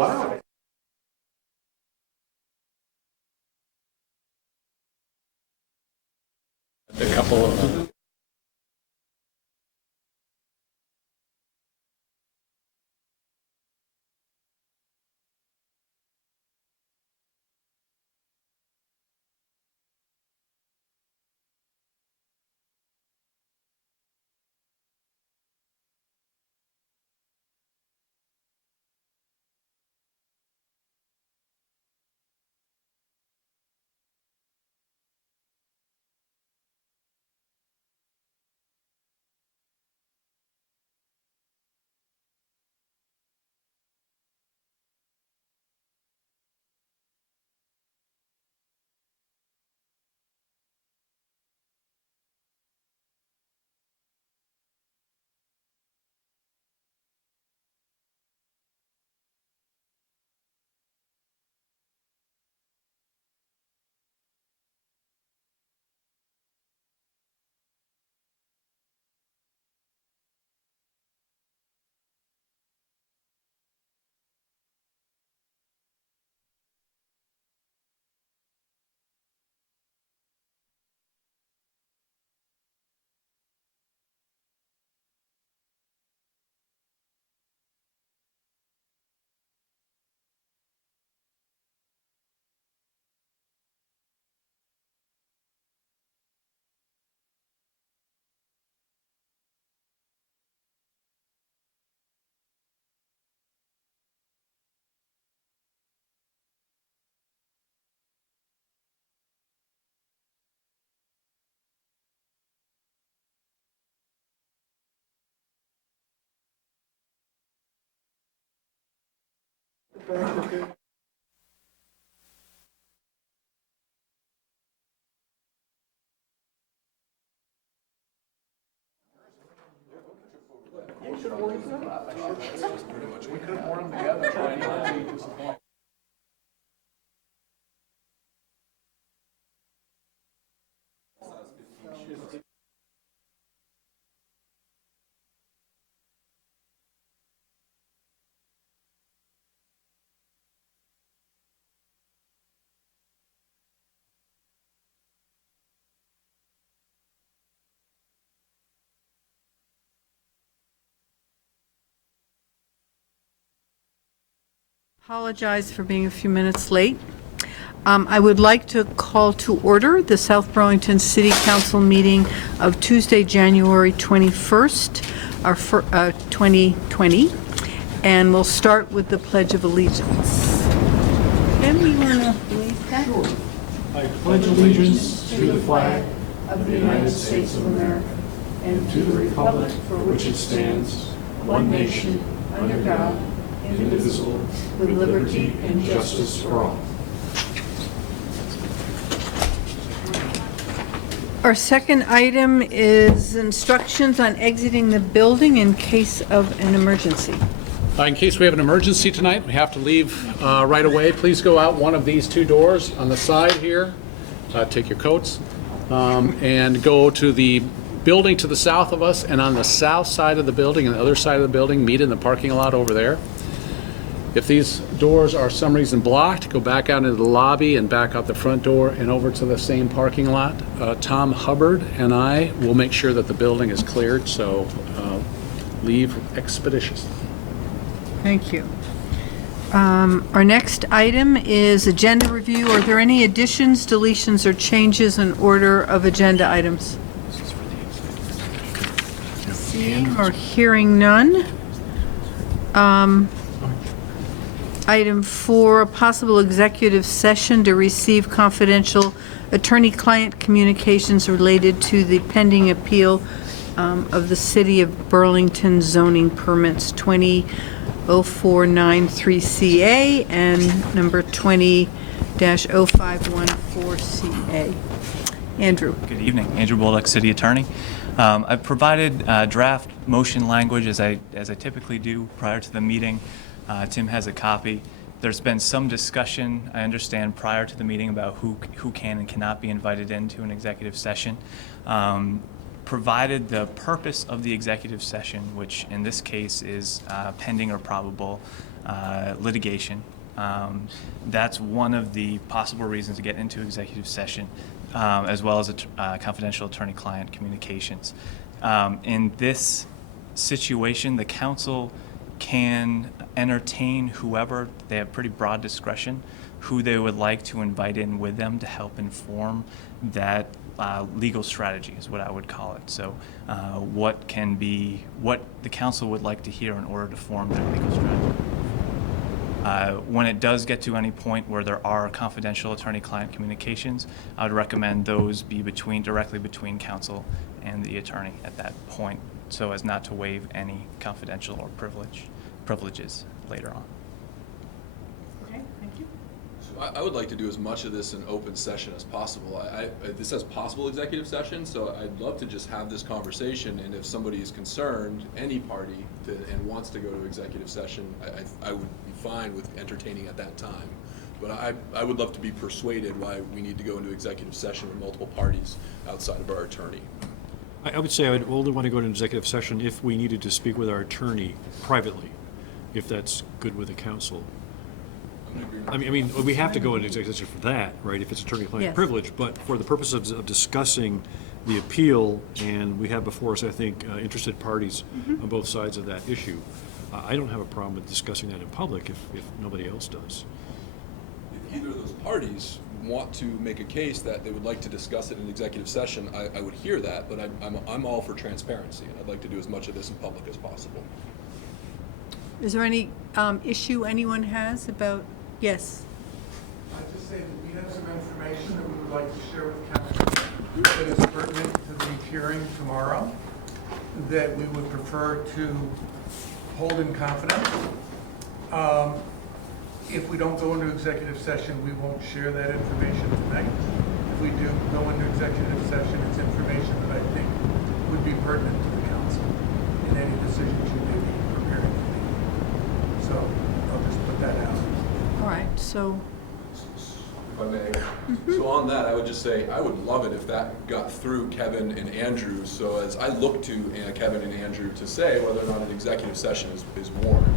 wow. A couple of we could have worn them together, trying not to be disappointed. Apologize for being a few minutes late. I would like to call to order the South Burlington City Council meeting of Tuesday, January 21st, 2020, and we'll start with the Pledge of Allegiance. Ken, you want to lead that? Sure. I pledge allegiance to the flag of the United States of America and to the republic for which it stands, one nation, under God, indivisible, with liberty and justice for all. Our second item is instructions on exiting the building in case of an emergency. In case we have an emergency tonight, we have to leave right away. Please go out one of these two doors on the side here. Take your coats and go to the building to the south of us, and on the south side of the building and the other side of the building, meet in the parking lot over there. If these doors are for some reason blocked, go back out into the lobby and back out the front door and over to the same parking lot. Tom Hubbard and I will make sure that the building is cleared, so leave expeditiously. Thank you. Our next item is agenda review. Are there any additions, deletions, or changes in order of agenda items? Seeing or hearing none. Item 4, a possible executive session to receive confidential attorney-client communications related to the pending appeal of the City of Burlington zoning permits 20-0493CA and number 20-0514CA. Andrew. Good evening, Andrew Bolduc, City Attorney. I've provided draft motion language as I typically do prior to the meeting. Tim has a copy. There's been some discussion, I understand, prior to the meeting about who can and cannot be invited into an executive session. Provided the purpose of the executive session, which in this case is pending or probable litigation. That's one of the possible reasons to get into executive session, as well as confidential attorney-client communications. In this situation, the council can entertain whoever, they have pretty broad discretion, who they would like to invite in with them to help inform that legal strategy is what I would call it. So what the council would like to hear in order to form their legal strategy. When it does get to any point where there are confidential attorney-client communications, I would recommend those be directly between counsel and the attorney at that point, so as not to waive any confidential or privileges later on. Okay, thank you. So I would like to do as much of this in open session as possible. This says possible executive session, so I'd love to just have this conversation, and if somebody is concerned, any party, and wants to go to executive session, I would be fine with entertaining at that time. But I would love to be persuaded why we need to go into executive session with multiple parties outside of our attorney. I would say I would only want to go to an executive session if we needed to speak with our attorney privately, if that's good with the council. I mean, we have to go into executive session for that, right, if it's attorney-client Yes. privilege, but for the purpose of discussing the appeal, and we have before us, I think, interested parties on both sides of that issue, I don't have a problem with discussing that in public if nobody else does. If either of those parties want to make a case that they would like to discuss it in executive session, I would hear that, but I'm all for transparency, and I'd like to do as much of this in public as possible. Is there any issue anyone has about, yes? I'd just say that we have some information that we would like to share with council that is pertinent to the hearing tomorrow, that we would prefer to hold in confidence. If we don't go into executive session, we won't share that information tonight. If we do go into executive session, it's information that I think would be pertinent to the council in any decisions you may be preparing to make. So I'll just put that out. All right, so, If I may. So on that, I would just say, I would love it if that got through Kevin and Andrew, so as I look to Kevin and Andrew to say whether or not an executive session is warranted.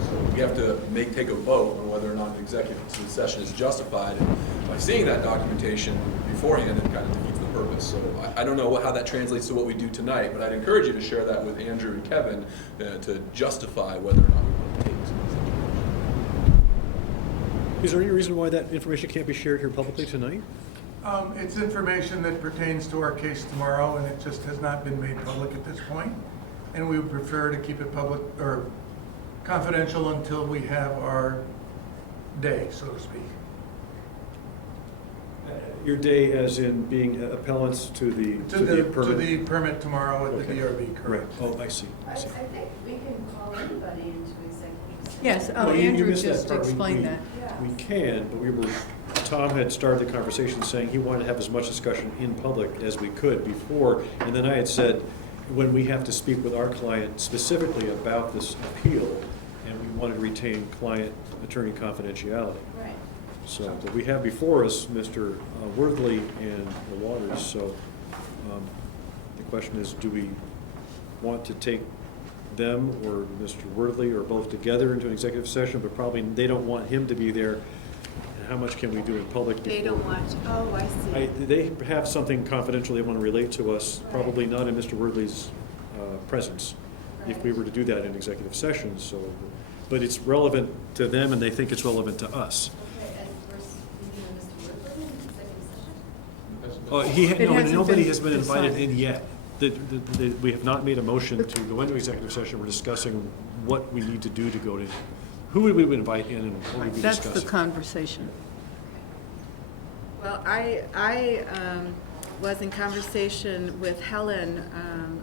So we have to take a vote on whether or not an executive session is justified. And by seeing that documentation beforehand, it kind of defeats the purpose. So I don't know how that translates to what we do tonight, but I'd encourage you to share that with Andrew and Kevin to justify whether or not we want to take some executive. Is there any reason why that information can't be shared here publicly tonight? It's information that pertains to our case tomorrow, and it just has not been made public at this point. And we would prefer to keep it public or confidential until we have our day, so to speak. Your day as in being appellants to the permit? To the permit tomorrow at the Okay. DRB, Right, correct. oh, I see. I think we can call anybody into executive session. yes, Well, you Andrew missed that just part. explained that. We can, but Tom had started the conversation saying he wanted to have as much discussion in public as we could before, and then I had said, when we have to speak with our client specifically about this appeal, and we want to retain client-attorney confidentiality. Right. So, but we have before us Mr. Worthley and the Waters, so the question is, do we want to take them or Mr. Worthley or both together into an executive session, but probably they don't want him to be there, and how much can we do in public before? They don't want to, oh, I see. They have something confidential they want to relate to us, probably not in Mr. Worthley's presence, if we were to do that in executive session, so, but it's relevant to them and they think it's relevant to us. Okay, and we're speaking of Mr. Woodland in executive session? It hasn't Nobody been has been invited decided. in yet. We have not made a motion to go into executive session. We're discussing what we need to do to go to, who would we invite in and what would we That's discuss? the conversation. Well, I was in conversation with Helen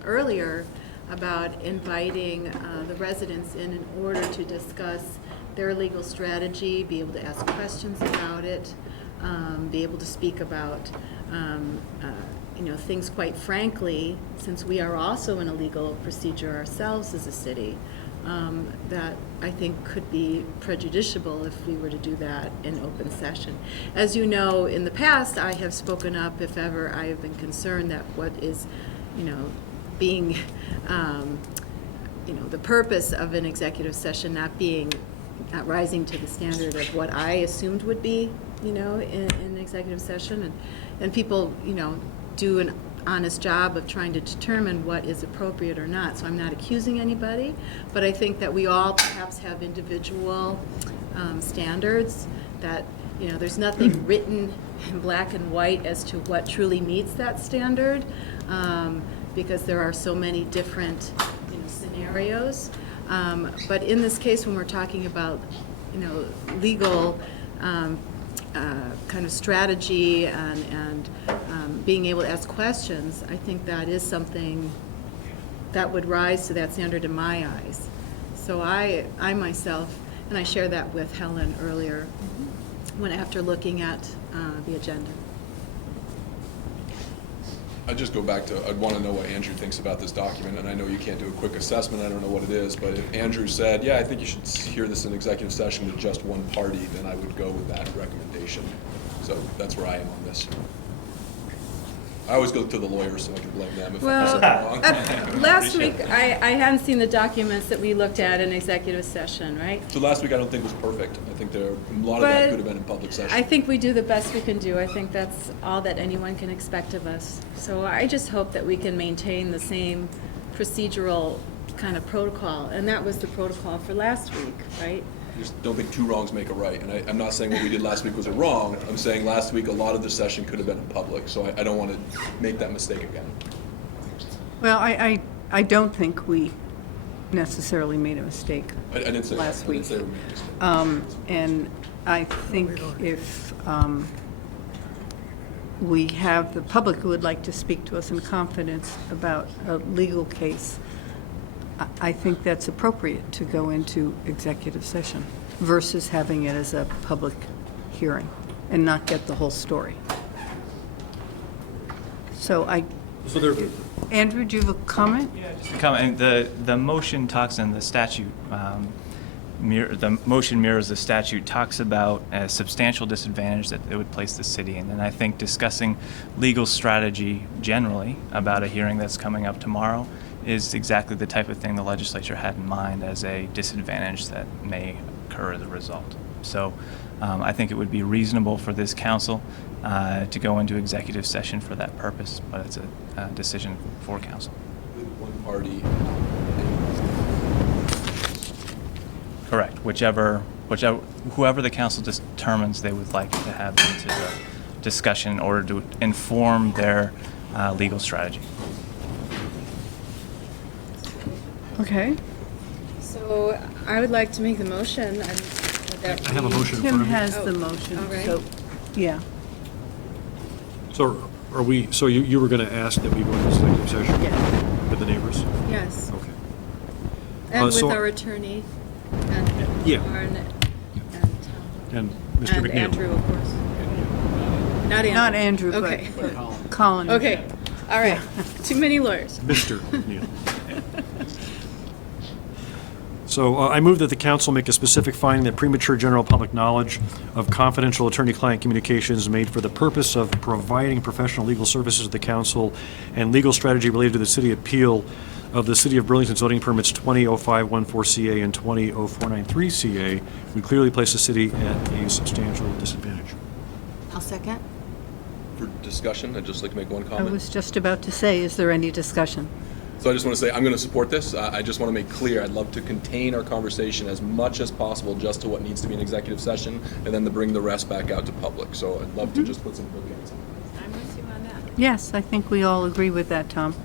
earlier about inviting the residents in order to discuss their legal strategy, be able to ask questions about it, be able to speak about things quite frankly, since we are also in a legal procedure ourselves as a city, that I think could be prejudicial if we were to do that in open session. As you know, in the past, I have spoken up if ever I have been concerned that what is, being, the purpose of an executive session not being not rising to the standard of what I assumed would be, in an executive session. And people, do an honest job of trying to determine what is appropriate or not. So I'm not accusing anybody, but I think that we all perhaps have individual standards that, there's nothing written in black and white as to what truly meets that standard, because there are so many different scenarios. But in this case, when we're talking about, legal kind of strategy and being able to ask questions, I think that is something that would rise to that standard in my eyes. So I myself, and I shared that with Helen earlier, when after looking at the agenda. I'd just go back to, I'd want to know what Andrew thinks about this document, and I know you can't do a quick assessment, I don't know what it is, but if Andrew said, yeah, I think you should hear this in executive session with just one party, then I would go with that recommendation. So that's where I am on this. I always go to the lawyers so I can blame them if I do something wrong. Last week, I hadn't seen the documents that we looked at in executive session, right? So last week I don't think was perfect. I think a lot of that could have been in public session. I think we do the best we can do. I think that's all that anyone can expect of us. So I just hope that we can maintain the same procedural kind of protocol, and that was the protocol for last week, right? I just don't think two wrongs make a right. And I'm not saying what we did last week was a wrong. I'm saying last week a lot of the session could have been in public. So I don't want to make that mistake again. Well, I don't think we necessarily made a mistake I didn't say last that. week. I didn't say we made a mistake. And I think if we have the public who would like to speak to us in confidence about a legal case, I think that's appropriate to go into executive session versus having it as a public hearing and not get the whole story. So Andrew, do you have a comment? Yeah, just a comment. The motion talks in the statute, the motion mirrors the statute, talks about a substantial disadvantage that it would place the city in. And I think discussing legal strategy generally about a hearing that's coming up tomorrow is exactly the type of thing the legislature had in mind as a disadvantage that may occur as a result. So I think it would be reasonable for this council to go into executive session for that purpose, but it's a decision for council. With one party. Correct. Whoever the council determines they would like to have into the discussion in order to inform their legal strategy. Okay. So I would like to make the motion. I have a motion in Tim front of me. has the motion, all right. so, yeah. So are we, so you were going to ask that we go into executive session Yeah. with the neighbors? Yes, Okay. and with so- our attorney, and Yeah. Lauren, And Mr. and McNeil? Andrew, of course. Not Andrew. Not Andrew, but Okay. Colin. Okay, all right. Too many lawyers. Mr. McNeil. So I move that the council make a specific finding that premature general public knowledge of confidential attorney-client communications made for the purpose of providing professional legal services to the council and legal strategy related to the city appeal of the City of Burlington zoning permits 200514CA and 2004993CA would clearly place the city at a substantial disadvantage. I'll second. For discussion, I'd just like to make one I comment. was just about to say, is there any discussion? So I just want to say, I'm going to support this. I just want to make clear, I'd love to contain our conversation as much as possible just to what needs to be an executive session, and then to bring the rest back out to public. So I'd love to just put some bookends on it. I'm with you on that. Yes, I think we all agree with that, Tom.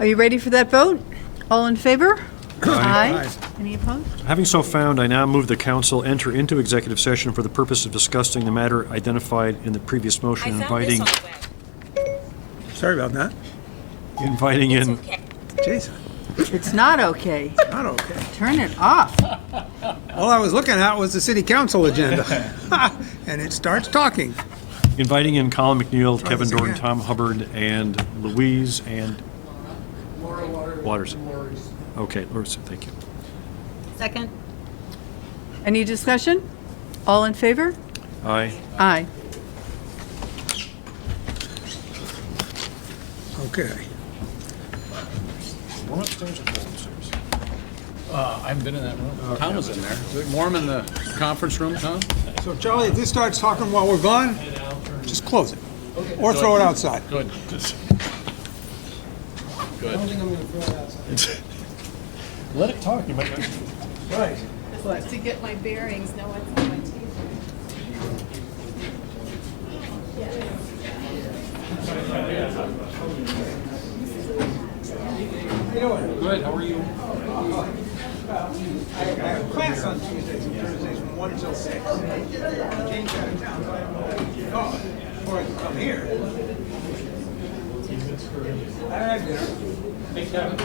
Are you ready for that vote? All in favor? Aye. Any opposed? Having so found, I now move the council enter into executive session for the purpose of discussing the matter identified in the previous motion, inviting Sorry about that. in Jason, It's not okay. not okay. Turn it off. All I was looking at was the city council agenda. And it starts talking. inviting in Colin McNeil, Try Kevin this Dorn, again. Tom Hubbard, and Louise and Laura Waters. Lori's. Okay, Louise, thank you. Second? Any discussion? All in favor? Aye. Aye. Okay. I haven't been in that room. Tom was in there. Is it warm in the conference room, Tom? So Charlie, if this starts talking while we're gone, just close it. Or throw it outside. Good. Good. Let it talk, you might not. Right. Just to get my bearings, know what's on my table. Good, how are you? I have class on Tuesdays and Thursdays from 1 till 6. James out of town, so I have no before I can come here. I have dinner.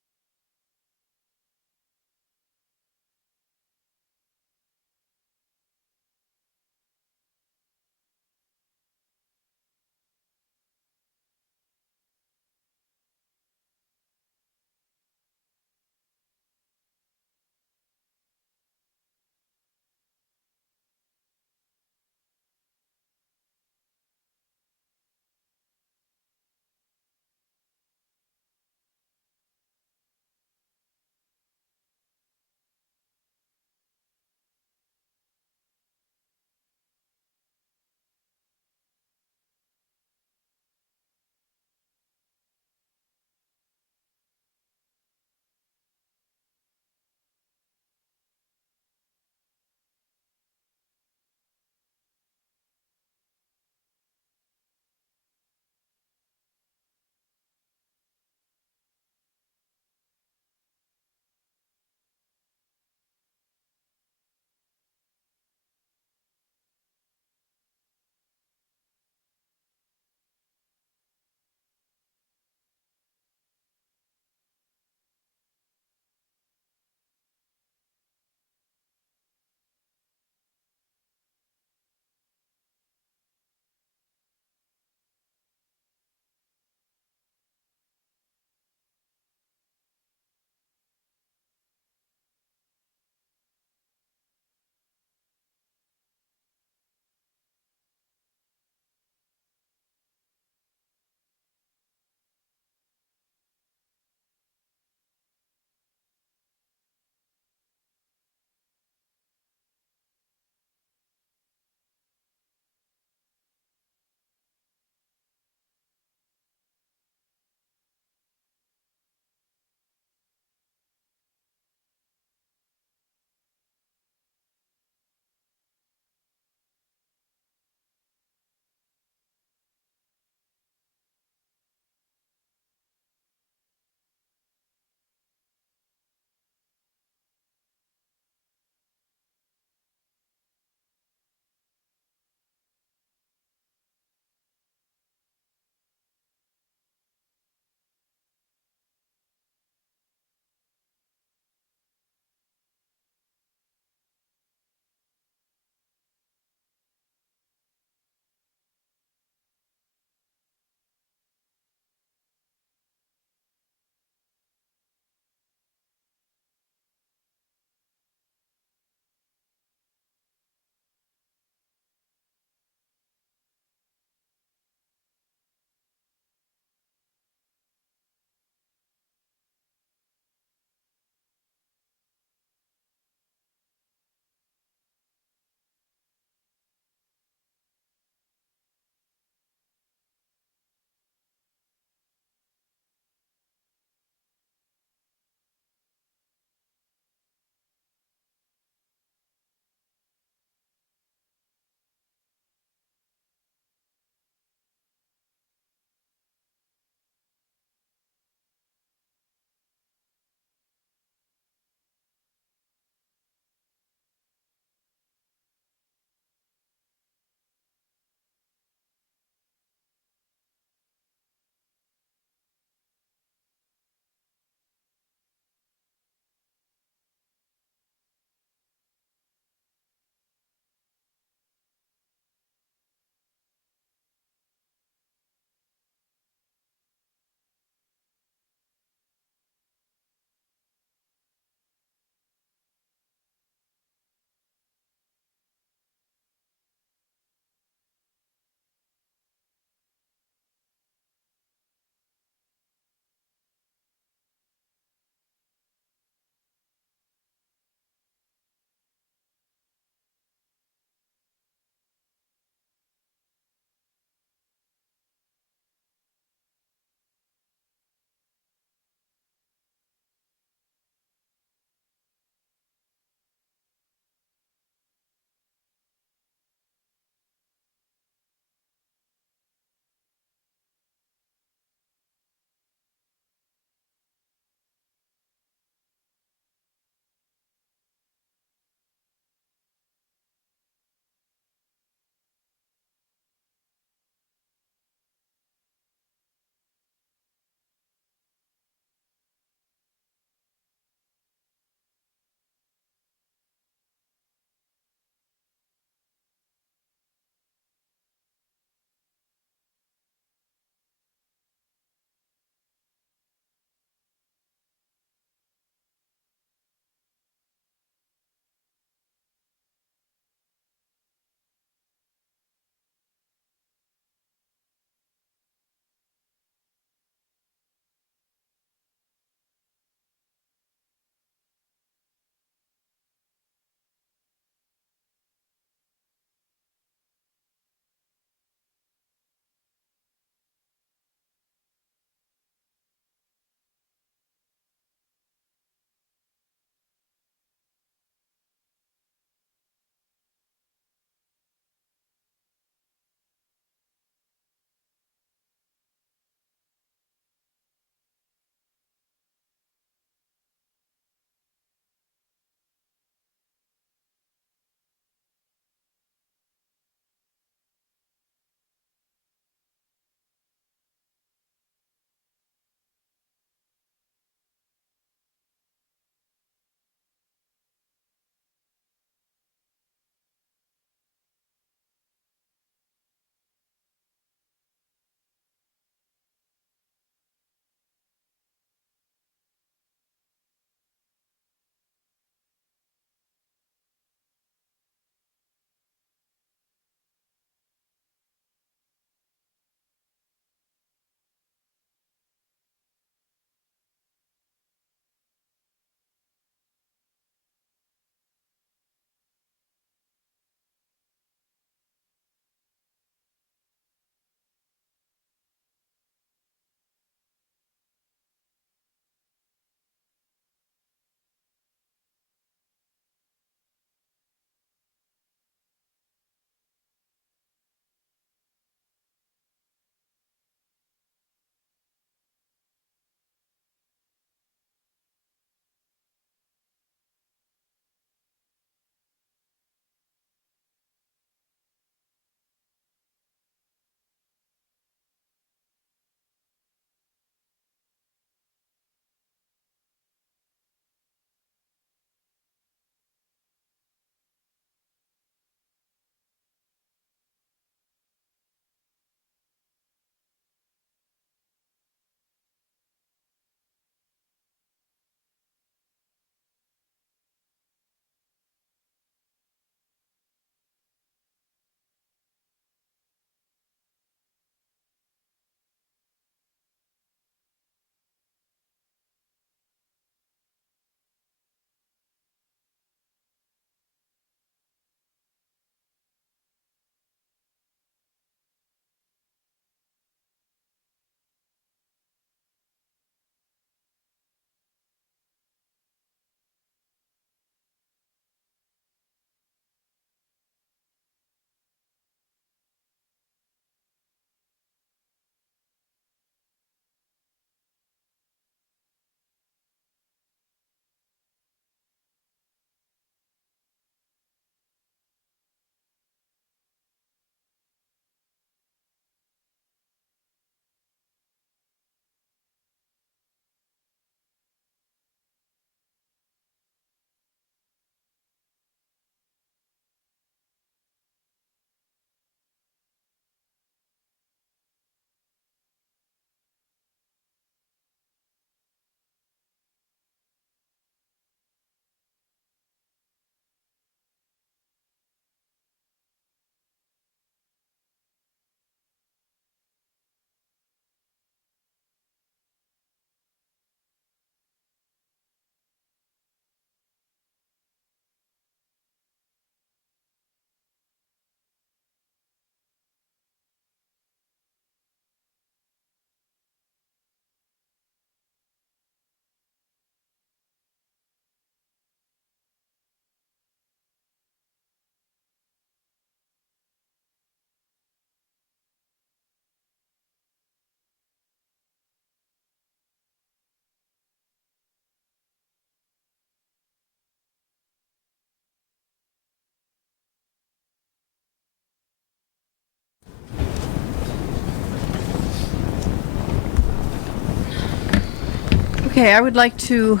Okay, I would like to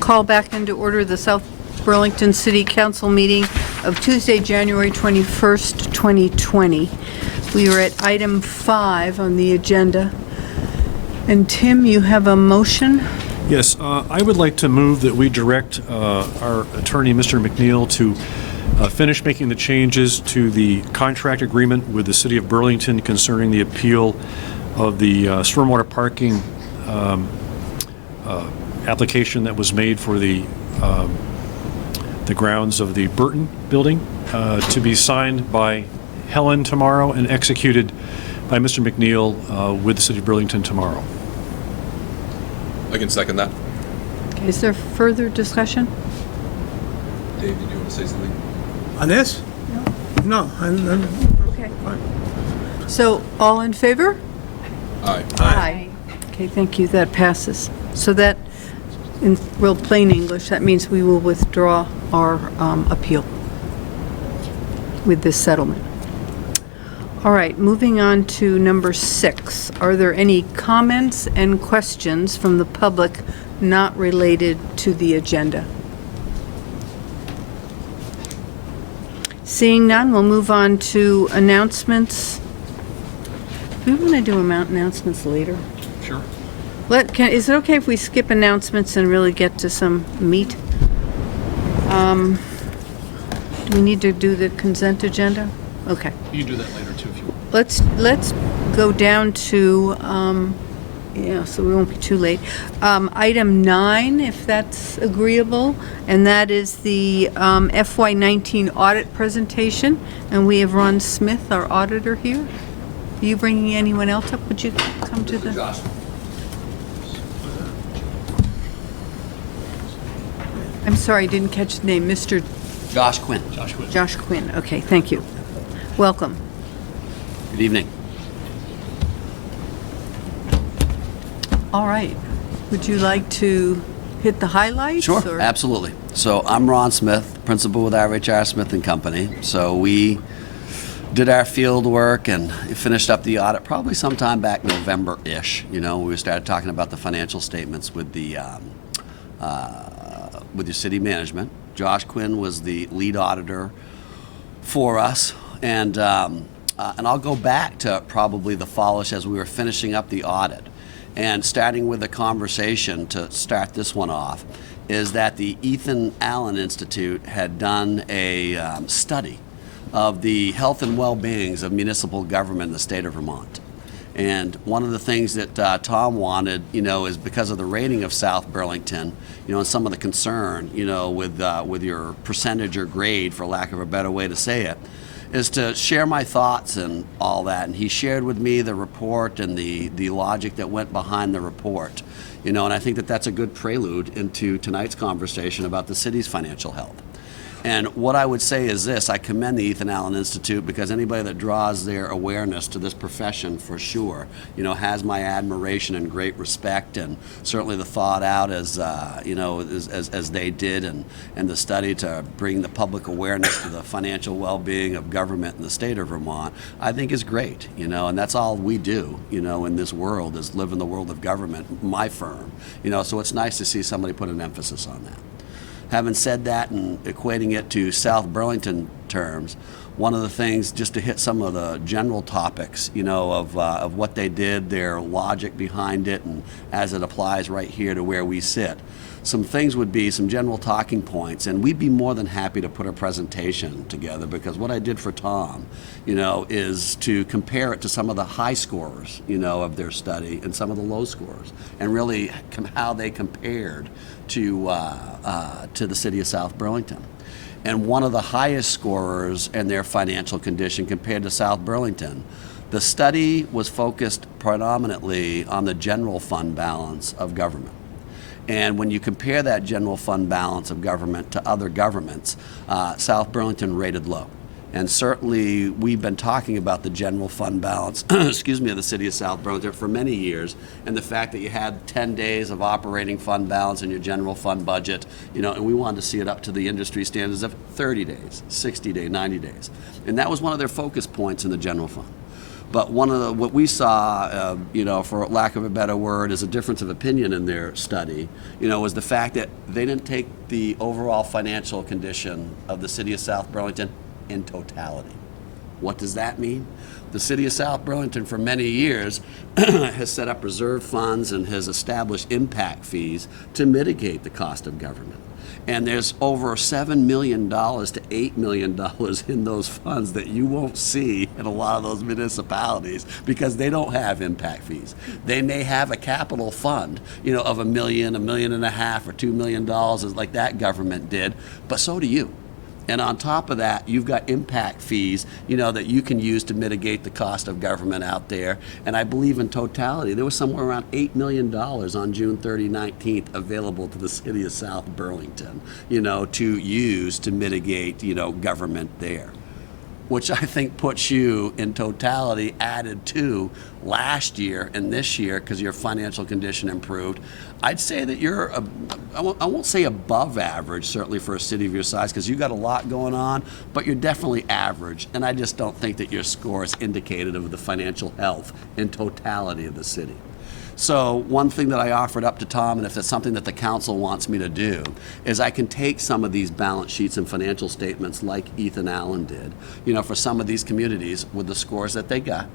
call back into order the South Burlington City Council meeting of Tuesday, January 21st, 2020. We are at item 5 on the agenda. And Tim, you have a motion? Yes, I would like to move that we direct our attorney, Mr. McNeil, to finish making the changes to the contract agreement with the City of Burlington concerning the appeal of the stormwater parking application that was made for the grounds of the Burton building, to be signed by Helen tomorrow and executed by Mr. McNeil with the City of Burlington tomorrow. I can second that. Okay, is there further discussion? Dave, did you want to say something? On this? No, I'm Okay. So, all in favor? Aye. Aye. Okay, thank you, that passes. So that, in real plain English, that means we will withdraw our appeal with this settlement. All right, moving on to number 6. Are there any comments and questions from the public not related to the agenda? Seeing none, we'll move on to announcements. Do we want to do announcements later? Sure. Is it okay if we skip announcements and really get to some meat? Do we need to do the consent agenda? Okay. You can do that later, too, if you want. Let's go down to, so we won't be too late. Item 9, if that's agreeable, and that is the FY19 audit presentation. And we have Ron Smith, our auditor, here. Are you bringing anyone else up? Would you come to the... Josh. I'm sorry, I didn't catch the name. Mr. Josh Quinn. Josh Quinn. Okay, thank you. Welcome. Good evening. All right. Would you like to hit the highlights? Sure, or- absolutely. So I'm Ron Smith, principal with RHR Smith & Company. So we did our field work and finished up the audit probably sometime back November-ish. You know, we started talking about the financial statements with the with your city management. Josh Quinn was the lead auditor for us, and I'll go back to probably the fallish as we were finishing up the audit. And starting with the conversation to start this one off is that the Ethan Allen Institute had done a study of the health and well-beings of municipal government in the state of Vermont. And one of the things that Tom wanted, you know, is because of the rating of South Burlington, you know, and some of the concern, you know, with your percentage or grade, for lack of a better way to say it, is to share my thoughts and all that. And he shared with me the report and the logic that went behind the report, you know, and I think that that's a good prelude into tonight's conversation about the city's financial health. And what I would say is this: I commend the Ethan Allen Institute, because anybody that draws their awareness to this profession, for sure, you know, has my admiration and great respect, and certainly the thought out as you know, as they did, and the study to bring the public awareness to the financial well-being of government in the state of Vermont, I think is great, you know, and that's all we do, you know, in this world, is live in the world of government, my firm, you know, so it's nice to see somebody put an emphasis on that. Having said that and equating it to South Burlington terms, one of the things, just to hit some of the general topics, you know, of what they did, their logic behind it, and as it applies right here to where we sit. Some things would be some general talking points, and we'd be more than happy to put a presentation together, because what I did for Tom, you know, is to compare it to some of the high scorers, you know, of their study and some of the low scorers, and really how they compared to the city of South Burlington. And one of the highest scorers in their financial condition compared to South Burlington, the study was focused predominantly on the general fund balance of government. And when you compare that general fund balance of government to other governments, South Burlington rated low. And certainly we've been talking about the general fund balance, excuse me, of the city of South Burlington for many years, and the fact that you had 10 days of operating fund balance in your general fund budget, you know, and we wanted to see it up to the industry standards of 30 days, 60 days, 90 days. And that was one of their focus points in the general fund. But what we saw, for lack of a better word, is a difference of opinion in their study, was the fact that they didn't take the overall financial condition of the city of South Burlington in totality. What does that mean? The city of South Burlington for many years has set up reserve funds and has established impact fees to mitigate the cost of government. And there's over $7 million to $8 million in those funds that you won't see in a lot of those municipalities because they don't have impact fees. They may have a capital fund, of $1 million, $1.5 million, or $2 million, like that government did, but so do you. And on top of that, you've got impact fees, that you can use to mitigate the cost of government out there. And I believe in totality, there was somewhere around $8 million on June 30, 19th available to the city of South Burlington, to use to mitigate, government there, which I think puts you in totality added to last year and this year because your financial condition improved. I'd say that you're, I won't say above average, certainly for a city of your size, because you got a lot going on, but you're definitely average. And I just don't think that your score is indicative of the financial health in totality of the city. So one thing that I offered up to Tom, and if it's something that the council wants me to do, is I can take some of these balance sheets and financial statements like Ethan Allen did, for some of these communities with the scores that they got,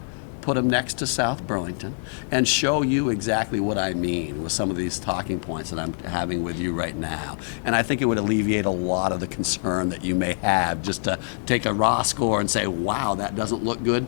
put them next to South Burlington, and show you exactly what I mean with some of these talking points that I'm having with you right now. And I think it would alleviate a lot of the concern that you may have just to take a raw score and say, wow, that doesn't look good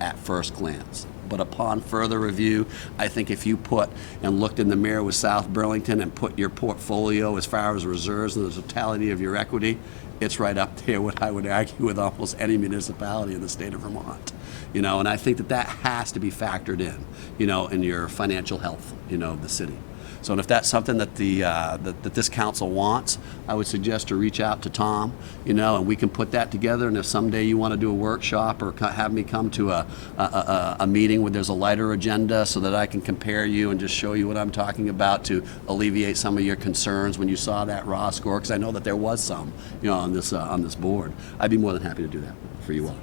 at first glance. But upon further review, I think if you put and looked in the mirror with South Burlington and put your portfolio as far as reserves and the totality of your equity, it's right up there, what I would argue, with almost any municipality in the state of Vermont. And I think that has to be factored in, in your financial health, of the city. So, and if that's something that that this council wants, I would suggest to reach out to Tom, and we can put that together. And if someday you want to do a workshop or have me come to a meeting where there's a lighter agenda so that I can compare you and just show you what I'm talking about to alleviate some of your concerns when you saw that raw score, because I know that there was some, on this board, I'd be more than happy to do that for you all.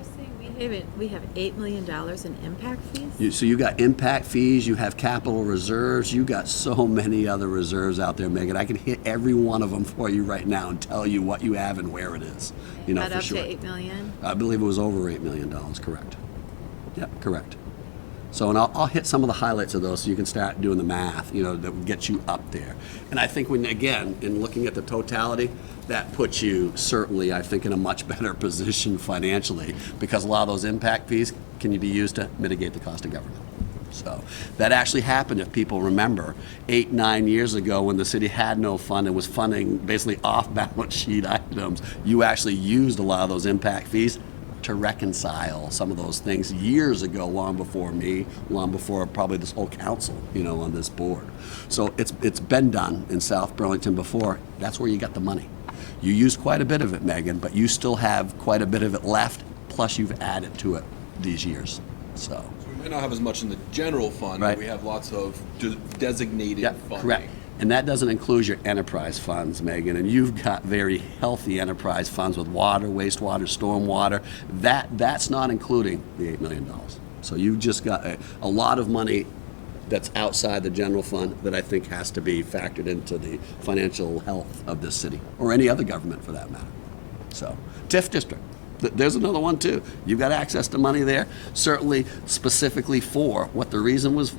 We have $8 million in impact fees? So you got impact fees, you have capital reserves, you got so many other reserves out there, Megan. I can hit every one of them for you right now and tell you what you have and where it is, About for up sure. to $8 million? I believe it was over $8 million, correct. Yep, correct. So, and I'll hit some of the highlights of those so you can start doing the math, that would get you up there. And I think in looking at the totality, that puts you certainly, I think, in a much better position financially, because a lot of those impact fees can be used to mitigate the cost of government. So that actually happened, if people remember, 8-9 years ago when the city had no fund and was funding basically off-balance sheet items. You actually used a lot of those impact fees to reconcile some of those things years ago, long before me, long before probably this whole council, on this board. So it's been done in South Burlington before. That's where you got the money. You used quite a bit of it, Megan, but you still have quite a bit of it left, plus you've added to it these years. So We may not have as much in the general fund, Right. but we have lots of designated funding. correct. And that doesn't include your enterprise funds, Megan, and you've got very healthy enterprise funds with water, wastewater, stormwater. That's not including the $8 million. So you've just got a lot of money that's outside the general fund that I think has to be factored into the financial health of this city, or any other government for that matter. So, TIF district. There's another one too. You've got access to money there, certainly specifically for what the reason was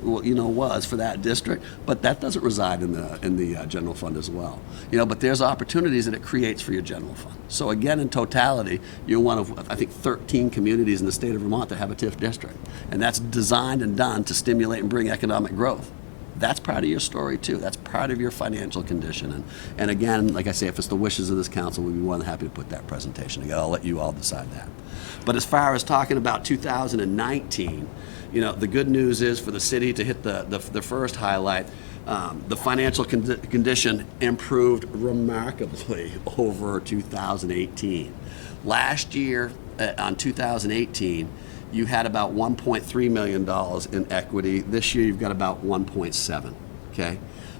for that district, but that doesn't reside in the general fund as well. But there's opportunities that it creates for your general fund. So again, in totality, you're one of, I think, 13 communities in the state of Vermont that have a TIF district, and that's designed and done to stimulate and bring economic growth. That's part of your story too. That's part of your financial condition. And again, like I say, if it's the wishes of this council, we'd be more than happy to put that presentation together. I'll let you all decide that. But as far as talking about 2019, the good news is for the city to hit the first highlight, the financial condition improved remarkably over 2018. Last year, on 2018, you had about $1.3 million in equity. This year you've got about 1.7, okay?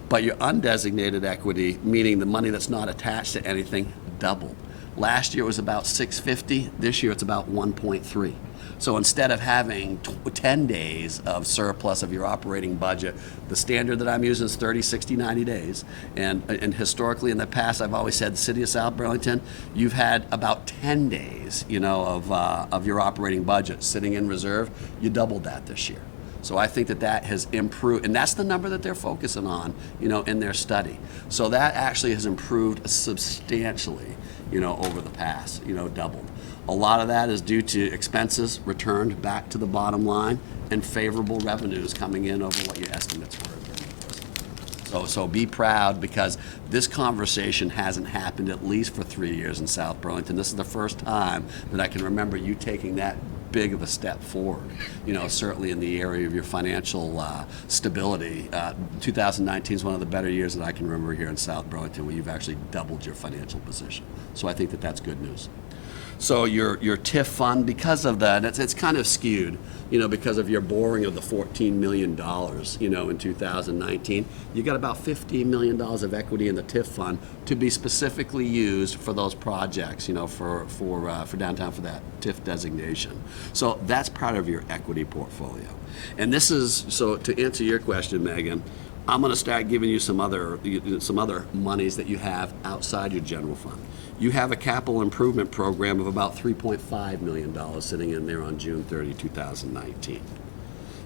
But your undesignated equity, meaning the money that's not attached to anything, doubled. Last year it was about 650. This year it's about 1.3. So instead of having 10 days of surplus of your operating budget, the standard that I'm using is 30, 60, 90 days. And historically in the past, I've always said the city of South Burlington, you've had about 10 days, of your operating budget sitting in reserve. You doubled that this year. So I think that has improved, and that's the number that they're focusing on, in their study. So that actually has improved substantially, over the past, doubled. A lot of that is due to expenses returned back to the bottom line and favorable revenues coming in over what your estimates were. So be proud, because this conversation hasn't happened at least for 3 years in South Burlington. This is the first time that I can remember you taking that big of a step forward, certainly in the area of your financial stability. 2019 is one of the better years that I can remember here in South Burlington, where you've actually doubled your financial position. So I think that that's good news. So your TIF fund, because of that, it's kind of skewed, because of your borrowing of the $14 million, in 2019. You got about $15 million of equity in the TIF fund to be specifically used for those projects, for downtown, for that TIF designation. So that's part of your equity portfolio. And this is, so to answer your question, Megan, I'm going to start giving you some other monies that you have outside your general fund. You have a capital improvement program of about $3.5 million sitting in there on June 30, 2019.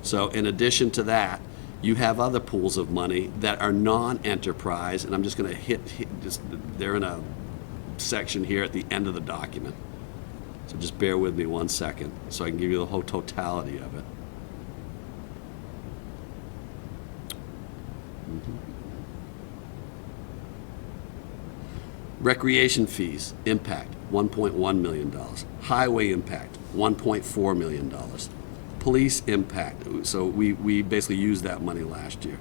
So in addition to that, you have other pools of money that are non-enterprise, and I'm just going to they're in a section here at the end of the document. So just bear with me 1 second so I can give you the whole totality of it. Recreation fees, impact, $1.1 million. Highway impact, $1.4 million. Police impact, so we basically used that money last year.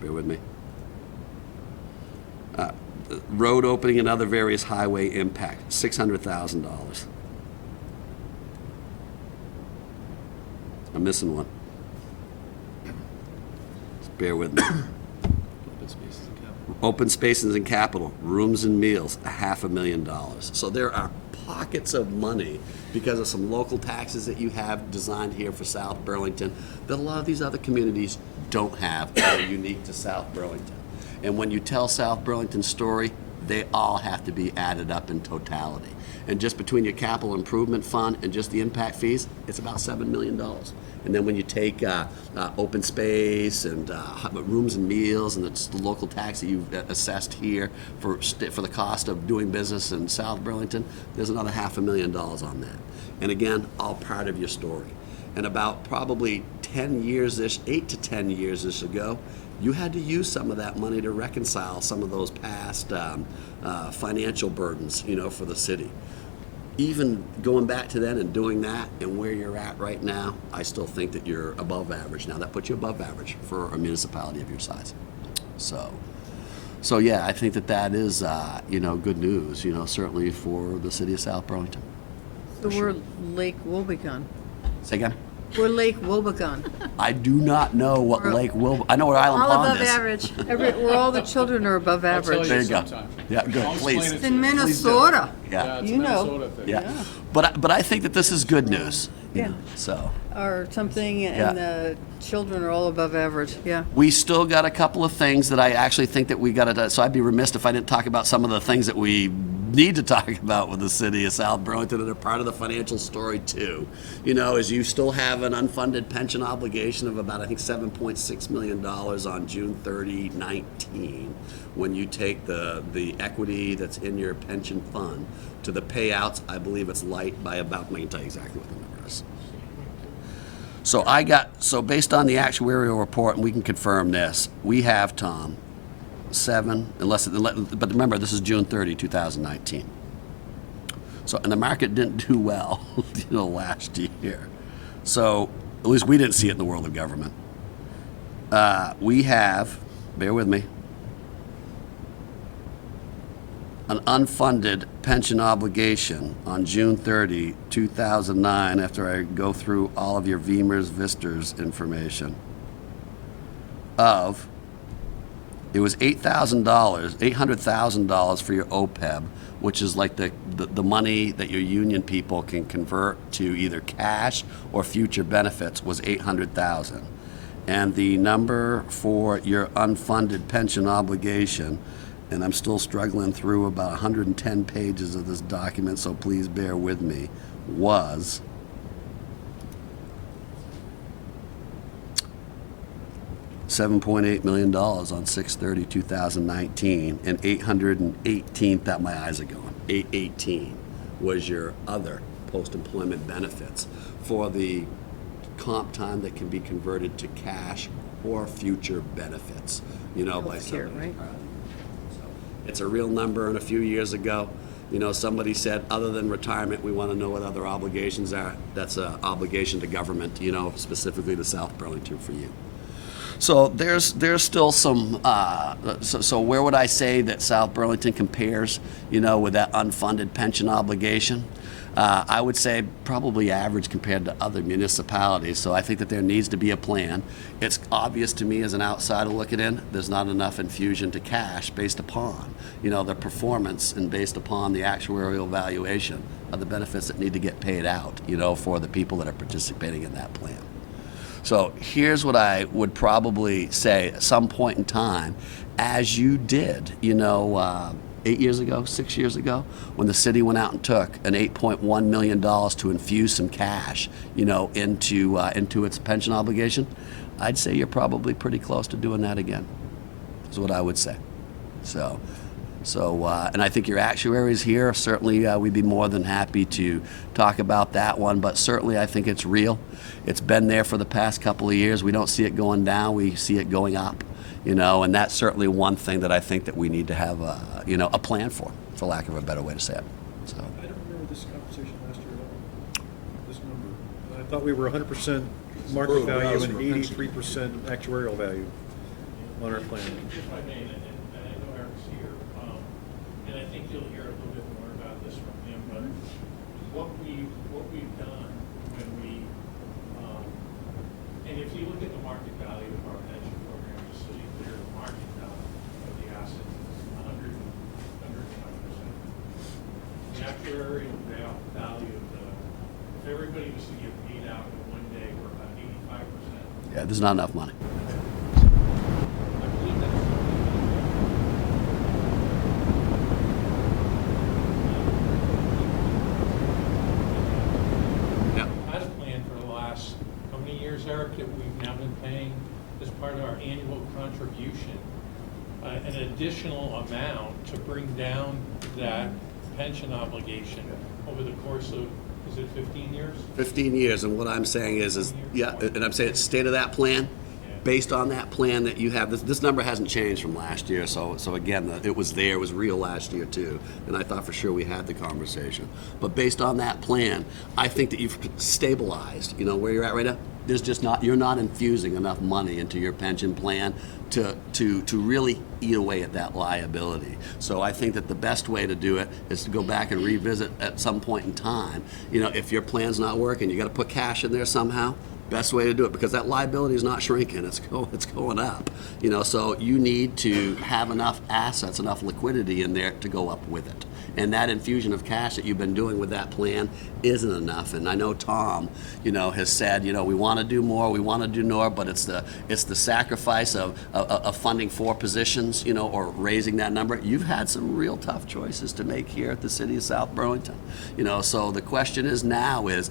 Bear with me. Road opening and other various highway impact, $600,000. I'm missing one. Just bear with me. Open spaces and capital, rooms and meals, $500,000. So there are pockets of money because of some local taxes that you have designed here for South Burlington that a lot of these other communities don't have, that are unique to South Burlington. And when you tell South Burlington's story, they all have to be added up in totality. And just between your capital improvement fund and just the impact fees, it's about $7 million. And then when you take open space and rooms and meals and the local tax that you've assessed here for the cost of doing business in South Burlington, there's another $500,000 on that. And again, all part of your story. And about probably 10 years-ish, 8 to 10 years-ish ago, you had to use some of that money to reconcile some of those past financial burdens, for the city. Even going back to then and doing that and where you're at right now, I still think that you're above average. Now that puts you above average for a municipality of your size. So yeah, I think that is, good news, certainly for the city of South Burlington. So we're Lake Wobegon. Say again? We're Lake Wobegon. I do not know what Lake Will. I know what Island All Pond above is. average. Where all the children are above I'll tell average. There you go. sometime. Yeah, good. I'll Please. explain it It's to in you. Minnesota. Yeah. It's a You know. Minnesota thing. Yeah. But I think that this is good news. Yeah. So Or something, Yeah. and the children are all above average, yeah. we still got a couple of things that I actually think that we got to. So I'd be remiss if I didn't talk about some of the things that we need to talk about with the city of South Burlington that are part of the financial story too. As you still have an unfunded pension obligation of about, I think, $7.6 million on June 30, 19, when you take the equity that's in your pension fund to the payouts. I believe it's light by about, I can tell you exactly what the number is. So based on the actuarial report, and we can confirm this, we have, Tom, but remember, this is June 30, 2019. So, and the market didn't do well, last year. So, at least we didn't see it in the world of government. We have, bear with me, an unfunded pension obligation on June 30, 2009, after I go through all of your VEMR's, VISTER's information, of It was $800,000 for your OPEB, which is like the money that your union people can convert to either cash or future benefits, was $800,000. And the number for your unfunded pension obligation, and I'm still struggling through about 110 pages of this document, so please bear with me, was $7.8 million on 6/30/2019, and 818, that my eyes are going, 818 was your other post-employment benefits for the comp time that can be converted to cash or future benefits, by Healthcare, somebody. right? So it's a real number, and a few years ago, somebody said, other than retirement, we want to know what other obligations are. That's an obligation to government, specifically to South Burlington for you. So there's still some, so where would I say that South Burlington compares, with that unfunded pension obligation? I would say probably average compared to other municipalities. So I think that there needs to be a plan. It's obvious to me as an outsider looking in, there's not enough infusion to cash based upon, the performance and based upon the actuarial valuation of the benefits that need to get paid out, for the people that are participating in that plan. So here's what I would probably say at some point in time, as you did, 8 years ago, 6 years ago, when the city went out and took an $8.1 million to infuse some cash, into its pension obligation, I'd say you're probably pretty close to doing that again, is what I would say. So, and I think your actuaries here, certainly we'd be more than happy to talk about that one, but certainly I think it's real. It's been there for the past couple of years. We don't see it going down, we see it going up, and that's certainly one thing that I think that we need to have a plan for lack of a better way to say it. So. I don't remember this conversation last year at all, this number. I thought we were 100% market value and 83% actuarial value on our plan. If I may, and I know Eric's here, and I think you'll hear a little bit more about this from him, but what we've done when we, and if you look at the market value of our pension program, just so you clear, the market value of the assets is 100%. The actuarial value of if everybody was to get paid out in one day, we're about 85%. Yeah, there's not enough money. I believe that's Yeah. had a plan for the last, how many years, Eric, that we've now been paying as part of our annual contribution, an additional amount to bring down that pension obligation over the course of, is it 15 years? 15 years, and what I'm saying is yeah, and I'm saying it's state of that plan, based on that plan that you have. This number hasn't changed from last year, so again, it was there, it was real last year too, and I thought for sure we had the conversation. But based on that plan, I think that you've stabilized, where you're at right now. There's just not, you're not infusing enough money into your pension plan to really eat away at that liability. So I think that the best way to do it is to go back and revisit at some point in time. If your plan's not working, you got to put cash in there somehow. Best way to do it, because that liability is not shrinking, it's going up. So you need to have enough assets, enough liquidity in there to go up with it. And that infusion of cash that you've been doing with that plan isn't enough. And I know Tom, has said, we want to do more, but it's the sacrifice of funding 4 positions, or raising that number. You've had some real tough choices to make here at the city of South Burlington. So the question is now is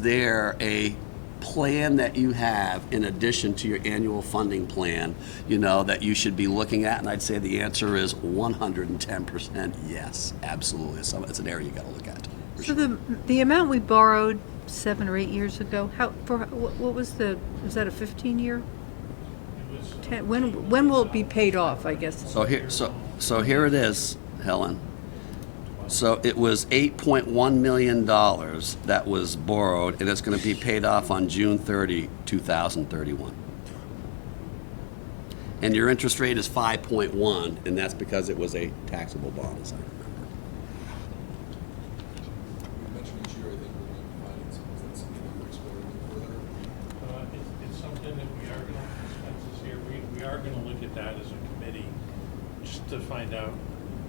there a plan that you have in addition to your annual funding plan, that you should be looking at? And I'd say the answer is 110% yes, absolutely. So it's an area you got to look at. So the amount we borrowed 7 or 8 years ago, what was was that a 15-year? When will it be paid off, I guess? So here it is, Helen. So it was $8.1 million that was borrowed, and it's going to be paid off on June 30, 2031. And your interest rate is 5.1, and that's because it was a taxable bond, as I remember. You mentioned each year, I think, we're going to be financing. Is that something that you're exploring further? It's something that we are going to, expenses here, we are going to look at that as a committee to find out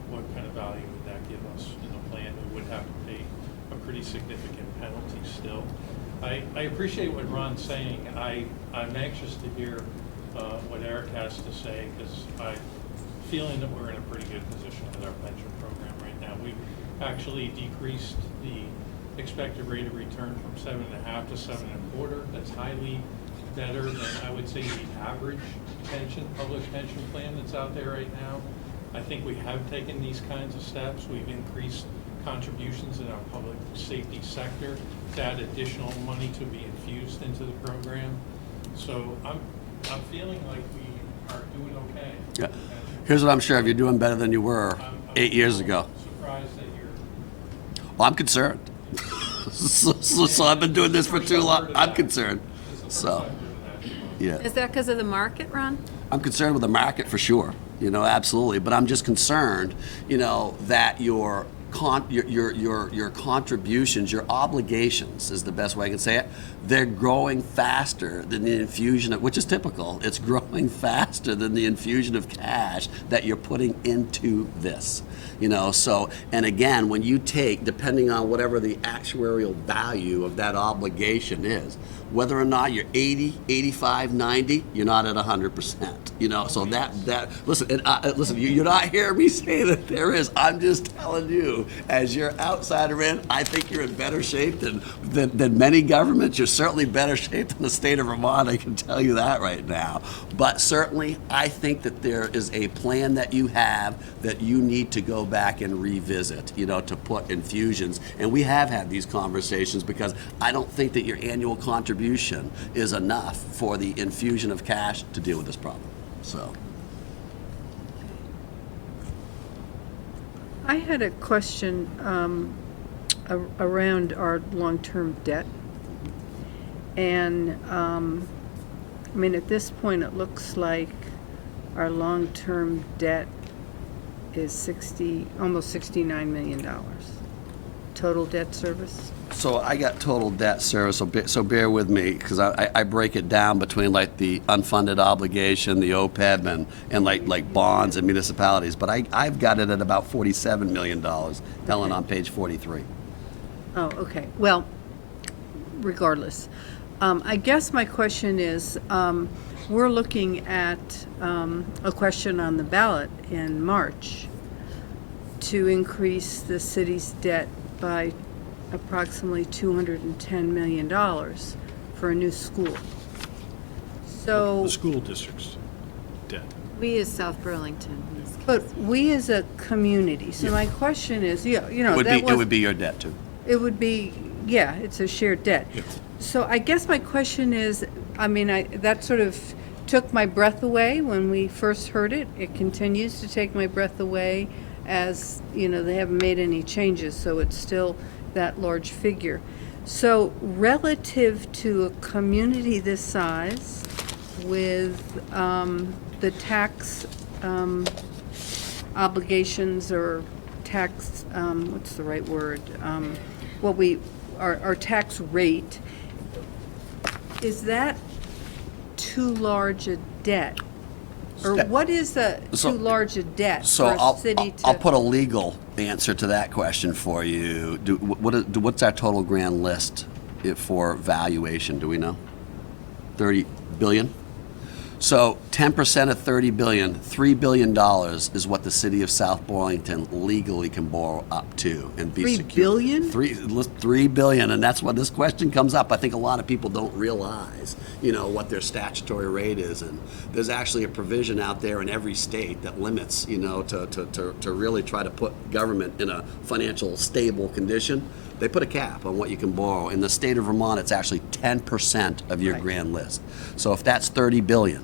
what kind of value would that give us in the plan. We would have to pay a pretty significant penalty still. I appreciate what Ron's saying. I'm anxious to hear what Eric has to say, because I'm feeling that we're in a pretty good position with our pension program right now. We've actually decreased the expected rate of return from 7.5 to 7.25. That's highly better than, I would say, the average public pension plan that's out there right now. I think we have taken these kinds of steps. We've increased contributions in our public safety sector to add additional money to be infused into the program. So I'm feeling like we are doing okay. Yeah. Here's what I'm sure of: you're doing better than you were 8 years ago. Surprised that you're. Well, I'm concerned. so I've been doing this for too long. I'm concerned. So, yeah. Is that because of the market, Ron? I'm concerned with the market for sure, absolutely. But I'm just concerned, that your contributions, your obligations is the best way I can say it. They're growing faster than the infusion of, which is typical. It's growing faster than the infusion of cash that you're putting into this. So, and again, when you take, depending on whatever the actuarial value of that obligation is, whether or not you're 80, 85, 90, you're not at 100%. So listen, you're not hearing me say that there is. I'm just telling you, as your outsider in, I think you're in better shape than many governments. You're certainly better shape than the state of Vermont, I can tell you that right now. But certainly, I think that there is a plan that you have that you need to go back and revisit, to put infusions. And we have had these conversations, because I don't think that your annual contribution is enough for the infusion of cash to deal with this problem. So. I had a question around our long-term debt. And, at this point, it looks like our long-term debt is almost $69 million. Total debt service? So I got total debt service, so bear with me, because I break it down between like the unfunded obligation, the OPEB, and like bonds and municipalities. But I've got it at about $47 million, Helen, on page 43. Oh, okay. Well, regardless. I guess my question is, we're looking at a question on the ballot in March to increase the city's debt by approximately $210 million for a new school. So, The school district's debt. We as South Burlington. in this case. but we as a community, so my question is, It would be your debt too. It would be, yeah, it's a shared debt. Yeah. So I guess my question is, that sort of took my breath away when we first heard it. It continues to take my breath away as, they haven't made any changes, so it's still that large figure. So relative to a community this size with the tax obligations or tax, what's the right word? Our tax rate, is that too large a debt? Or what is too large a debt for a city to? I'll put a legal answer to that question for you. What's our total grand list for valuation? Do we know? 30 billion? So 10% of 30 billion, $3 billion is what the city of South Burlington legally can borrow up to and be secure. $3 billion? $3 billion, and that's when this question comes up. I think a lot of people don't realize, what their statutory rate is, and there's actually a provision out there in every state that limits, to really try to put government in a financial stable condition. They put a cap on what you can borrow. In the state of Vermont, it's actually 10% of your grand list. So if that's 30 billion,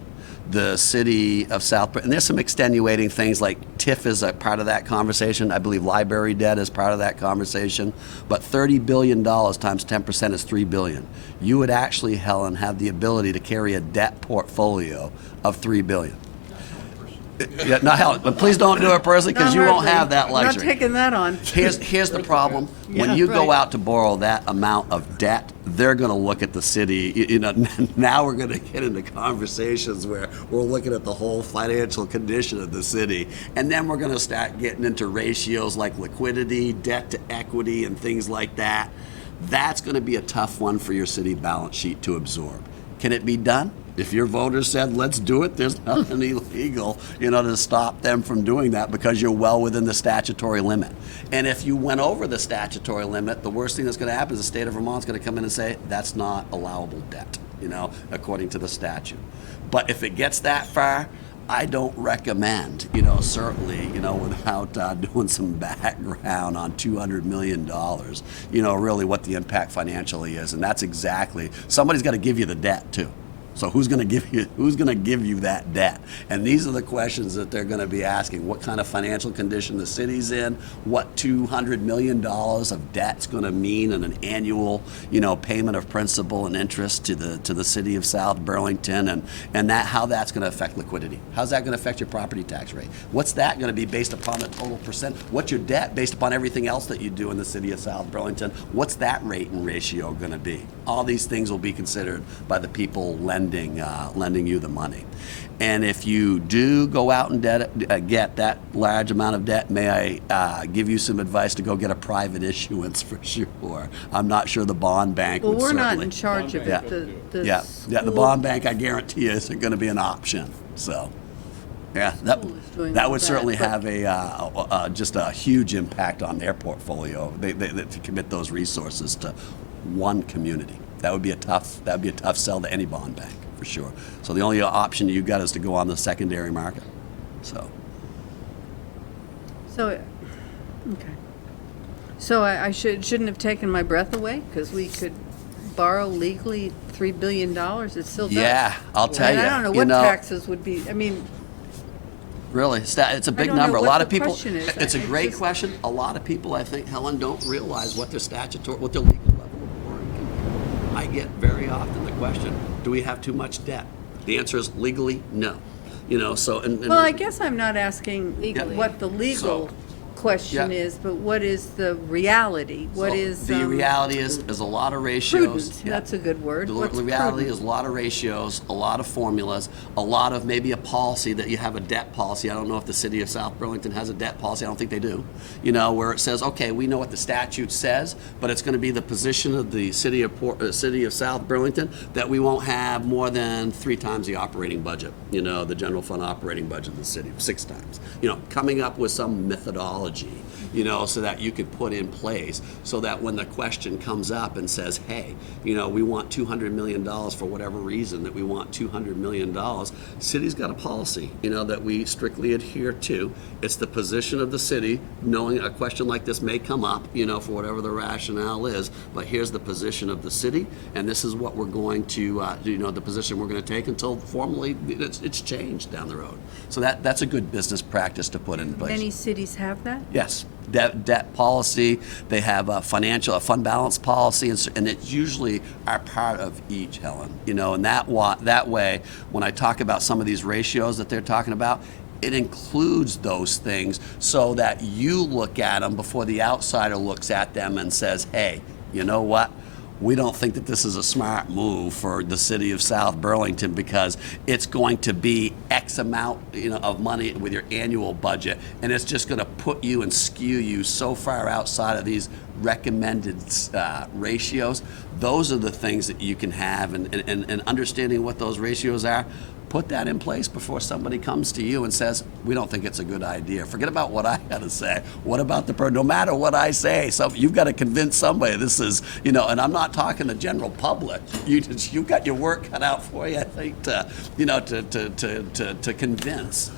the city of South, and there's some extenuating things like TIF is a part of that conversation. I believe library debt is part of that conversation. But $30 billion times 10% is $3 billion. You would actually, Helen, have the ability to carry a debt portfolio of $3 billion. Yeah, no, Helen, but please don't do it personally, because you won't have that I'm not luxury. taking that on. Here's the problem. When Yeah, you go right. out to borrow that amount of debt, they're going to look at the city. You know, now we're going to get into conversations where we're looking at the whole financial condition of the city, and then we're going to start getting into ratios like liquidity, debt to equity, and things like that. That's going to be a tough one for your city balance sheet to absorb. Can it be done? If your voters said, let's do it, there's nothing illegal, to stop them from doing that, because you're well within the statutory limit. And if you went over the statutory limit, the worst thing that's going to happen is the state of Vermont's going to come in and say, that's not allowable debt, according to the statute. But if it gets that far, I don't recommend, certainly, without doing some background on $200 million, really what the impact financially is. And that's exactly, somebody's got to give you the debt too. So who's going to give you that debt? And these are the questions that they're going to be asking. What kind of financial condition the city's in? What $200 million of debt's going to mean in an annual, payment of principal and interest to the city of South Burlington, and how that's going to affect liquidity. How's that going to affect your property tax rate? What's that going to be based upon the total percent? What's your debt based upon everything else that you do in the city of South Burlington? What's that rate and ratio going to be? All these things will be considered by the people lending you the money. And if you do go out and get that large amount of debt, may I give you some advice to go get a private issuance for sure. I'm not sure the bond bank Well, would we're certainly. not in charge of Yeah. it. The Yeah, the school- bond bank, I guarantee you, isn't going to be an option. So, yeah, School is doing that all would that, certainly but- have just a huge impact on their portfolio. They to commit those resources to one community. That would be a tough sell to any bond bank, for sure. So the only option you've got is to go on the secondary market. So, Okay. So I shouldn't have taken my breath away, because we could borrow legally $3 billion. It still does. yeah, I'll tell you. And I don't know what taxes would be. I mean, Really, it's a big don't know number. A what lot the of people. question is. It's a It's great just- question. A lot of people, I think, Helen, don't realize what their legal level of borrowing can be. I get very often the question, do we have too much debt? The answer is legally, no. So and well, I guess I'm not asking Legally. what the legal question Yeah. is, but what is the reality? What So is the reality is a lot of ratios. prudent? That's a good word. The What's reality prudent? is a lot of ratios, a lot of formulas, a lot of maybe a policy that you have a debt policy. I don't know if the city of South Burlington has a debt policy. I don't think they do. Where it says, okay, we know what the statute says, but it's going to be the position of the city of South Burlington that we won't have more than 3 times the operating budget. The general fund operating budget of the city, 6 times. Coming up with some methodology. So that you could put in place so that when the question comes up and says, hey, we want $200 million for whatever reason that we want $200 million, city's got a policy, that we strictly adhere to. It's the position of the city, knowing a question like this may come up, for whatever the rationale is, but here's the position of the city, and this is what we're going to, the position we're going to take until formally it's changed down the road. So that's a good business practice to put in place. Many cities have that? Yes, debt policy. They have a fund balance policy, and it's usually are part of each, Helen. And that way, when I talk about some of these ratios that they're talking about, it includes those things so that you look at them before the outsider looks at them and says, hey, you know what? We don't think that this is a smart move for the city of South Burlington because it's going to be X amount, of money with your annual budget, and it's just going to put you and skew you so far outside of these recommended ratios. Those are the things that you can have, and understanding what those ratios are. Put that in place before somebody comes to you and says, we don't think it's a good idea. Forget about what I got to say. What about no matter what I say, you've got to convince somebody this is, and I'm not talking the general public. You've got your work cut out for you, I think, to convince,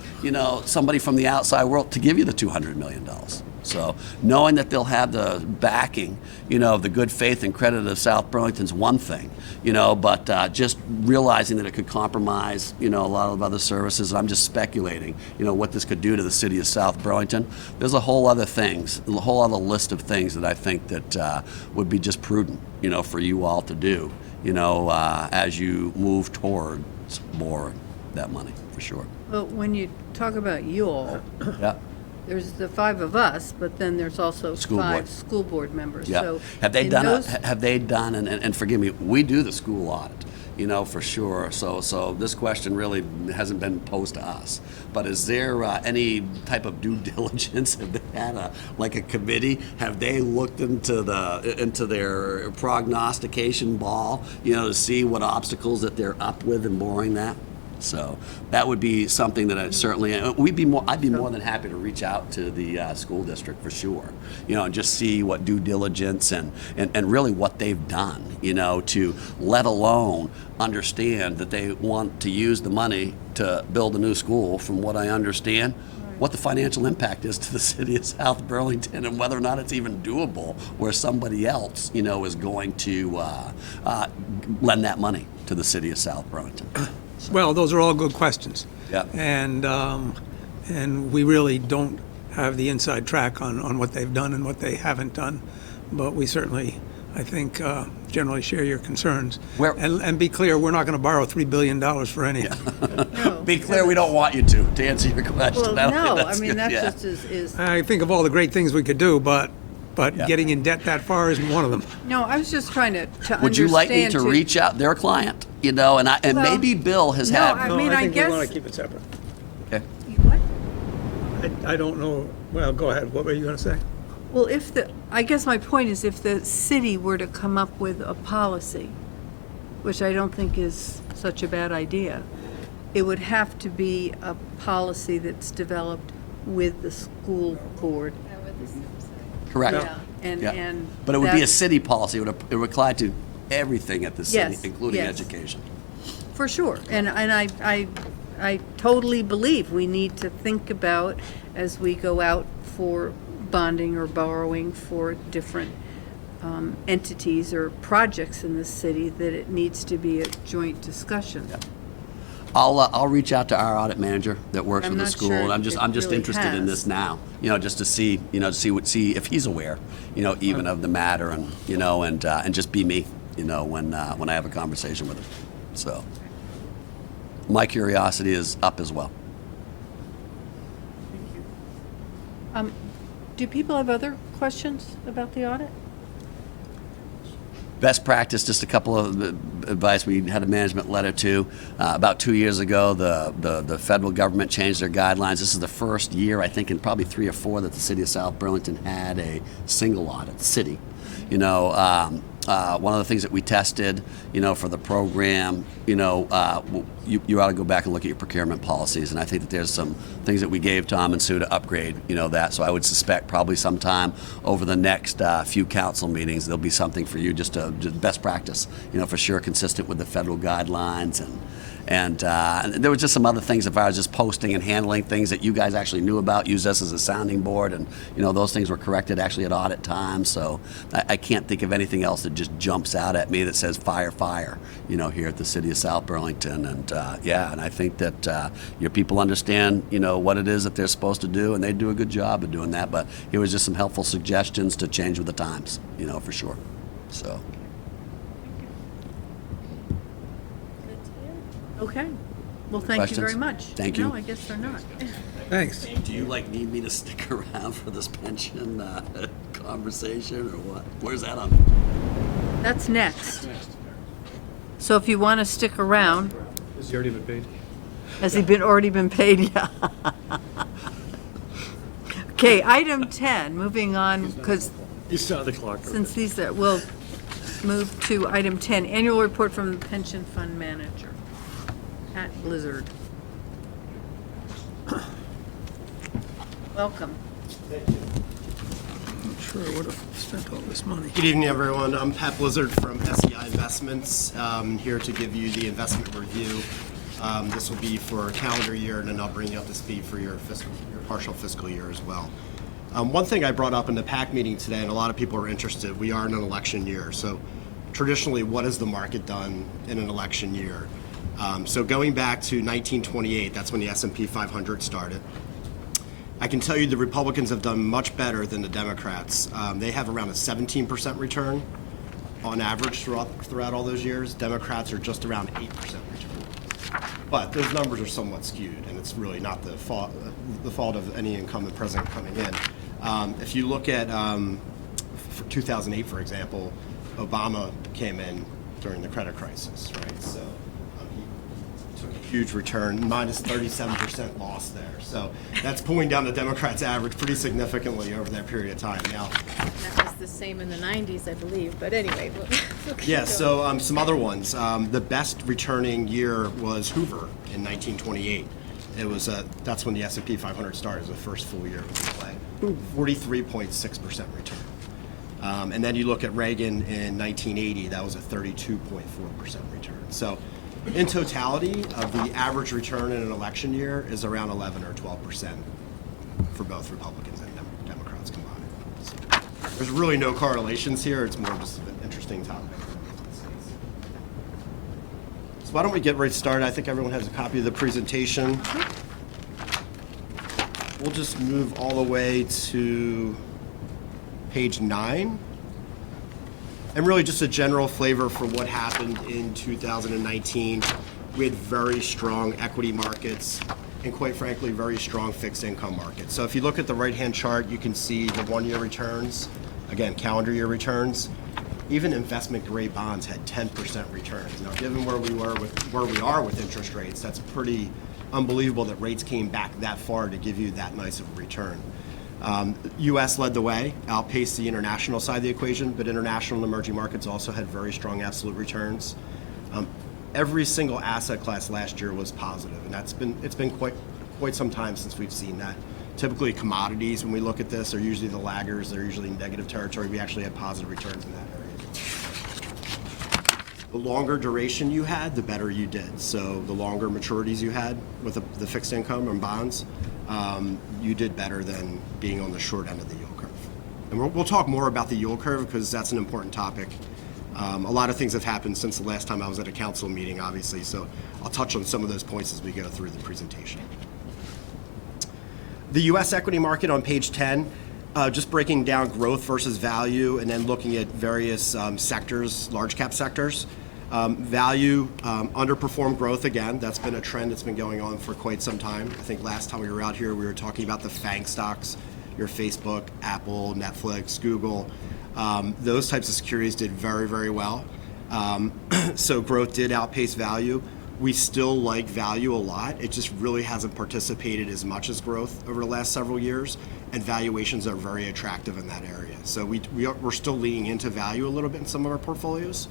somebody from the outside world to give you the $200 million. So knowing that they'll have the backing, of the good faith and credit of South Burlington's one thing, but just realizing that it could compromise, a lot of other services. And I'm just speculating, what this could do to the city of South Burlington. There's a whole other list of things that I think that would be just prudent, for you all to do, as you move towards boring that money, for sure. Well, when you talk about you all, Yeah. there's the 5 of us, but then there's also School 5 board. school board members. Yeah. So Have they in done, those- have they done, and forgive me, we do the school audit, for sure. So this question really hasn't been posed to us. But is there any type of due diligence? Have they had like a committee? Have they looked into their prognostication ball, to see what obstacles that they're up with and boring that? So that would be something that I'd certainly, I'd be more than happy to reach out to the school district for sure, and just see what due diligence and really what they've done, to let alone understand that they want to use the money to build a new school, from what I understand, what the financial impact is to the city of South Burlington, and whether or not it's even doable where somebody else, is going to lend that money to the city of South Burlington. Well, those are all good questions. Yeah. And we really don't have the inside track on what they've done and what they haven't done, but we certainly, I think, generally share your concerns. And be clear, we're not going to borrow $3 billion for anything. No. Be clear, we don't want you to answer your question. Well, I don't think no, that's I mean, good. that Yeah. just is, I think of all the great things we could do, but Yeah. getting in debt that far isn't one of them. no, I was just trying to understand. Would you like me to reach out, their client, and Well, maybe Bill has no, had. I mean, I I think we want guess. to keep it separate. Okay. What? I don't know, well, go ahead, what were you going to say? Well, I guess my point is, if the city were to come up with a policy, which I don't think is such a bad idea, it would have to be a policy that's developed with the school board. Correct. Yeah, and, Yeah. and. But it would be a that's- city policy. It would apply to everything at the city, Yes, including yes. education. For sure, and I totally believe we need to think about, as we go out for bonding or borrowing for different entities or projects in the city, that it needs to be a joint discussion. I'll reach out to our audit manager that works I'm with the not school, sure and I'm it just really interested in has. this now, just to see, see if he's aware, even of the matter, and and just be me, when I have a conversation with him. So my curiosity is up as well. Do people have other questions about the audit? Best practice, just a couple of advice. We had a management letter too. About 2 years ago, the federal government changed their guidelines. This is the first year, I think, in probably 3 or 4 that the city of South Burlington had a single audit, city. One of the things that we tested, for the program, you ought to go back and look at your procurement policies. And I think that there's some things that we gave Tom and Sue to upgrade, that. So I would suspect probably sometime over the next few council meetings, there'll be something for you, just best practice, for sure, consistent with the federal guidelines. And there was just some other things, if I was just posting and handling things that you guys actually knew about, use us as a sounding board, and those things were corrected actually at audit time. So I can't think of anything else that just jumps out at me that says fire, here at the city of South Burlington. And and I think that your people understand, what it is that they're supposed to do, and they do a good job of doing that. But here was just some helpful suggestions to change with the times, for sure. So. Okay. Well, thank you Questions? very much. Thank you. No, I guess they're not. Thanks. Do you need me to stick around for this pension conversation, or what? Where's that on? That's next. So if you want to stick around, Has he already been paid? has he already been paid? Yeah. Okay, item 10, moving on, because You saw the clock. since these are, we'll move to item 10, annual report from the pension fund manager, Pat Blizzard. Welcome. I'm sure I would have spent all this money. Good evening, everyone. I'm Pat Blizzard from SEI Investments, here to give you the investment review. This will be for a calendar year, and then I'll bring you up to speed for your partial fiscal year as well. One thing I brought up in the PAC meeting today, and a lot of people are interested, we are in an election year. So traditionally, what has the market done in an election year? So going back to 1928, that's when the S&P 500 started. I can tell you the Republicans have done much better than the Democrats. They have around a 17% return on average throughout all those years. Democrats are just around 8% return. But those numbers are somewhat skewed, and it's really not the fault of any incumbent president coming in. If you look at for 2008, for example, Obama came in during the credit crisis, right? So he took a huge return, minus 37% loss there. So that's pulling down the Democrats' average pretty significantly over that period of time. Now, That was the same in the 90s, I believe, but anyway. We'll keep yeah, going. so some other ones. The best returning year was Hoover in 1928. It was that's when the S&P 500 started. It was the first full year of play. 43.6% return. And then you look at Reagan in 1980. That was a 32.4% return. So, in totality, the average return in an election year is around 11 or 12% for both Republicans and Democrats combined. So, there's really no correlations here. It's more just an interesting topic. So why don't we get right started? I think everyone has a copy of the presentation. We'll just move all the way to page 9. And really just a general flavor for what happened in 2019. We had very strong equity markets and quite frankly, very strong fixed income markets. So if you look at the right-hand chart, you can see the one-year returns, again, calendar year returns. Even investment-grade bonds had 10% returns. Now, given where we are with interest rates, that's pretty unbelievable that rates came back that far to give you that nice of a return. U.S. led the way, outpaced the international side of the equation, but international and emerging markets also had very strong absolute returns. Every single asset class last year was positive, and it's been quite some time since we've seen that. Typically, commodities, when we look at this, are usually the laggers. They're usually in negative territory. We actually had positive returns in that area. The longer duration you had, the better you did. So the longer maturities you had with the fixed income and bonds, you did better than being on the short end of the yield curve. And we'll talk more about the yield curve because that's an important topic. A lot of things have happened since the last time I was at a council meeting, obviously, so I'll touch on some of those points as we go through the presentation. The U.S. equity market on page 10, just breaking down growth versus value and then looking at various sectors, large cap sectors. Value underperformed growth again. That's been a trend that's been going on for quite some time. I think last time we were out here, we were talking about the FANG stocks, your Facebook, Apple, Netflix, Google. Those types of securities did very, very well. So growth did outpace value. We still like value a lot. It just really hasn't participated as much as growth over the last several years, and valuations are very attractive in that area. So we're still leaning into value a little bit in some of our portfolios.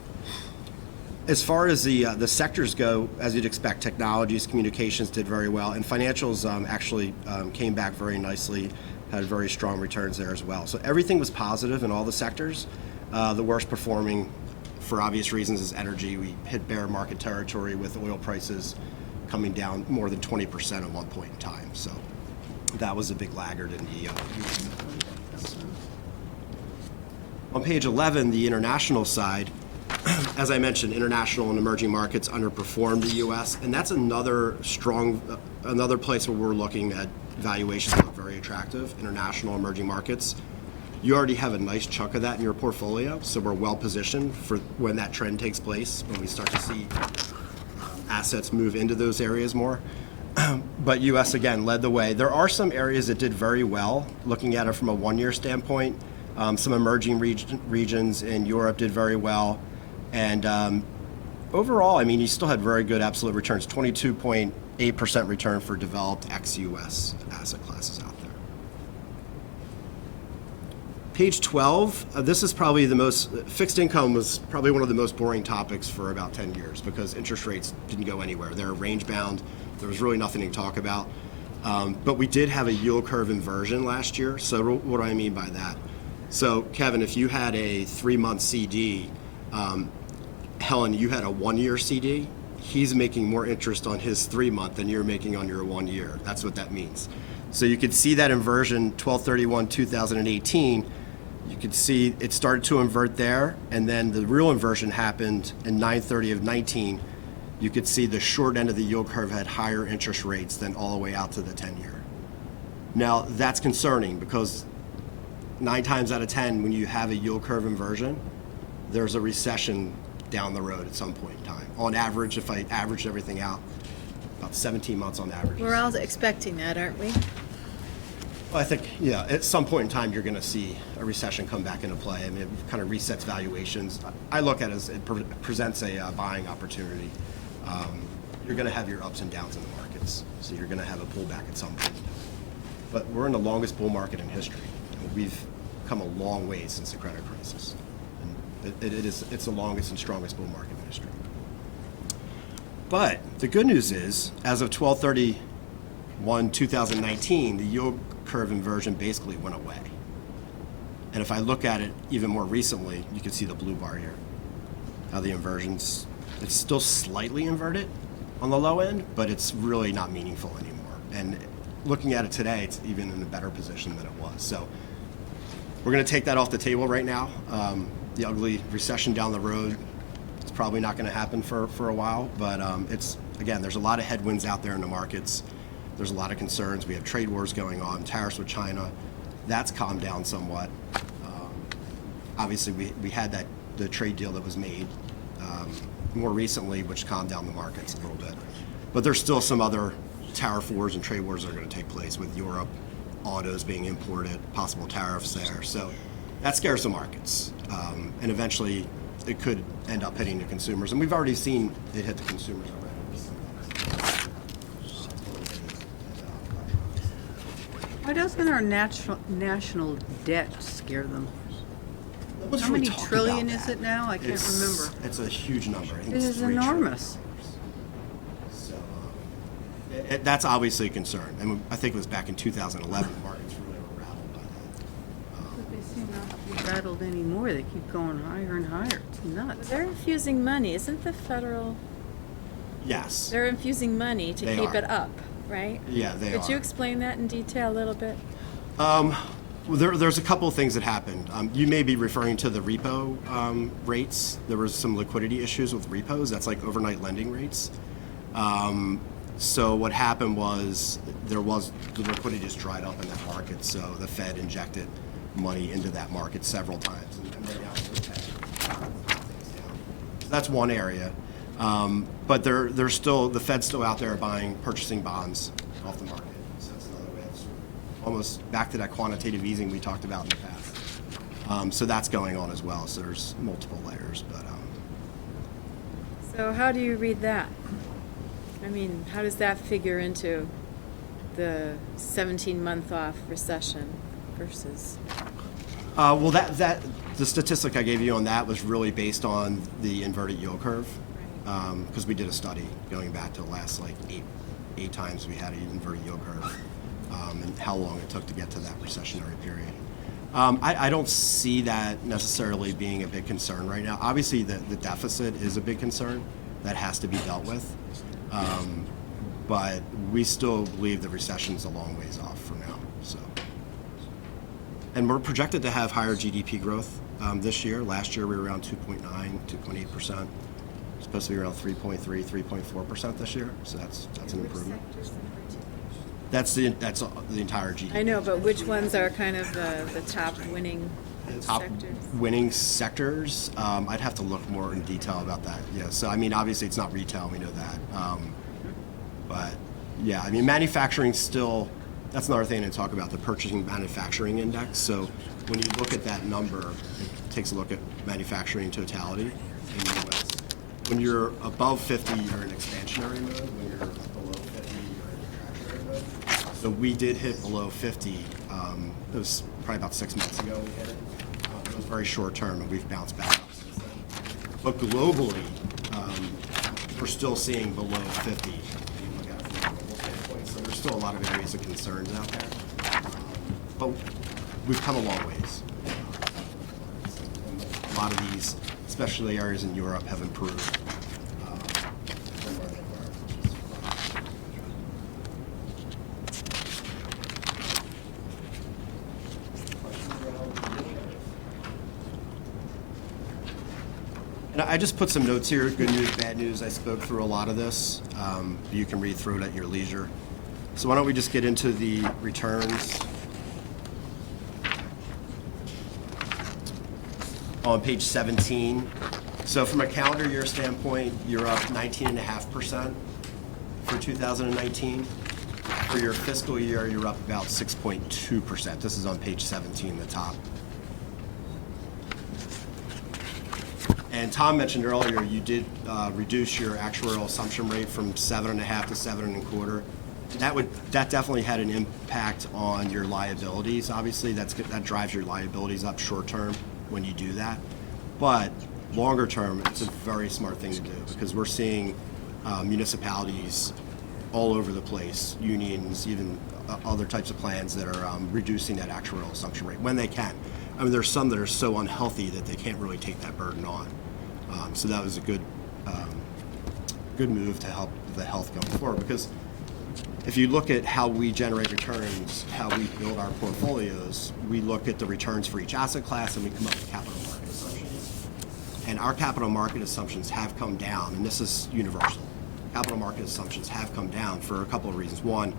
As far as the sectors go, as you'd expect, technologies, communications did very well, and financials actually came back very nicely, had very strong returns there as well. So everything was positive in all the sectors. The worst performing, for obvious reasons, is energy. We hit bear market territory with oil prices coming down more than 20% at one point in time. So that was a big laggard in the On page 11, the international side, as I mentioned, international and emerging markets underperformed the U.S., and that's another place where we're looking at valuations look very attractive, international emerging markets. You already have a nice chunk of that in your portfolio, so we're well positioned for when that trend takes place, when we start to see assets move into those areas more. But U.S., again, led the way. There are some areas that did very well, looking at it from a one-year standpoint. Some emerging regions in Europe did very well. And overall, I mean, you still had very good absolute returns, 22.8% return for developed ex-U.S. asset classes out there. Page 12, this is probably fixed income was probably one of the most boring topics for about 10 years because interest rates didn't go anywhere. They're range bound. There was really nothing to talk about. But we did have a yield curve inversion last year. So what do I mean by that? So Kevin, if you had a 3-month CD, Helen, you had a 1-year CD, he's making more interest on his 3-month than you're making on your 1 year. That's what that means. So you could see that inversion 12/31/2018. You could see it started to invert there, and then the real inversion happened in 9/30/19. You could see the short end of the yield curve had higher interest rates than all the way out to the 10-year. Now, that's concerning because 9 times out of 10, when you have a yield curve inversion, there's a recession down the road at some point in time. On average, if I averaged everything out, 17 months on average. We're all expecting that, aren't we? Well, I think, yeah, at some point in time, you're going to see a recession come back into play. I mean, it kind of resets valuations. I look at it as it presents a buying opportunity. You're going to have your ups and downs in the markets, so you're going to have a pullback at some point. But we're in the longest bull market in history. I mean, we've come a long way since the credit crisis. And it's the longest and strongest bull market in history. But the good news is, as of 12/31/2019, the yield curve inversion basically went away. And if I look at it even more recently, you can see the blue bar here, how the inversions, it's still slightly inverted on the low end, but it's really not meaningful anymore. And looking at it today, it's even in a better position than it was. So we're going to take that off the table right now. The ugly recession down the road, it's probably not going to happen for a while, but it's, again, there's a lot of headwinds out there in the markets. There's a lot of concerns. We have trade wars going on, tariffs with China. That's calmed down somewhat. Obviously, we had the trade deal that was made more recently, which calmed down the markets a little bit. But there's still some other tariff wars and trade wars that are going to take place with Europe, autos being imported, possible tariffs there. So that scares the markets. And eventually, it could end up hitting the consumers. And we've already seen it hit the consumers already. Why doesn't our national debt scare them? Nobody's How really many talked trillion about is that. it now? I can't remember. It's a huge number. I think It it's is $3 trillion. enormous. So that's obviously a concern. I mean, I think it was back in 2011, the markets really were rattled by that. But they seem not to be rattled anymore. They keep going higher and higher. It's nuts. They're infusing money. Isn't the federal, Yes. they're infusing money to They keep are. it up, right? Yeah, they Could you are. explain that in detail a little bit? Well, there's a couple of things that happened. You may be referring to the repo rates. There was some liquidity issues with repos. That's like overnight lending rates. So what happened was the liquidity just dried up in that market. So the Fed injected money into that market several times. And right now it's okay. That's one area. But there's still, the Fed's still out there purchasing bonds off the market. So that's another way. It's almost back to that quantitative easing we talked about in the past. So that's going on as well. So there's multiple layers. But So how do you read that? I mean, how does that figure into the 17-month off recession versus? well, the statistic I gave you on that was really based on the inverted yield curve, because we did a study going back to the last like eight times we had an inverted yield curve, and how long it took to get to that recessionary period. I don't see that necessarily being a big concern right now. Obviously, the deficit is a big concern that has to be dealt with, but we still believe the recession's a long ways off from now. So, and we're projected to have higher GDP growth this year. Last year we were around 2.9, 2.8%. Supposed to be around 3.3, 3.4% this year. So that's an improvement. That's the entire GDP. I know, but which ones are kind of the top winning Top sectors? winning sectors. I'd have to look more in detail about that. Yeah. So I mean, obviously it's not retail. We know that. But yeah, I mean, manufacturing still. That's another thing to talk about, the Purchasing Manufacturing Index. So when you look at that number, it takes a look at manufacturing in totality in the U.S. When you're above 50, you're in expansionary mode. When you're below 50, you're in contractionary mode. So we did hit below 50. It was probably about 6 months ago we hit it. It was very short term, and we've bounced back up since then. But globally, we're still seeing below 50. When you look at it from a global standpoint. So there's still a lot of areas of concerns out there. But we've come a long ways. A lot of these, especially areas in Europe, have improved from where they were, which is And I just put some notes here, good news, bad news. I spoke through a lot of this. You can read through it at your leisure. So why don't we just get into the returns. On page 17. So from a calendar year standpoint, you're up 19.5% for 2019. For your fiscal year, you're up about 6.2%. This is on page 17, the top. And Tom mentioned earlier, you did reduce your actuarial assumption rate from 7.5 to 7.25. That definitely had an impact on your liabilities. Obviously, that drives your liabilities up short term when you do that. But longer term, it's a very smart thing to do because we're seeing municipalities all over the place, unions, even other types of plans that are reducing that actuarial assumption rate when they can. I mean, there's some that are so unhealthy that they can't really take that burden on. So that was a good move to help the health going forward. Because if you look at how we generate returns, how we build our portfolios, we look at the returns for each asset class and we come up with capital market assumptions. And our capital market assumptions have come down, and this is universal. Capital market assumptions have come down for a couple of reasons. One,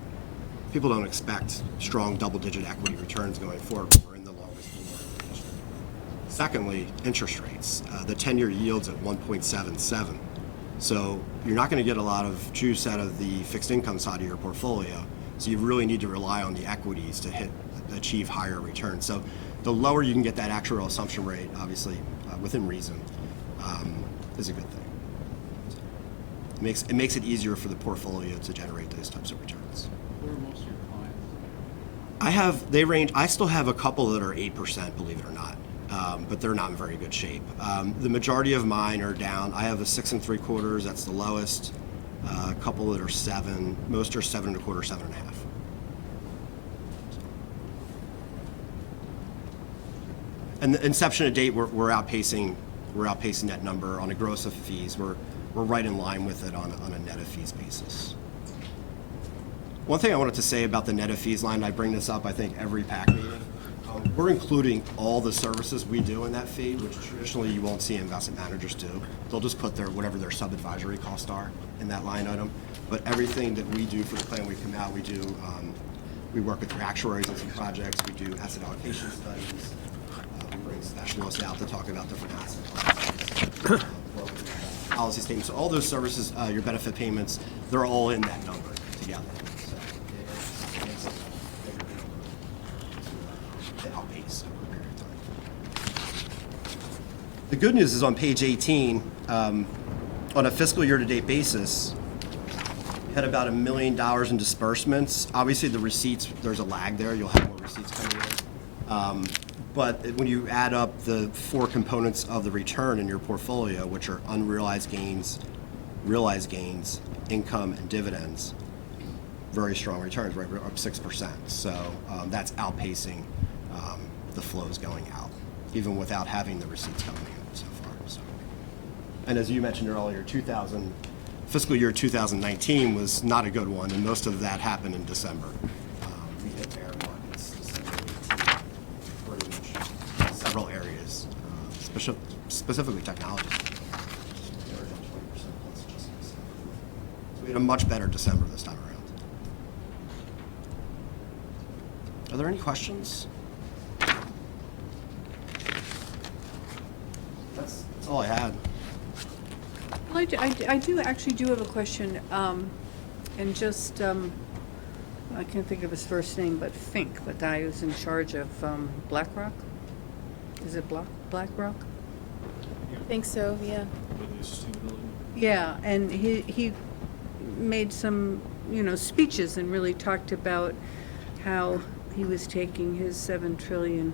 people don't expect strong double-digit equity returns going forward, but we're in the longest bull market in history. Secondly, interest rates. The 10-year yield's at 1.77. So you're not going to get a lot of juice out of the fixed income side of your portfolio. So you really need to rely on the equities to achieve higher returns. So the lower you can get that actuarial assumption rate, obviously within reason, is a good thing. It makes it easier for the portfolio to generate those types of returns. Who are most of your clients? I still have a couple that are 8%, believe it or not, but they're not in very good shape. The majority of mine are down. I have a 6 3/4, that's the lowest. A couple that are 7, most are 7.25, 7.5. And the inception to date, we're outpacing that number on a gross of fees. We're right in line with it on a net of fees basis. One thing I wanted to say about the net of fees line, I bring this up, I think, every PAC meeting. We're including all the services we do in that fee, which traditionally you won't see investment managers do. They'll just put whatever their sub-advisory costs are in that line item. But everything that we do for the plan we come out, we do, we work with your actuaries on some projects, we do asset allocation studies, we bring specialists out to talk about different asset classes, policy statements. So all those services, your benefit payments, they're all in that number together. So it makes it a bigger number to outpace over a period of time. The good news is on page 18, on a fiscal year-to-date basis, we had about $1 million in disbursements. Obviously, the receipts, there's a lag there. You'll have more receipts coming in. But when you add up the 4 components of the return in your portfolio, which are unrealized gains, realized gains, income, and dividends, very strong returns, right? We're up 6%. So that's outpacing the flows going out, even without having the receipts coming in so far. So. And as you mentioned earlier, fiscal year 2019 was not a good one, and most of that happened in December. We hit bear markets December 18, pretty much several areas, specifically technology. They were down 20% plus just in December. So we had a much better December this time around. Are there any questions? That's all I had. Well, I do have a question, and just, I can't think of his first name, but Fink, the guy who's in charge of BlackRock. Is it BlackRock? I think so, yeah. Yeah, and he made some, speeches and really talked about how he was taking his 7 trillion,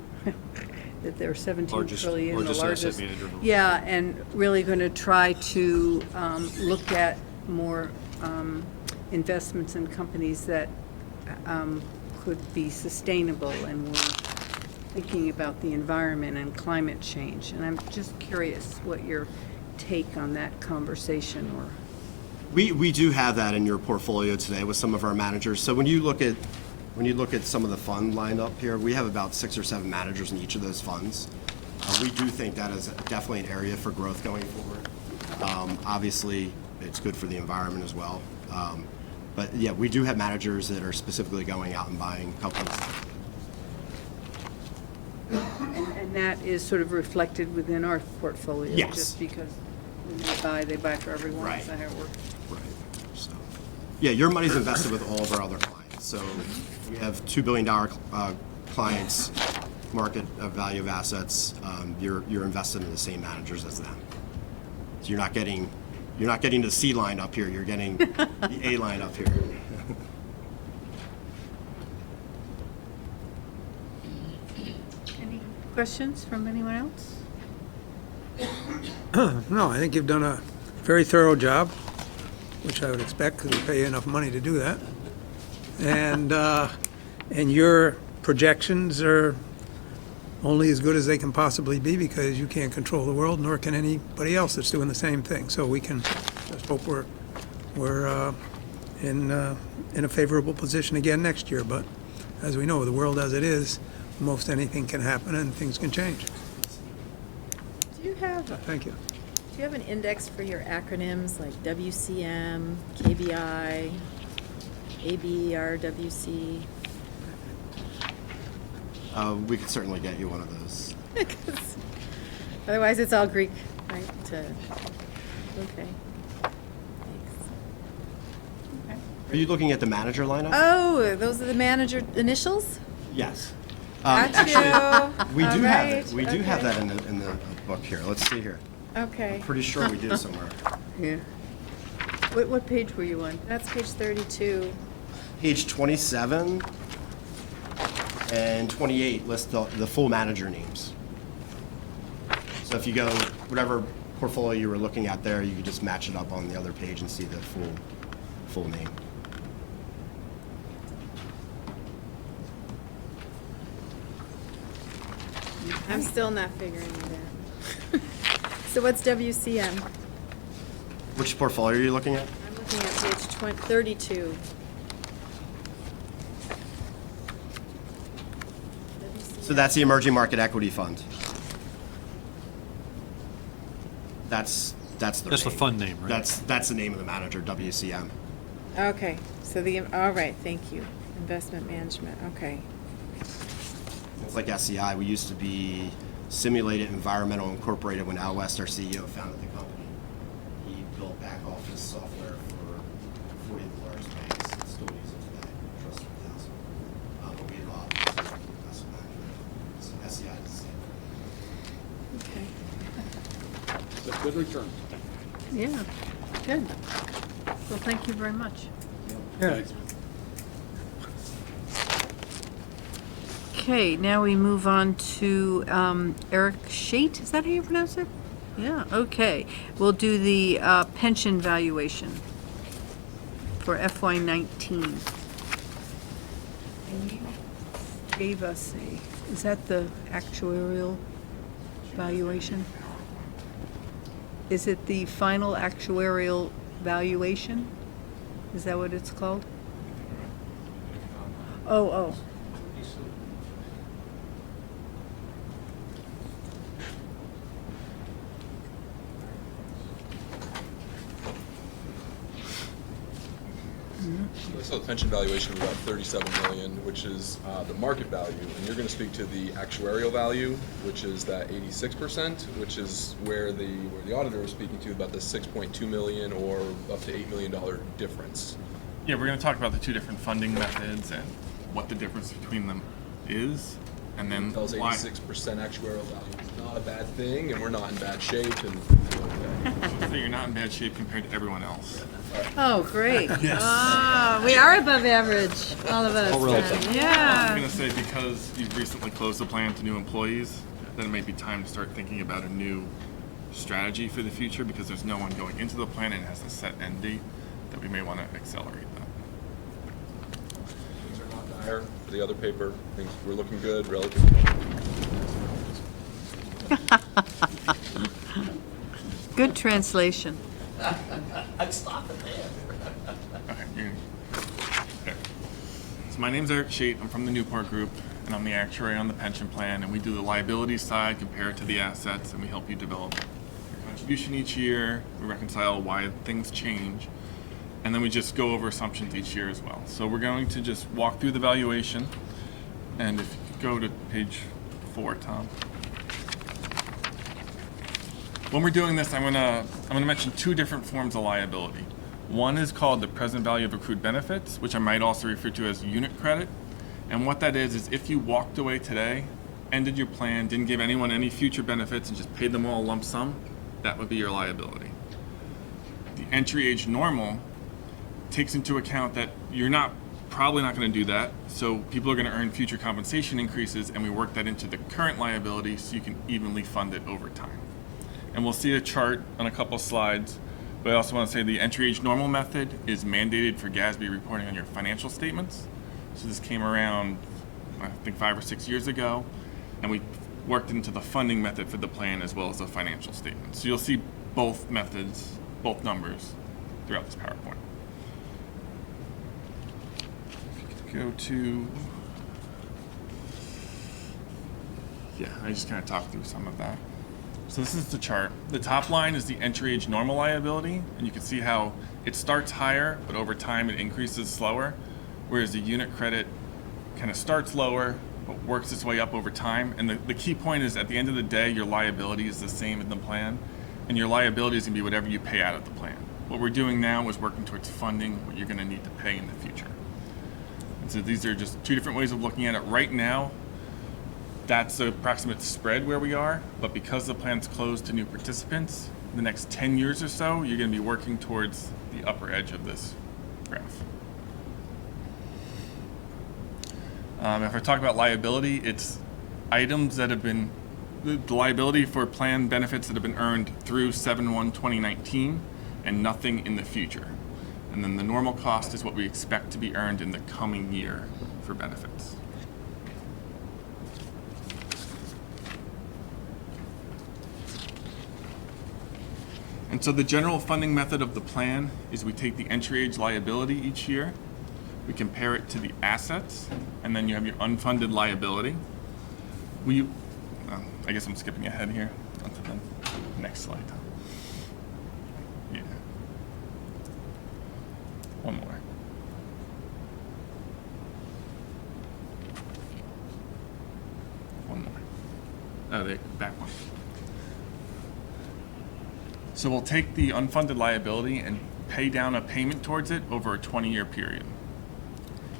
that they're 17 trillion, the largest. Asset manager. Yeah, and really going to try to look at more investments in companies that could be sustainable and were thinking about the environment and climate change. And I'm just curious what your take on that conversation or. We do have that in your portfolio today with some of our managers. So when you look at some of the fund lined up here, we have about 6 or 7 managers in each of those funds. We do think that is definitely an area for growth going forward. Obviously, it's good for the environment as well. But yeah, we do have managers that are specifically going out and buying companies. And that is sort of reflected within our portfolio? Yes. Just because when they buy for everyone? Right. Is that how it works? Right. So, Yeah, your money's invested with all of our other clients. So we have $2 billion clients, market value of assets. You're invested in the same managers as them. So you're not getting the C line up here. You're getting the A line up here. Any questions from anyone else? No, I think you've done a very thorough job, which I would expect because we pay you enough money to do that. And your projections are only as good as they can possibly be because you can't control the world, nor can anybody else that's doing the same thing. So we can just hope we're in a favorable position again next year. But as we know, the world as it is, most anything can happen and things can change. Do you have, Thank you. do you have an index for your acronyms like WCM, KBI, ABRWC? We could certainly get you one of those. Otherwise, it's all Greek, right? Okay. Thanks. Okay. Are you looking at the manager lineup? Oh, those are the manager initials? Yes. Got you. We do All have it. right, We do have okay. that in the book here. Let's see here. Okay. Pretty sure we do somewhere. Yeah. What page were you on? That's page 32. Page 27 and 28 list the full manager names. So if you go, whatever portfolio you were looking at there, you could just match it up on the other page and see the full name. I'm still not figuring it out. So what's WCM? Which portfolio are you looking at? I'm looking at page 32. So that's the Emerging Market Equity Fund. That's the That's the name. fund name, right? That's the name of the manager, WCM. Okay, so all right, thank you. Investment management, okay. It's like SCI. We used to be Simulated Environmental Incorporated when Al West, our CEO, founded the company. He built back office software for 40 of the largest banks. Still use it today. Trust 3000. But we have investment management. So SCI is the same. Okay. It's a good return. Yeah, good. Well, thank you very much. Yeah. Okay, now we move on to Eric Shate. Is that how you pronounce it? Yeah, okay. We'll do the pension valuation for FY19. And you gave us is that the actuarial valuation? Is it the final actuarial valuation? Is that what it's called? Oh. So the pension valuation was about 37 million, which is the market value, and you're going to speak to the actuarial value, which is that 86%, which is where the auditor was speaking to about the 6.2 million or up to $8 million difference. Yeah, we're going to talk about the two different funding methods and what the difference between them is, and then Tells why. 86% actuarial value is not a bad thing, and we're not in bad shape. And So you're not in bad shape compared to everyone else. Oh, great. Oh, we are above average, all of us. All relative. I Yeah. was going to say, because you've recently closed the plan to new employees, then it may be time to start thinking about a new strategy for the future, because there's no one going into the plan and it has a set end date, that we may want to accelerate that. things are not dire. For the other paper, things were looking good relative. Good translation. Okay, there. So my name's Eric Shate. I'm from the Newport Group, and I'm the actuary on the pension plan, and we do the liability side compared to the assets, and we help you develop your contribution each year. We reconcile why things change, and then we just go over assumptions each year as well. So we're going to just walk through the valuation, and if you could go to page 4, Tom. When we're doing this, I'm gonna mention two different forms of liability. One is called the present value of accrued benefits, which I might also refer to as unit credit. And what that is if you walked away today, ended your plan, didn't give anyone any future benefits, and just paid them all lump sum, that would be your liability. The entry age normal takes into account that you're probably not going to do that, so people are going to earn future compensation increases, and we work that into the current liability so you can evenly fund it over time. And we'll see a chart on a couple slides, but I also want to say the entry age normal method is mandated for GASB reporting on your financial statements. So this came around, I think 5 or 6 years ago, and we worked into the funding method for the plan as well as the financial statement. So you'll see both methods, both numbers throughout this PowerPoint. Go to, I just kind of talked through some of that. So this is the chart. The top line is the entry age normal liability, and you can see how it starts higher, but over time it increases slower, whereas the unit credit kind of starts lower, but works its way up over time. And the key point is at the end of the day, your liability is the same in the plan, and your liability is going to be whatever you pay out of the plan. What we're doing now is working towards funding what you're going to need to pay in the future. And so these are just two different ways of looking at it. Right now, that's the approximate spread where we are, but because the plan's closed to new participants, the next 10 years or so, you're going to be working towards the upper edge of this graph. If I talk about liability, it's items that have been, the liability for plan benefits that have been earned through 7/1/2019 and nothing in the future. And then the normal cost is what we expect to be earned in the coming year for benefits. And so the general funding method of the plan is we take the entry age liability each year, we compare it to the assets, and then you have your unfunded liability. I guess I'm skipping ahead here onto the next slide. Yeah. One more. One more. Oh, back one. So we'll take the unfunded liability and pay down a payment towards it over a 20-year period.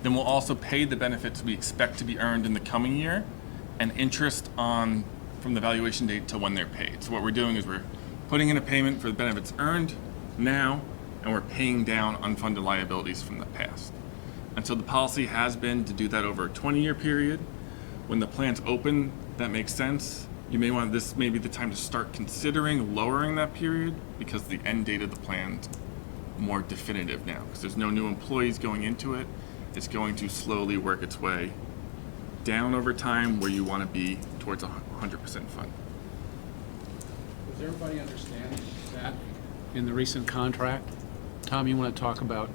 Then we'll also pay the benefits we expect to be earned in the coming year and interest on from the valuation date to when they're paid. So what we're doing is we're putting in a payment for the benefits earned now, and we're paying down unfunded liabilities from the past. And so the policy has been to do that over a 20-year period. When the plan's open, that makes sense. You may want this may be the time to start considering lowering that period because the end date of the plan's more definitive now because there's no new employees going into it. It's going to slowly work its way down over time where you want to be towards 100% fund. Does everybody understand that in the recent contract? Tom, you want to talk about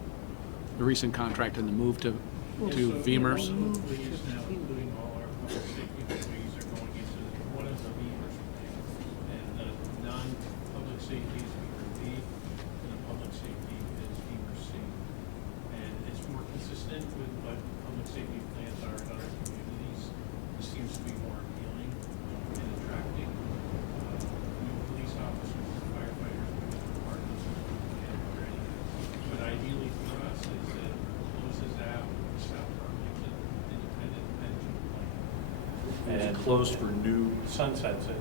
the recent contract and the move to VEMR's? Employees now, including all our public safety employees, are going into one of the VEMR's plans. And the non-public safety is VEMR B, and the public safety is VEMR C. And it's more consistent with what public safety plans are in other communities. This seems to be more appealing and attracting new police officers, firefighters, police departments, and already. But ideally for us is that it closes out South Burlington independent pension plan. And closed for new. Sunsets it.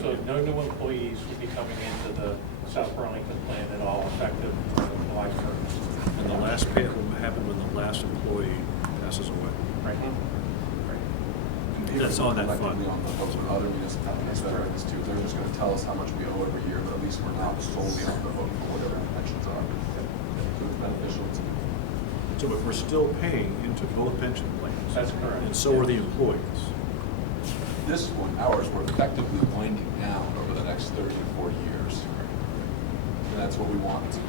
So no new employees would be coming into the South Burlington plan at all, effective July 1st. And the last pay will happen when the last employee passes away. Right. That's on that Collectively fund. on the hook with other municipalities that are in this too. They're just going to tell us how much we owe every year, but at least we're not solely on the hook for whatever the pensions are. So it's beneficial to. So, but we're still paying into both pension plans. That's correct. And so are the employees. This one, ours, we're effectively winding down over the next 30 to 40 years. And that's what we want to do.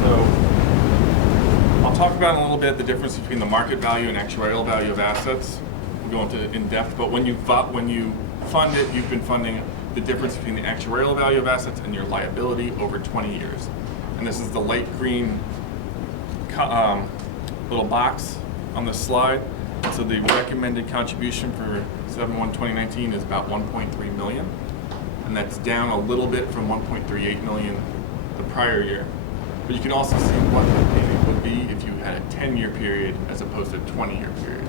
So I'll talk about in a little bit the difference between the market value and actuarial value of assets. We'll go into in depth, but when you fund it, you've been funding the difference between the actuarial value of assets and your liability over 20 years. And this is the light green little box on the slide. So the recommended contribution for 7/1/2019 is about 1.3 million, and that's down a little bit from 1.38 million the prior year. But you can also see what the payment would be if you had a 10-year period as opposed to a 20-year period.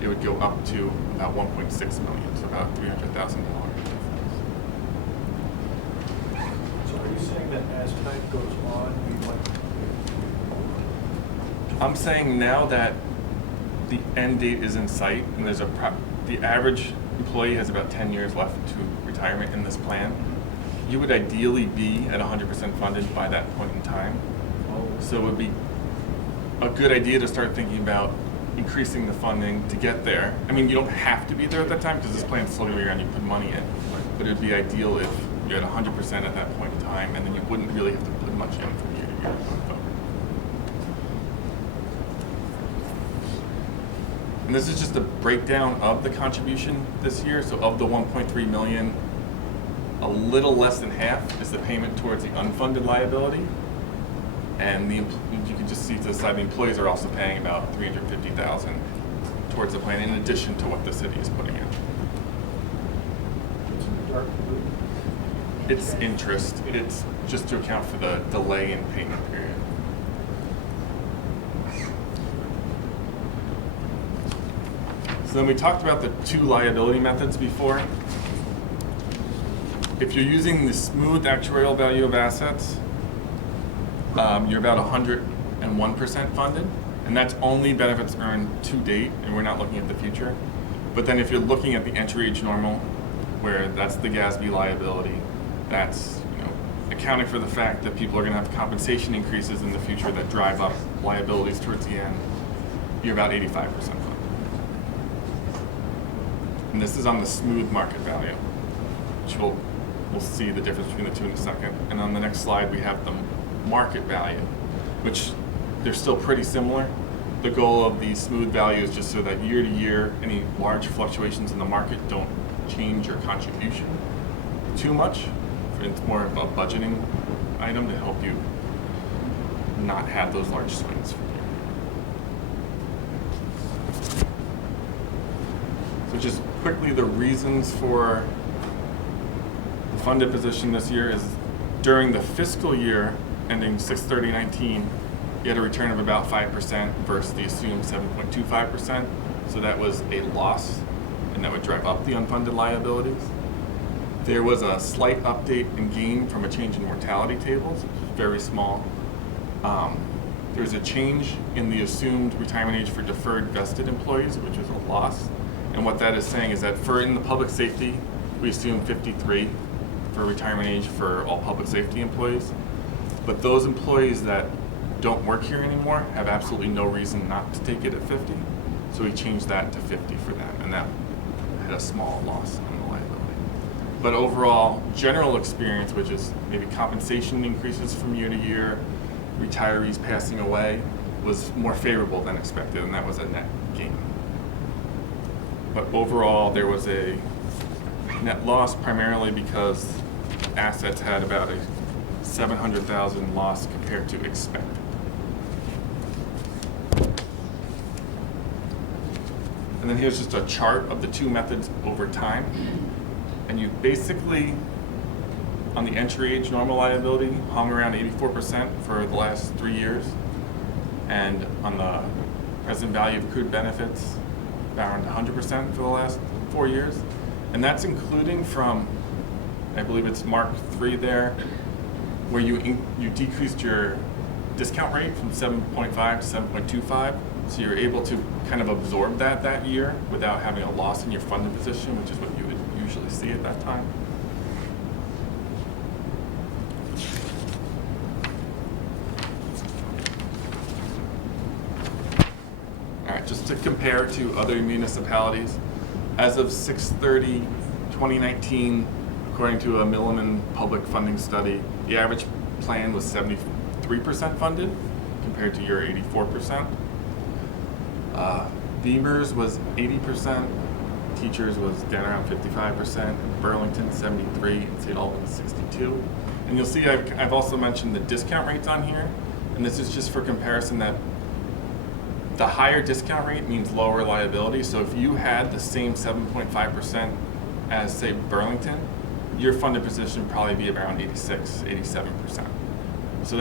It would go up to about 1.6 million, so about $300,000. So are you saying that as time goes on, we might? I'm saying now that the end date is in sight and there's the average employee has about 10 years left to retirement in this plan, you would ideally be at 100% funded by that point in time. So it would be a good idea to start thinking about increasing the funding to get there. I mean, you don't have to be there at that time because this plan is slowly around, you put money in, but it would be ideal if you're at 100% at that point in time, and then you wouldn't really have to put much in from year to year. And this is just a breakdown of the contribution this year. So of the 1.3 million, a little less than half is the payment towards the unfunded liability. And you can just see to the side, the employees are also paying about $350,000 towards the plan in addition to what the city is putting in. It's interest. It's just to account for the delay in payment period. So then we talked about the two liability methods before. If you're using the smooth actuarial value of assets, you're about 101% funded, and that's only benefits earned to date, and we're not looking at the future. But then if you're looking at the entry age normal, where that's the GASB liability, that's accounting for the fact that people are going to have compensation increases in the future that drive up liabilities towards the end, you're about 85% funded. And this is on the smooth market value, which we'll see the difference between the two in a second. And on the next slide, we have the market value, which they're still pretty similar. The goal of the smooth value is just so that year to year, any large fluctuations in the market don't change your contribution too much. It's more of a budgeting item to help you not have those large swings from year to year. So just quickly, the reasons for the funded position this year is during the fiscal year ending 6/30/19, you had a return of about 5% versus the assumed 7.25%. So that was a loss, and that would drive up the unfunded liabilities. There was a slight update in gain from a change in mortality tables, very small. There's a change in the assumed retirement age for deferred vested employees, which is a loss. And what that is saying is that in the public safety, we assume 53 for retirement age for all public safety employees. But those employees that don't work here anymore have absolutely no reason not to take it at 50. So we changed that to 50 for them, and that had a small loss on the liability. But overall, general experience, which is maybe compensation increases from year to year, retirees passing away, was more favorable than expected, and that was a net gain. But overall, there was a net loss primarily because assets had about a $700,000 loss compared to expected. And then here's just a chart of the two methods over time. And you basically, on the entry age normal liability, hung around 84% for the last 3 years. And on the present value of accrued benefits, around 100% for the last 4 years. And that's including from, I believe it's Mark 3 there, where you decreased your discount rate from 7.5 to 7.25. So you're able to kind of absorb that year without having a loss in your funded position, which is what you would usually see at that time. All right, just to compare to other municipalities, as of 6/30/2019, according to a Milliman public funding study, the average plan was 73% funded compared to your 84%. Beamer's was 80%, Teachers was down around 55%, Burlington 73%, and St. Albans 62%. And you'll see I've also mentioned the discount rates on here, and this is just for comparison that the higher discount rate means lower liability. So if you had the same 7.5% as, say, Burlington, your funded position would probably be around 86, 87%. So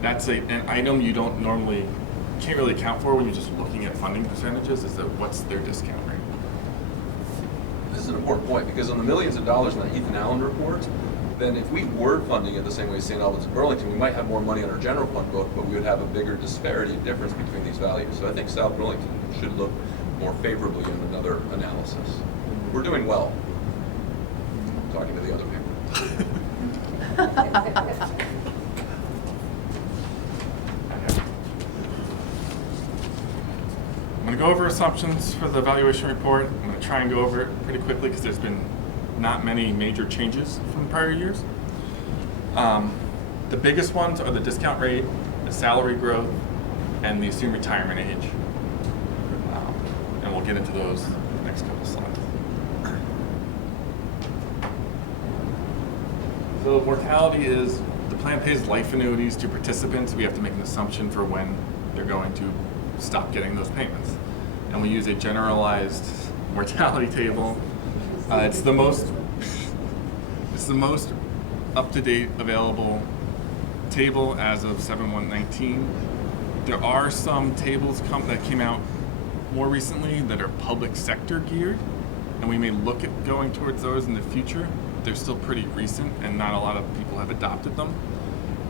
that's an item you can't really account for when you're just looking at funding percentages, is that what's their discount rate. This is an important point, because on the millions of dollars in the Ethan Allen report, then if we were funding it the same way St. Albans and Burlington, we might have more money on our general fund book, but we would have a bigger disparity, difference between these values. So I think South Burlington should look more favorably in another analysis. We're doing well. Talking to the other people. I'm going to go over assumptions for the evaluation report. I'm going to try and go over it pretty quickly because there's been not many major changes from prior years. The biggest ones are the discount rate, the salary growth, and the assumed retirement age. And we'll get into those in the next couple slides. So mortality is, the plan pays life annuities to participants. We have to make an assumption for when they're going to stop getting those payments. And we use a generalized mortality table. It's the most up-to-date available table as of 7/1/19. There are some tables that came out more recently that are public sector geared, and we may look at going towards those in the future. They're still pretty recent, and not a lot of people have adopted them.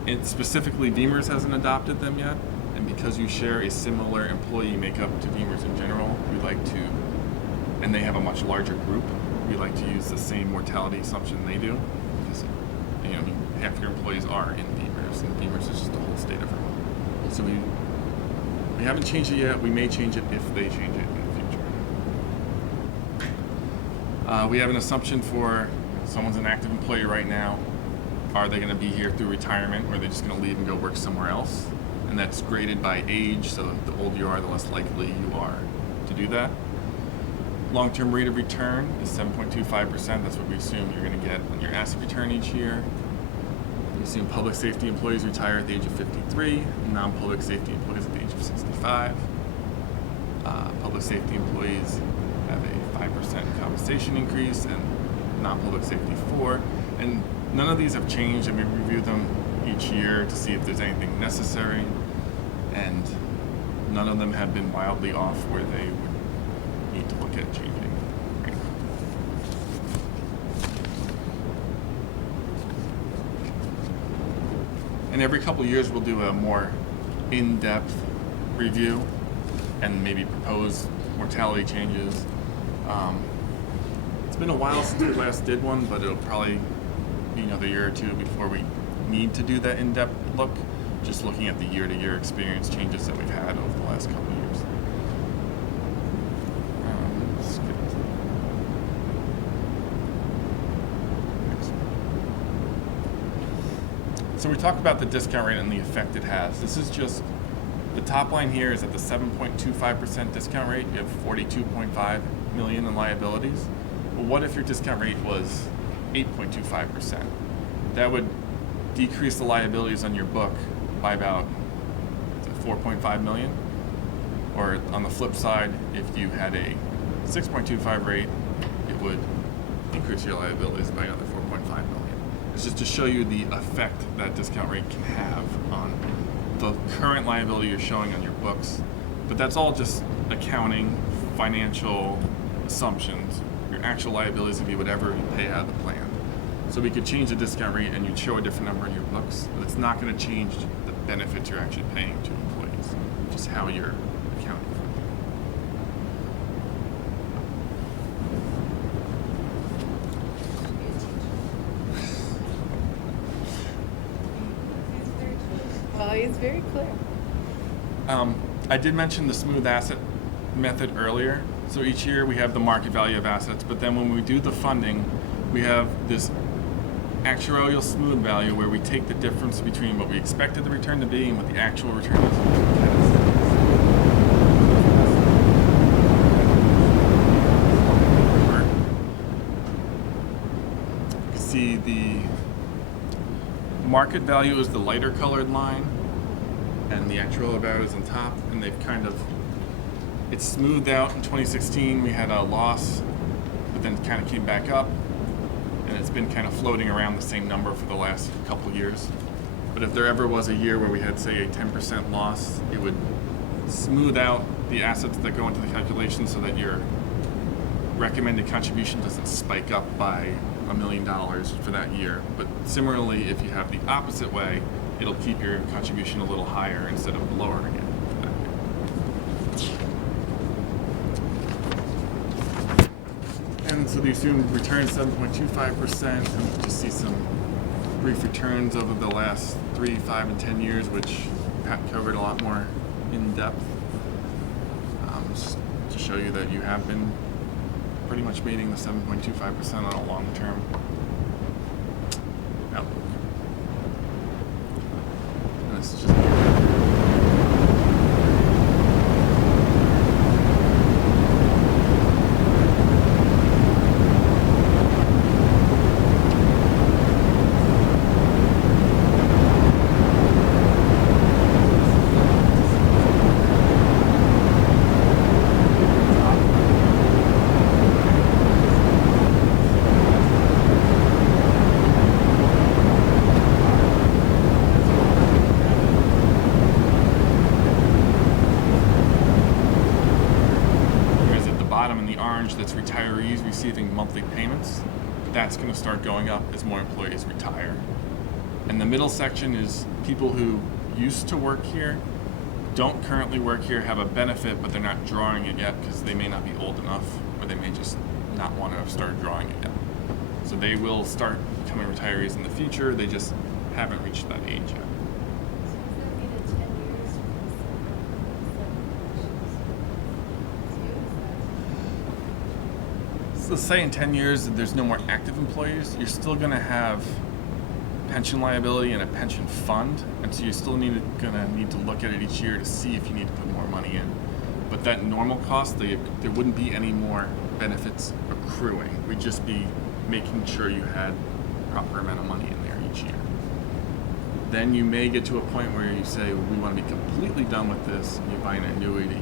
And specifically, Beamers hasn't adopted them yet, and because you share a similar employee makeup to Beamers in general, we like to, and they have a much larger group, we like to use the same mortality assumption they do, because half your employees are in Beamers, and Beamers is just a whole state of Vermont. So we haven't changed it yet. We may change it if they change it in the future. We have an assumption for someone's an active employee right now. Are they going to be here through retirement, or are they just going to leave and go work somewhere else? And that's graded by age, so the older you are, the less likely you are to do that. Long-term rate of return is 7.25%. That's what we assume you're going to get on your asset return each year. We assume public safety employees retire at the age of 53, non-public safety employees at the age of 65. Public safety employees have a 5% compensation increase, and non-public safety 4%. And none of these have changed, and we review them each year to see if there's anything necessary. And none of them have been wildly off where they would need to look at changing. And every couple of years, we'll do a more in-depth review and maybe propose mortality changes. It's been a while since we last did one, but it'll probably be another year or two before we need to do that in-depth look, just looking at the year-to-year experience changes that we've had over the last couple of years. So we talked about the discount rate and the effect it has. This is just, the top line here is at the 7.25% discount rate, you have 42.5 million in liabilities. Well, what if your discount rate was 8.25%? That would decrease the liabilities on your book by about 4.5 million. Or on the flip side, if you had a 6.25 rate, it would increase your liabilities by another 4.5 million. It's just to show you the effect that discount rate can have on the current liability you're showing on your books. But that's all just accounting, financial assumptions. Your actual liabilities would be whatever you pay out of the plan. So we could change the discount rate and you'd show a different number in your books, but it's not going to change the benefits you're actually paying to employees, just how you're accounting for them. Well, he's very clear. I did mention the smooth asset method earlier. So each year we have the market value of assets, but then when we do the funding, we have this actuarial smooth value where we take the difference between what we expected the return to be and what the actual return is. You can see the market value is the lighter colored line, and the actuarial value is on top, and they've kind of It smoothed out in 2016. We had a loss, but then kind of came back up, and it's been kind of floating around the same number for the last couple years. But if there ever was a year where we had, say, a 10% loss, it would smooth out the assets that go into the calculation so that your recommended contribution doesn't spike up by $1 million for that year. But similarly, if you have the opposite way, it'll keep your contribution a little higher instead of lowering it for that year. And so the assumed return is 7.25%, and you just see some brief returns over the last 3, 5, and 10 years, which Pat covered a lot more in depth. Just to show you that you have been pretty much meeting the 7.25% on a long-term outlook. And this is just that's retirees receiving monthly payments. That's going to start going up as more employees retire. And the middle section is people who used to work here, don't currently work here, have a benefit, but they're not drawing it yet because they may not be old enough, or they may just not want to have started drawing it yet. So they will start becoming retirees in the future, they just haven't reached that age yet. So let's say in 10 years there's no more active employees, you're still going to have pension liability and a pension fund, and so you're still gonna need to look at it each year to see if you need to put more money in. But that normal cost, there wouldn't be any more benefits accruing. We'd just be making sure you had the proper amount of money in there each year. Then you may get to a point where you say, we want to be completely done with this, and you buy an annuity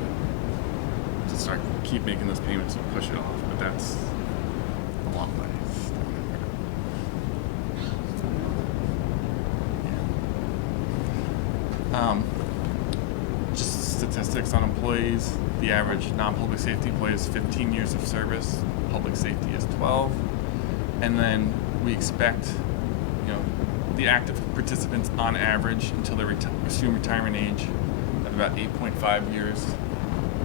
to keep making those payments and push it off. But that's a long way. Just statistics on employees. The average non-public safety employee is 15 years of service. Public safety is 12. And then we expect, the active participants on average until they assume retirement age of about 8.5 years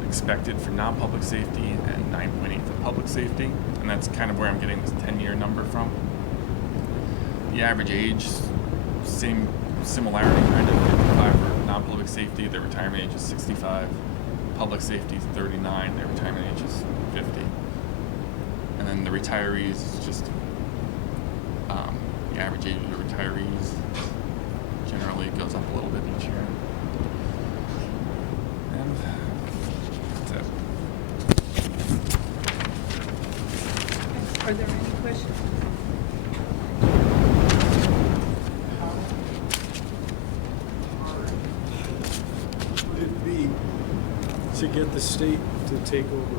expected for non-public safety and 9.8 for public safety. And that's kind of where I'm getting this 10-year number from. The average age, same similarity, kind of 55 for non-public safety. Their retirement age is 65. Public safety is 39. Their retirement age is 50. And then the retirees is just the average age of the retirees generally goes up a little bit each year. And that's it. Are there any questions? Would it be to get the state to take over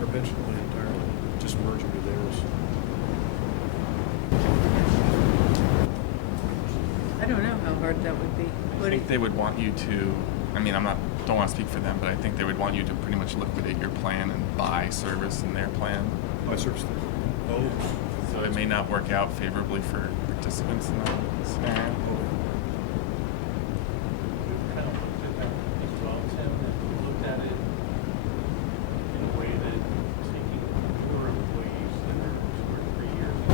our pension plan entirely, just merge it with theirs? I don't know how hard that would be. I think they would want you to, don't want to speak for them, but I think they would want you to pretty much liquidate your plan and buy service in their plan. Buy service there. Oh. So it may not work out favorably for participants in that scenario. We've kind of looked at that as well, Tim, and we looked at it in a way that taking fewer employees that are 2 or 3 years.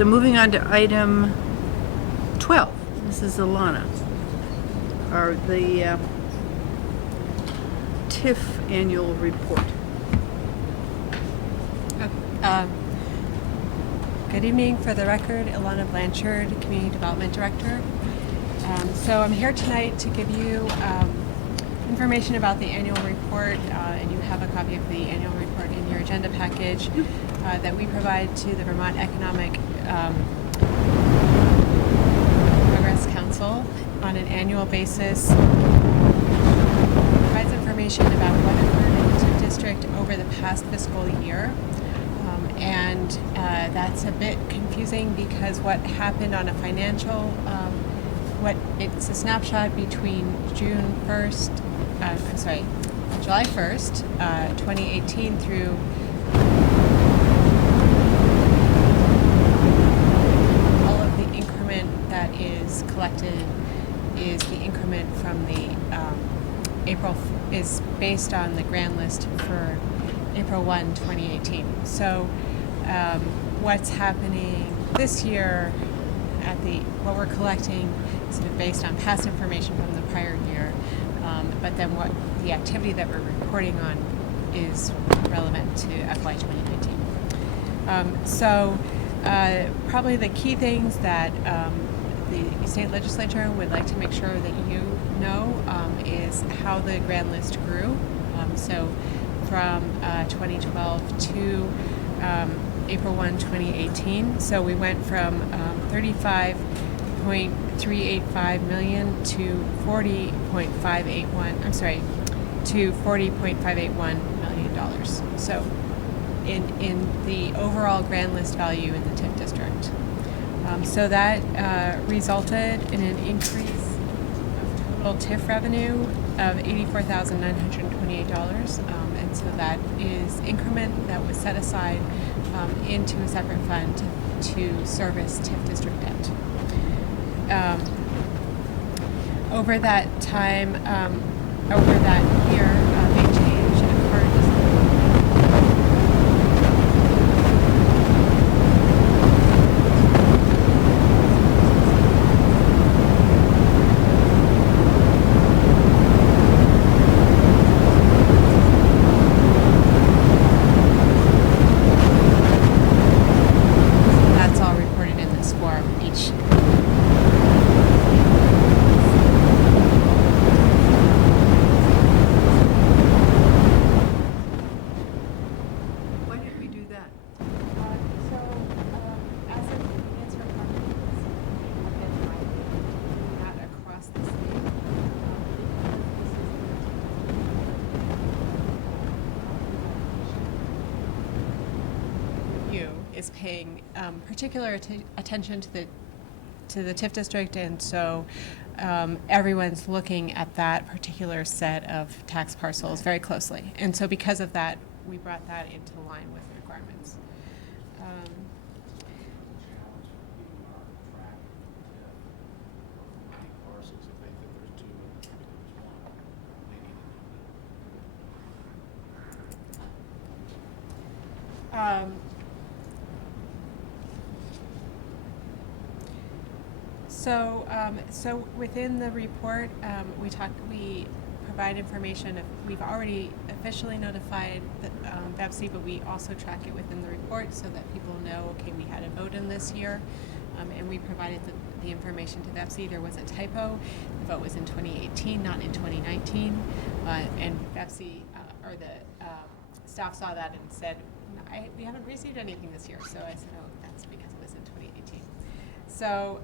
so moving on to item 12. This is Alana. Or the TIF annual report. Good evening. For the record, Ilana Blanchard, Community Development Director. So I'm here tonight to give you information about the annual report, and you have a copy of the annual report in your agenda package that we provide to the Vermont Economic Progress Council on an annual basis. Provides information about what occurred in the TIF district over the past fiscal year. And that's a bit confusing because what happened on a financial, it's a snapshot between July 1st, 2018 through all of the increment that is collected is the increment from the is based on the grand list for April 1, 2018. So what's happening this year what we're collecting is sort of based on past information from the prior year, but then what the activity that we're reporting on is relevant to FY 2019. So probably the key things that the state legislature would like to make sure that you know is how the grand list grew. So from 2012 to April 1, 2018. So we went from 35.385 million to 40.581 million dollars. So in the overall grand list value in the TIF district. So that resulted in an increase of total TIF revenue of $84,928, and so that is increment that was set aside into a separate fund to service TIF district debt. Over that time, over that year, a big change occurred. That's all reported in this form each. Why did we do that? As an answer not across the state. Is paying particular attention to the TIF district, and so everyone's looking at that particular set of tax parcels very closely. And so because of that, we brought that into line with requirements. So within the report, we provide information. We've already officially notified the BEPC, but we also track it within the report so that people know, okay, we had a vote in this year, and we provided the information to BEPC. There was a typo. The vote was in 2018, not in 2019, and BEPC or the staff saw that and said, we haven't received anything this year. So I said, oh, that's because it was in 2018. So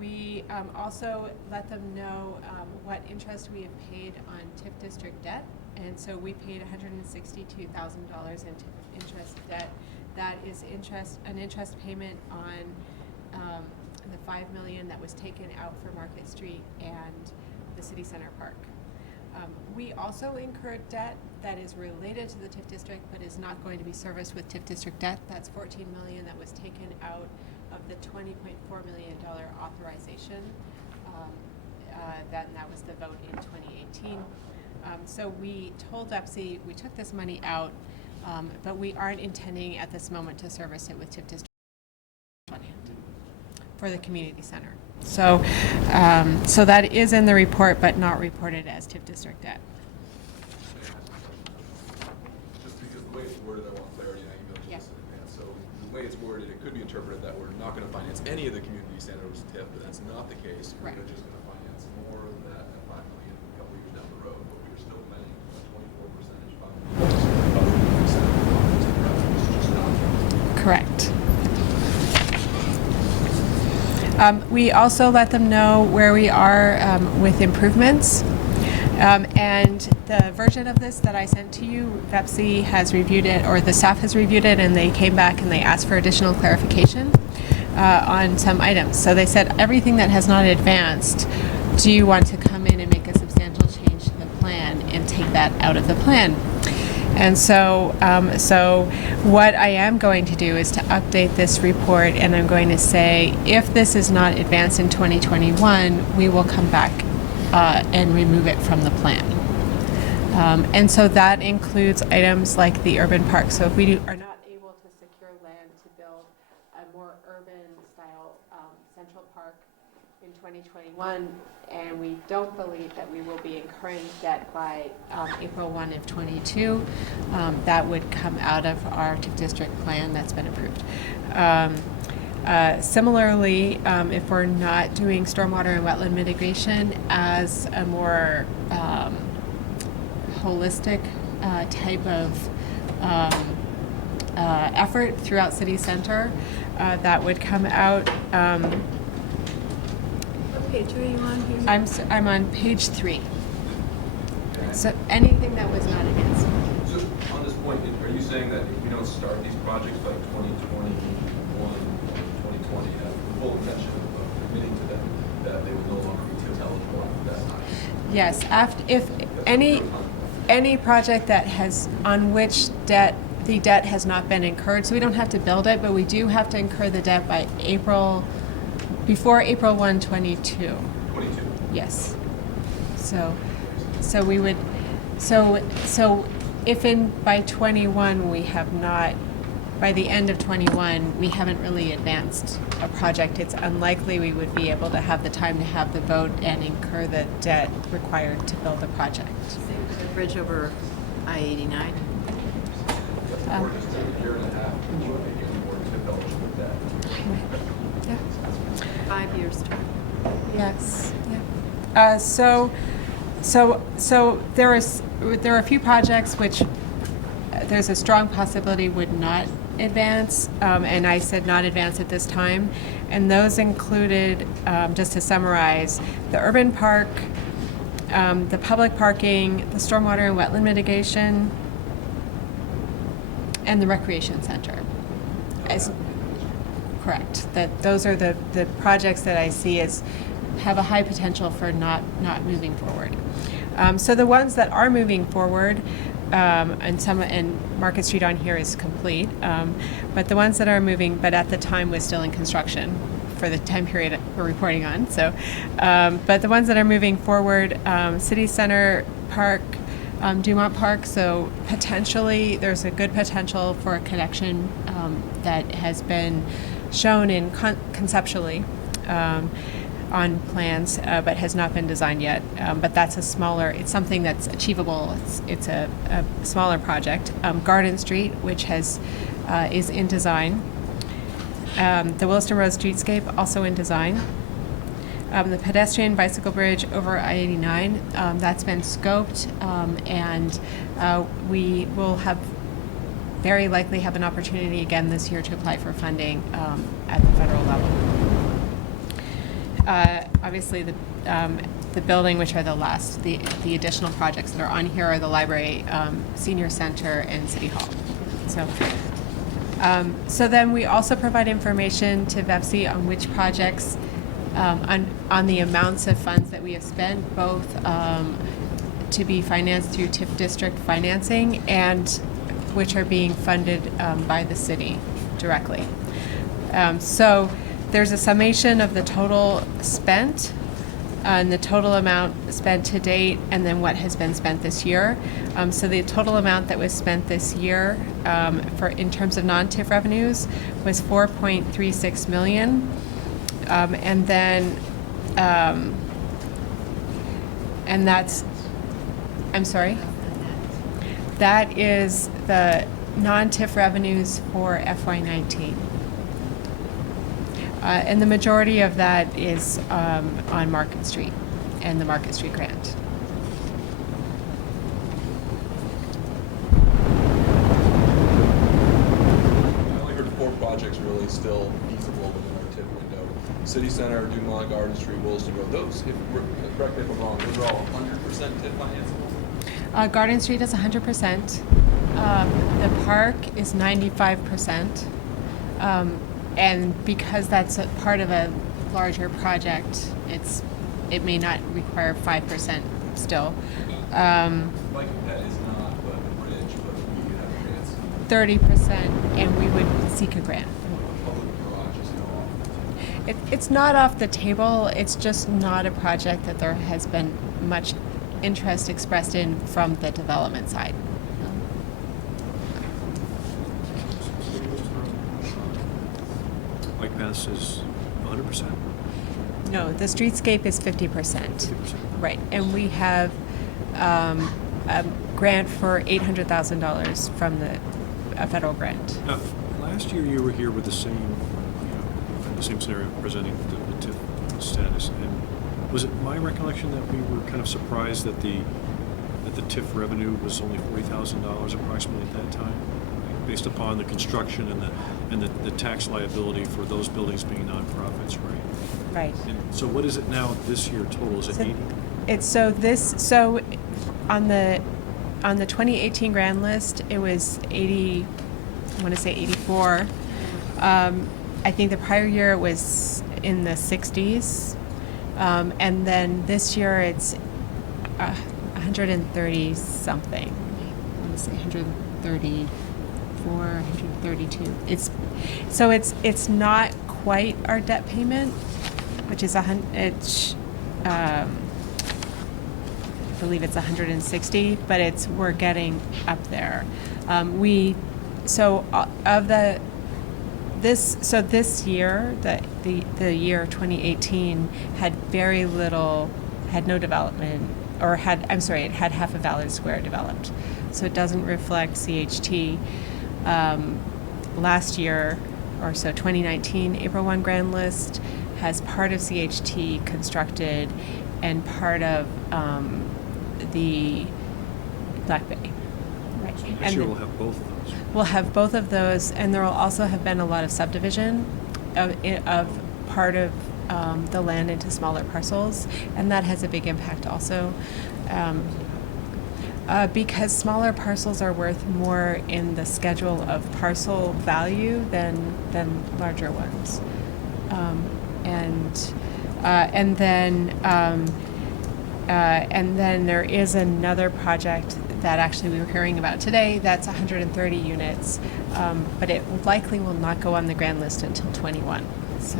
we also let them know what interest we have paid on TIF district debt. And so we paid $162,000 in TIF interest debt. That is an interest payment on the $5 million that was taken out for Market Street and the City Center Park. We also incurred debt that is related to the TIF district but is not going to be serviced with TIF district debt. That's $14 million that was taken out of the $20.4 million authorization. That was the vote in 2018. So we told BEPC we took this money out, but we aren't intending at this moment to service it with TIF district. for the community center. So, so that is in the report, but not reported as TIF district debt. Just because the way it's worded, I want clarity, and I emailed you Yeah. this in advance. So the way it's worded, it could be interpreted that we're not going to finance any of the community centers TIF, but that's not the case. We're Right. just going to finance more of that at $5 million a couple years down the road, but we're still planning a 24% of the community center TIF revenues, just not. Correct. We also let them know where we are with improvements. And the version of this that I sent to you, VEPC has reviewed it, or the staff has reviewed it, and they came back and they asked for additional clarification on some items. So they said, everything that has not advanced, do you want to come in and make a substantial change to the plan and take that out of the plan? And so, so what I am going to do is to update this report, and I'm going to say, if this is not advanced in 2021, we will come back and remove it from the plan. And so that includes items like the urban park. So if we are not able to secure land to build a more urban-style central park in 2021, and we don't believe that we will be incurring debt by April 1 of 22, that would come out of our TIF district plan that's been approved. Similarly, if we're not doing stormwater and wetland mitigation as a more holistic type of effort throughout city center, that would come out. What page are you on here? I'm on page 3. So anything that was not advanced. So on this point, are you saying that if we don't start these projects by 2021, 2020, have the full intention of committing to them, that they will no longer be TIF eligible after that time? Yes, if any project that has, on which the debt has not been incurred, so we don't have to build it, but we do have to incur the debt by before April 1, 22. 22. Yes. So we would, so if by 21 we have not, by the end of 21, we haven't really advanced a project, it's unlikely we would be able to have the time to have the vote and incur the debt required to build the project. Same with the bridge over I-89. Or just a year and a half before they get more TIF eligible debt. Yeah. 5 years time. Yes. Yeah. So there are a few projects which there's a strong possibility would not advance, and I said not advance at this time, and those included, just to summarize, the urban park, the public parking, the stormwater and wetland mitigation, and the recreation center. Correct. That those are the projects that I see as have a high potential for not moving forward. So the ones that are moving forward, and Market Street on here is complete, but the ones that are moving, but at the time was still in construction for the time period we're reporting on. So, but the ones that are moving forward, City Center Park, Dumont Park, so potentially there's a good potential for a connection that has been shown in conceptually on plans, but has not been designed yet. But that's it's something that's achievable. It's a smaller project. Garden Street, which is in design. The Williston Road Streetscape, also in design. The pedestrian bicycle bridge over I-89, that's been scoped, and we will very likely have an opportunity again this year to apply for funding at the federal level. Obviously, the building, which are the additional projects that are on here, are the library, senior center, and city hall. So then we also provide information to VEPC on which projects, on the amounts of funds that we have spent, both to be financed through TIF district financing and which are being funded by the city directly. So there's a summation of the total spent and the total amount spent to date, and then what has been spent this year. So the total amount that was spent this year in terms of non-TIF revenues was $4.36 million. And then, and that's, I'm sorry? That is the non-TIF revenues for FY19. And the majority of that is on Market Street and the Market Street grant. I only heard 4 projects really still feasible within our TIF window. City Center, Dumont, Garden Street, Williston Road. Those, correct me if I'm wrong, those are all 100% TIF financeable? Garden Street is 100%. The park is 95%. And because that's a part of a larger project, it may not require 5% still. Like that is not, but the bridge, but we could have grants. 30%, and we would seek a grant. Public garage is no off. It's not off the table. It's just not a project that there has been much interest expressed in from the development side. Bike paths is 100%. No, the streetscape is 50%. 50%. Right, and we have a grant for $800,000 from a federal grant. Now, last year you were here with the same, the same scenario, presenting the TIF status. And was it my recollection that we were kind of surprised that the TIF revenue was only $40,000 approximately at that time, based upon the construction and the tax liability for those buildings being nonprofits, right? Right. And so what is it now this year total? Is it 80? It's so on the 2018 grand list, it was 80, I want to say 84. I think the prior year it was in the 60s. And then this year it's 130 something. I want to say 134, 132. It's not quite our debt payment, which is I believe it's 160, but we're getting up there. This year, the year 2018 had no development, or it had half of Ballard Square developed, so it doesn't reflect CHT. Last year, or so 2019, April 1 grand list has part of CHT constructed and part of the Black Bay. Right. Next year we'll have both of those. We'll have both of those, and there will also have been a lot of subdivision of part of the land into smaller parcels, and that has a big impact also. Because smaller parcels are worth more in the schedule of parcel value than larger ones. And then there is another project that actually we were hearing about today. That's 130 units, but it likely will not go on the grand list until 21. So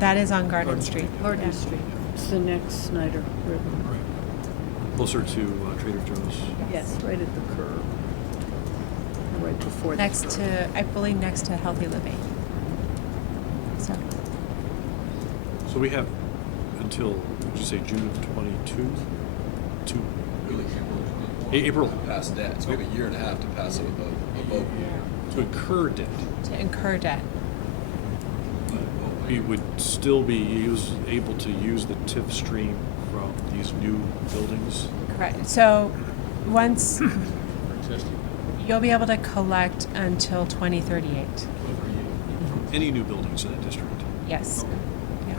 that is on Garden Street. Garden Street. It's the next Snyder River. Right. Closer to Trader Joe's. Yes, right at the curb. Right before Next the curb. to, I believe, next to Healthy Living. So we have until, would you say, June of 22 to Really, April pass debt. So we have a year and a half to pass it above. to incur debt. To incur debt. We would still be able to use the TIF stream from these new buildings. Correct. So once you'll be able to collect until 2038. From any new buildings in that district. Yes. Yeah.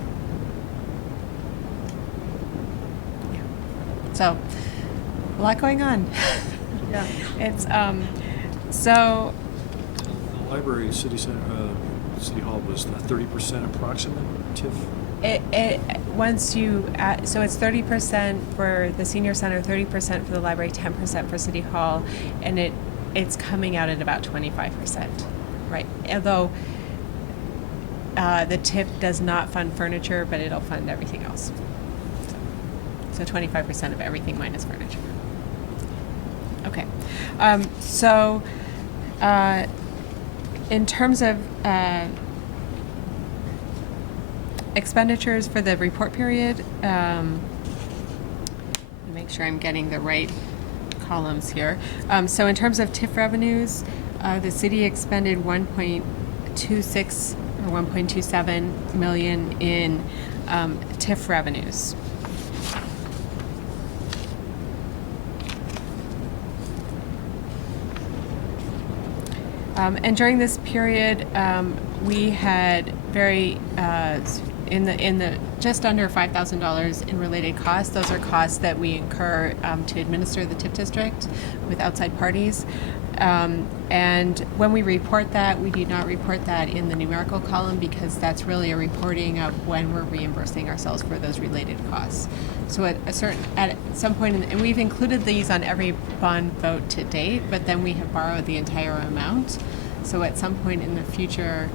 Yeah. So a lot going on. Yeah. It's so The library, City Hall was 30% approximate TIF. once you add, so it's 30% for the senior center, 30% for the library, 10% for City Hall, and it's coming out at about 25%, right? Although the TIF does not fund furniture, but it'll fund everything else. So 25% of everything minus furniture. Okay, so in terms of expenditures for the report period, make sure I'm getting the right columns here. So in terms of TIF revenues, the city expended 1.26 or 1.27 million in TIF revenues. And during this period, we had very in the just under $5,000 in related costs. Those are costs that we incur to administer the TIF district with outside parties. And when we report that, we do not report that in the numerical column because that's really a reporting of when we're reimbursing ourselves for those related costs. So at some point, and we've included these on every bond vote to date, but then we have borrowed the entire amount. So at some point in the future,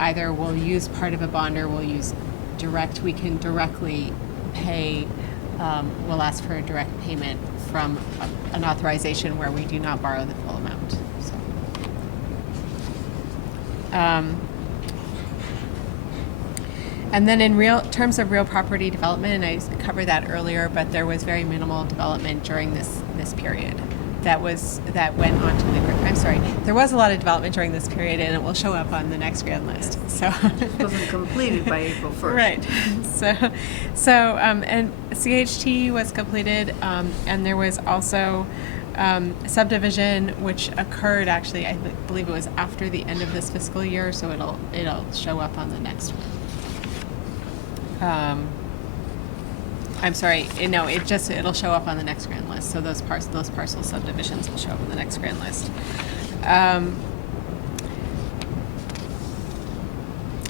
either we'll use part of a bond or we'll use we can directly pay, we'll ask for a direct payment from an authorization where we do not borrow the full amount. So, and then in terms of real property development, I covered that earlier, but there was very minimal development during this period. That went onto the. I'm sorry. There was a lot of development during this period, and it will show up on the next grand list. So it wasn't completed by April 1st. Right. And CHT was completed, and there was also subdivision, which occurred actually. I believe it was after the end of this fiscal year, so it'll show up on the next one. I'm sorry, no, it'll show up on the next grand list. So those parcel subdivisions will show up on the next grand list.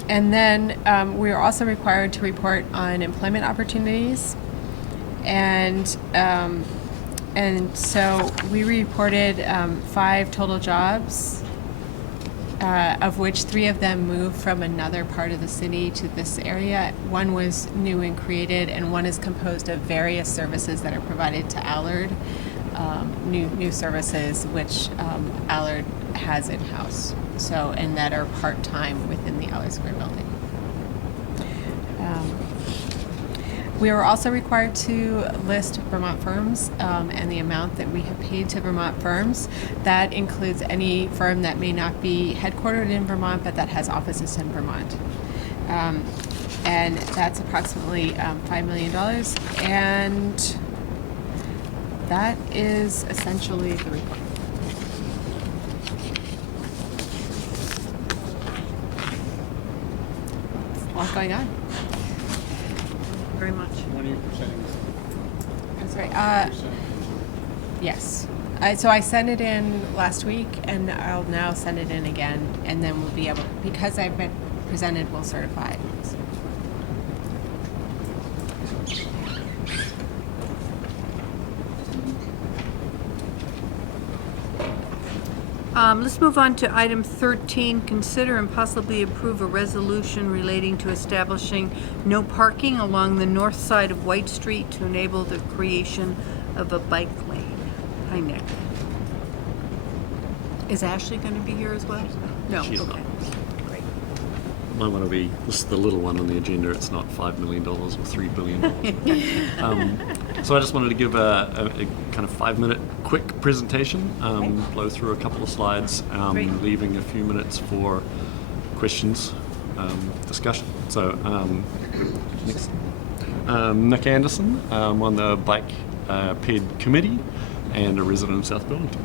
And then we are also required to report on employment opportunities. And so we reported 5 total jobs, of which 3 of them moved from another part of the city to this area. 1 was new and created, and 1 is composed of various services that are provided to Allard, new services which Allard has in-house, and that are part-time within the Allard Square building. We were also required to list Vermont firms and the amount that we have paid to Vermont firms. That includes any firm that may not be headquartered in Vermont, but that has offices in Vermont. And that's approximately $5 million. And that is essentially the report. A lot going on. Very much. When are you presenting? I'm sorry. Yes. So I sent it in last week, and I'll now send it in again, and then we'll be able, because I've been presented, we'll certify. Let's move on to item 13. Consider and possibly approve a resolution relating to establishing no parking along the north side of White Street to enable the creation of a bike lane. Hi, Nick. Is Ashley going to be here as well? No. She's okay. not. Great. Might want to be, this is the little one on the agenda, it's not $5 million or $3 billion. So I just wanted to give a kind of 5-minute quick presentation, blow through a couple of slides, leaving a few minutes for questions, discussion. So next. Nick Anderson, on the Bike PED committee and a resident of South Burlington.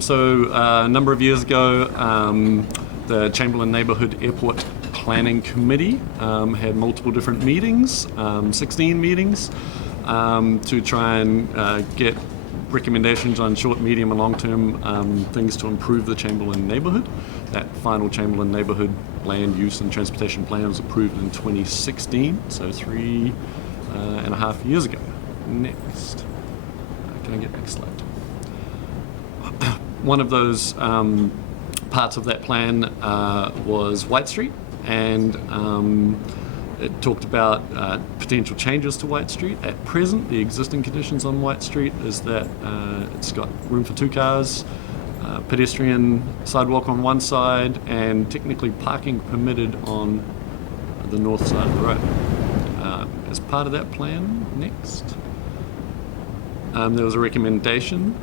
So a number of years ago, the Chamberlain Neighbourhood Airport Planning Committee had multiple different meetings, 16 meetings, to try and get recommendations on short, medium and long-term things to improve the Chamberlain neighbourhood. That final Chamberlain neighbourhood land use and transportation plan was approved in 2016, so 3.5 years ago. Next. Can I get next slide? One of those parts of that plan was White Street, and it talked about potential changes to White Street. At present, the existing conditions on White Street is that it's got room for 2 cars, pedestrian sidewalk on one side and technically parking permitted on the north side of the road. As part of that plan, next, there was a recommendation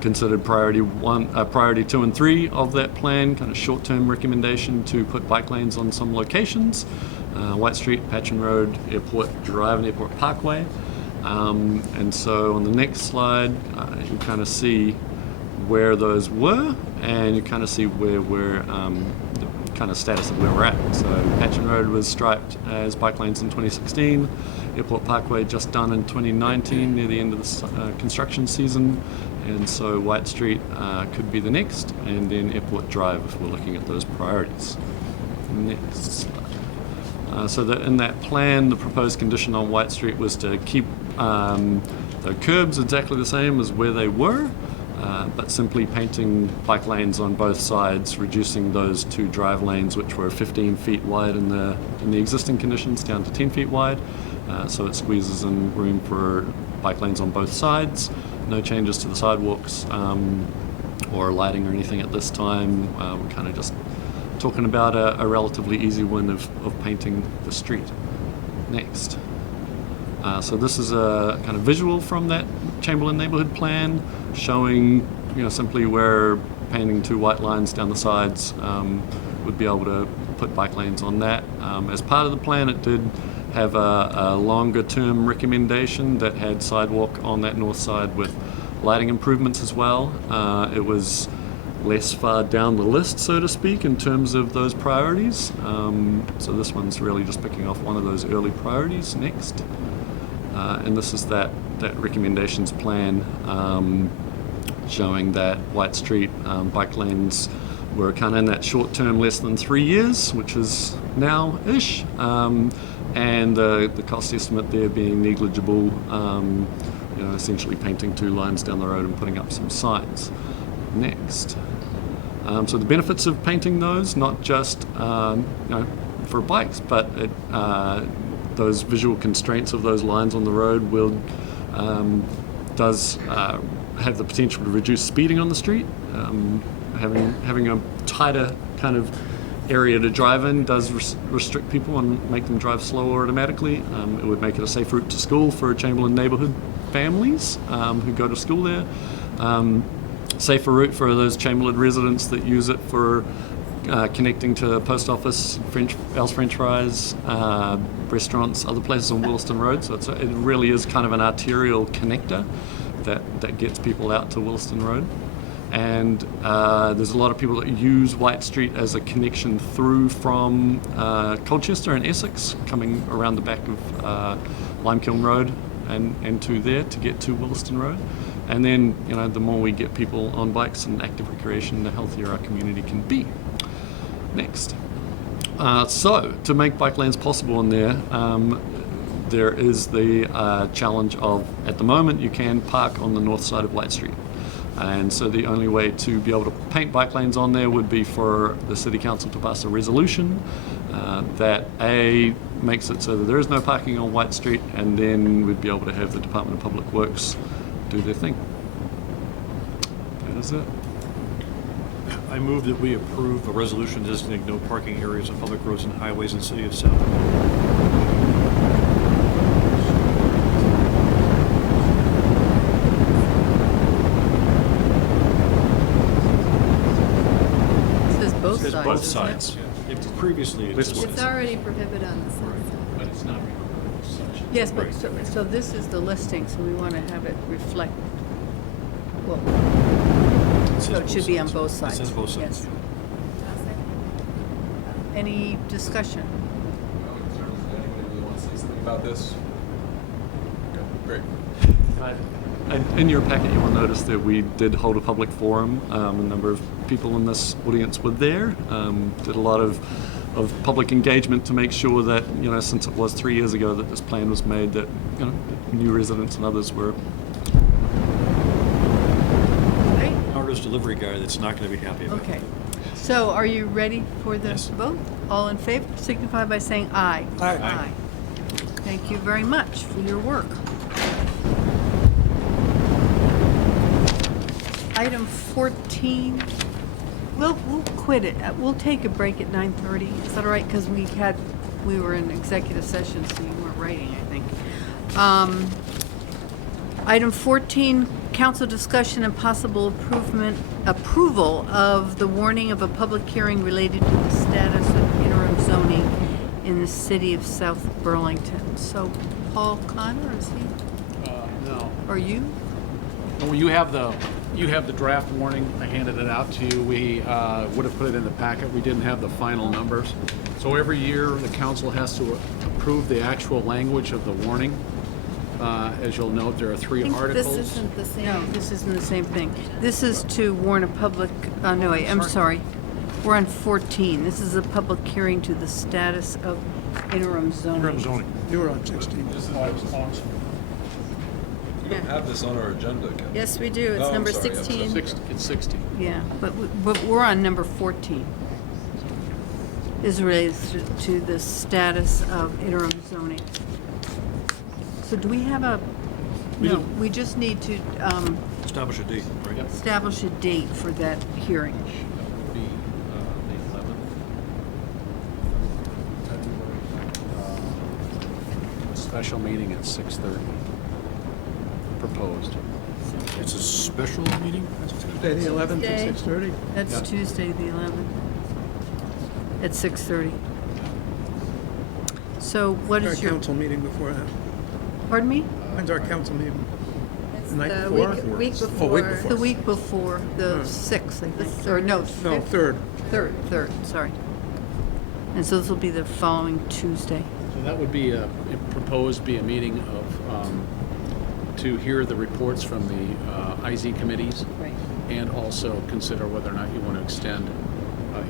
considered priority 2 and 3 of that plan, kind of short-term recommendation to put bike lanes on some locations, White Street, Patchen Road, Airport Drive and Airport Parkway. And so on the next slide, you kind of see where those were, and you kind of see where we're, the kind of status of where we're at. So Patchen Road was striped as bike lanes in 2016, Airport Parkway just done in 2019 near the end of the construction season, and so White Street could be the next, and then Airport Drive if we're looking at those priorities. Next slide. So that in that plan, the proposed condition on White Street was to keep the curbs exactly the same as where they were, but simply painting bike lanes on both sides, reducing those 2 drive lanes, which were 15 feet wide in the existing conditions, down to 10 feet wide. So it squeezes in room for bike lanes on both sides. No changes to the sidewalks or lighting or anything at this time. We're kind of just talking about a relatively easy win of painting the street. Next. So this is a kind of visual from that Chamberlain neighborhood plan showing, simply where painting 2 white lines down the sides would be able to put bike lanes on that. As part of the plan, it did have a longer term recommendation that had sidewalk on that north side with lighting improvements as well. It was less far down the list, so to speak, in terms of those priorities. So this one's really just picking off one of those early priorities. Next. And this is that recommendations plan showing that White Street bike lanes were kind of in that short term, less than 3 years, which is now-ish, and the cost estimate there being negligible, essentially painting 2 lines down the road and putting up some signs. Next. So the benefits of painting those, not just for bikes, but those visual constraints of those lines on the road does have the potential to reduce speeding on the street. Having a tighter kind of area to drive in does restrict people and make them drive slower automatically. It would make it a safe route to school for Chamberlain neighborhood families who go to school there. Safer route for those Chamberlain residents that use it for connecting to post office, Bell's French Fries, restaurants, other places on Williston Road. So it really is kind of an arterial connector that gets people out to Williston Road. And there's a lot of people that use White Street as a connection through from Colchester and Essex, coming around the back of Limekiln Road and to there to get to Williston Road. And then, the more we get people on bikes and active recreation, the healthier our community can be. Next. So, to make bike lanes possible in there is the challenge of, at the moment, you can park on the north side of White Street. And so the only way to be able to paint bike lanes on there would be for the City Council to pass a resolution that makes it so that there is no parking on White Street, and then we'd be able to have the Department of Public Works do their thing. That is it. I move that we approve a resolution designating no parking areas on public roads and highways in the City of South. Both sides. Previously, It's already prohibited on the south side. But it's not recorded as such. Yes, but so this is the listing, so we want to have it reflect, well, so it should be on both sides. It says both sides. Yes. Any discussion? Anybody really want to say something about this? Okay, great. In your packet, you will notice that we did hold a public forum. A number of people in this audience were there. Did a lot of public engagement to make sure that, since it was 3 years ago that this plan was made, that, new residents and others were. Artist delivery guy that's not going to be happy about it. Okay. So are you ready for the vote? All in favor, signify by saying aye. Aye. Thank you very much for your work. Item 14, we'll quit it. We'll take a break at 9:30. Is that all right? Because we were in executive session, so you weren't writing, I think. Item 14, council discussion and possible approval of the warning of a public hearing related to the status of interim zoning in the city of South Burlington. So Paul Connor, is he? No. Or you? Well, you have the draft warning. I handed it out to you. We would have put it in the packet. We didn't have the final numbers. So every year, the council has to approve the actual language of the warning. As you'll note, there are three articles. This isn't the same. No, this isn't the same thing. This is to warn a public, no, wait, I'm sorry. We're on 14. This is a public hearing to the status of interim zoning. Interim zoning. You were on 16. We don't have this on our agenda, Ken. Yes, we do. It's Oh, I'm number sorry. I'm 16. It's 60. Yeah, but we're on number 14. Is related to the status of interim zoning. So do we have a, We no, do. we just need to Establish a date, right? establish a date for that hearing. That would be the 11th February. A special meeting at 6:30. Proposed. It's a special meeting? Tuesday, the 11th at Tuesday. 6:30. That's Yeah. Tuesday, the 11th, at 6:30. So what Our is your, council meeting before that. pardon me? When's our council meeting? It's The night the before? week before. Oh, week before. The week before, the 6th, I think, or no, No, 5th? 3rd. Third, sorry. And so this will be the following Tuesday. So that would be proposed be a meeting of, to hear the reports from the IZ committees. Right. And also consider whether or not you want to extend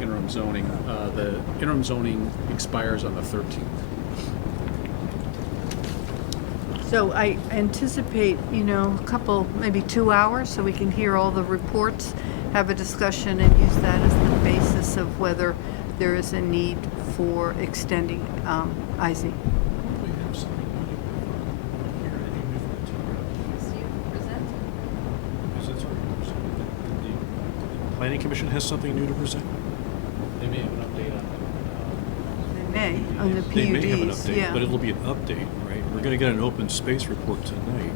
interim zoning. The interim zoning expires on the 13th. So I anticipate, a couple, maybe 2 hours, so we can hear all the reports, have a discussion, and use that as the basis of whether there is a need for extending IZ. We have something new to hear anything new from the team. Yes, that's right. The Planning Commission has something new to present? They may have an update on They may, on the PUDs, They may have an update, yeah. but it'll be an update, right? We're going to get an open space report tonight.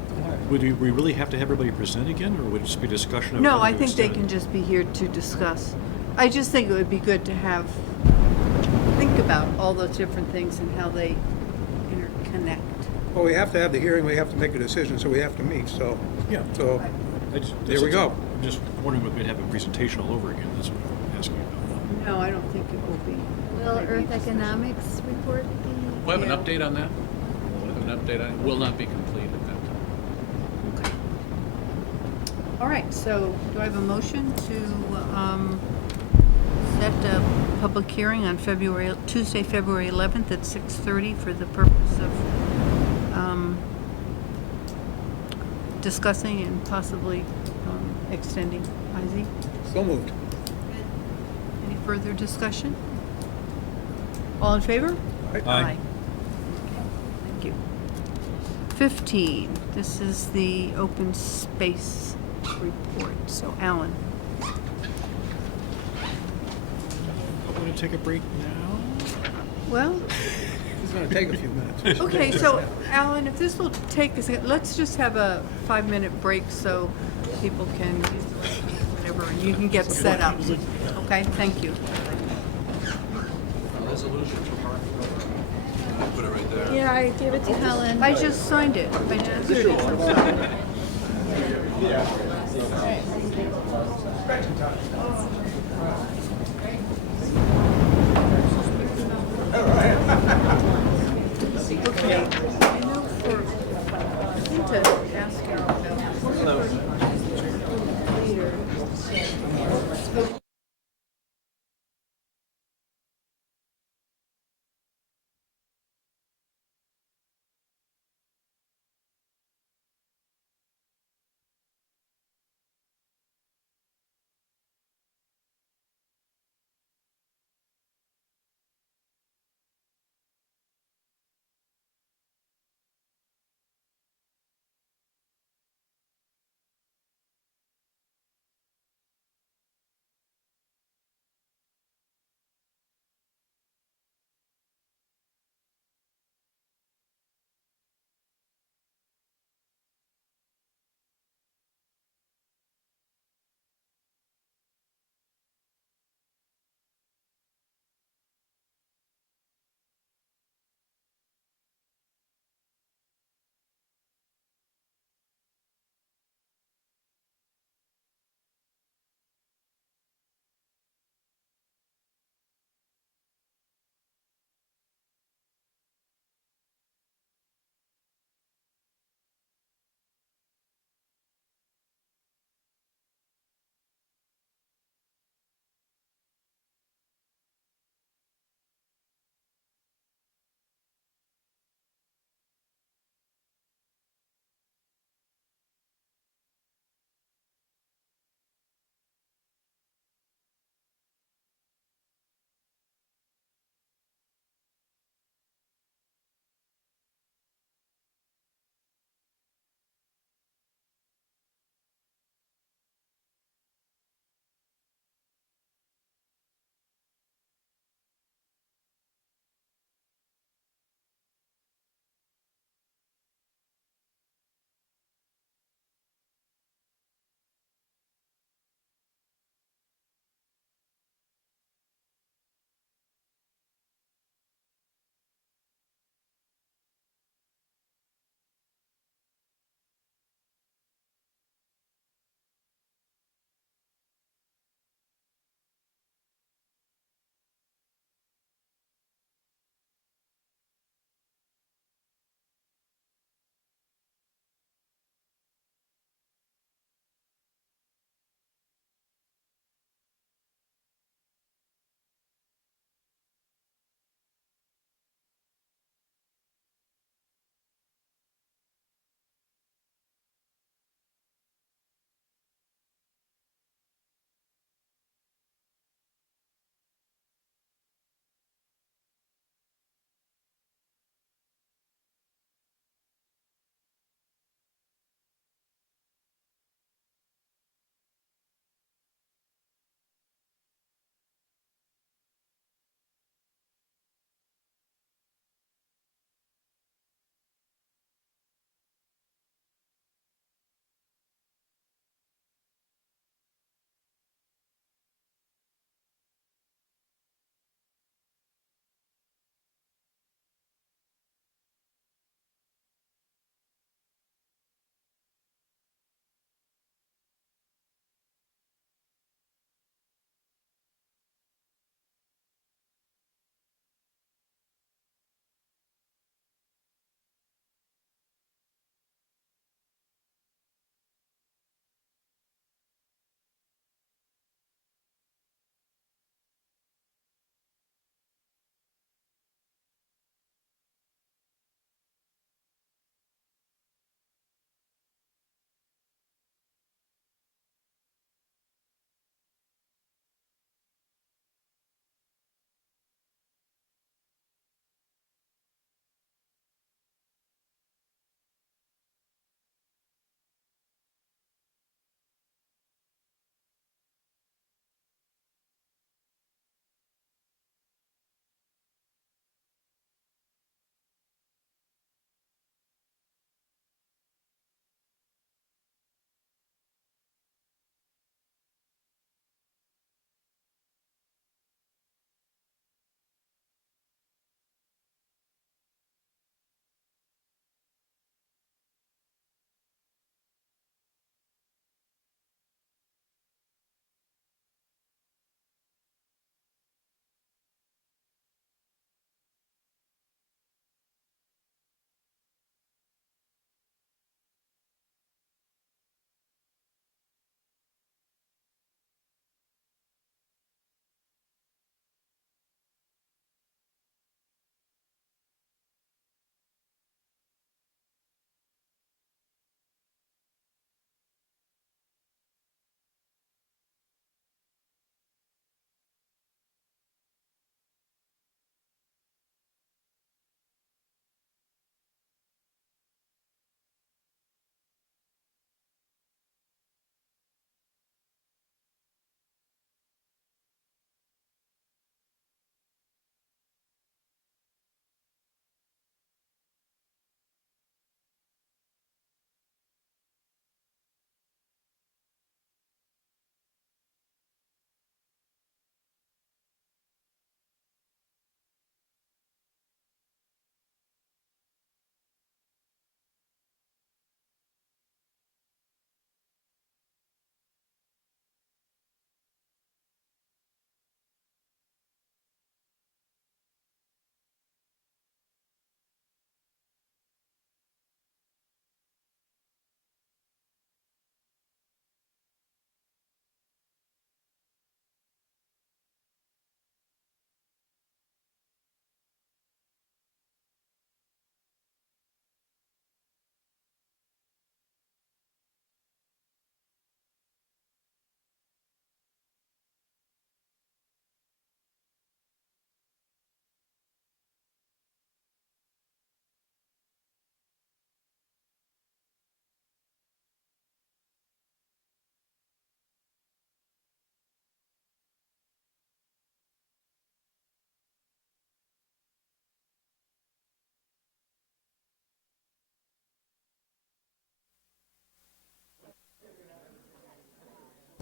Would we really have to have everybody present again, or would it just be discussion of No, whether I to think they extend can it? just be here to discuss. I just think it would be good to think about all those different things and how they interconnect. Well, we have to have the hearing, we have to make a decision, so we have to meet, so. Yeah. So, there we go. I'm just wondering if we'd have a presentation all over again, that's what I'm asking about. No, I don't think it will be. Will Maybe Earth just- Economics report be? We'll have Yeah. an update on that. We'll have an update on it. Will not be complete at that time. Okay. All right, so do I have a motion to set a public hearing on Tuesday, February 11th at 6:30 for the purpose of discussing and possibly extending IZ? So moved. Any further discussion? All in favor? Aye. Aye. Okay, thank you. 15, this is the open space report. So Alan. I'm going to take a break now. Well, It's going to take a few minutes. okay, so Alan, if this will take us, let's just have a 5-minute break so people can use the restroom, whatever, and you can get set up. Okay, thank you. Put it right there. Yeah, I gave it to Helen. I just signed it. I just did it. I'm sorry. Okay, I know for, I think to ask you about later.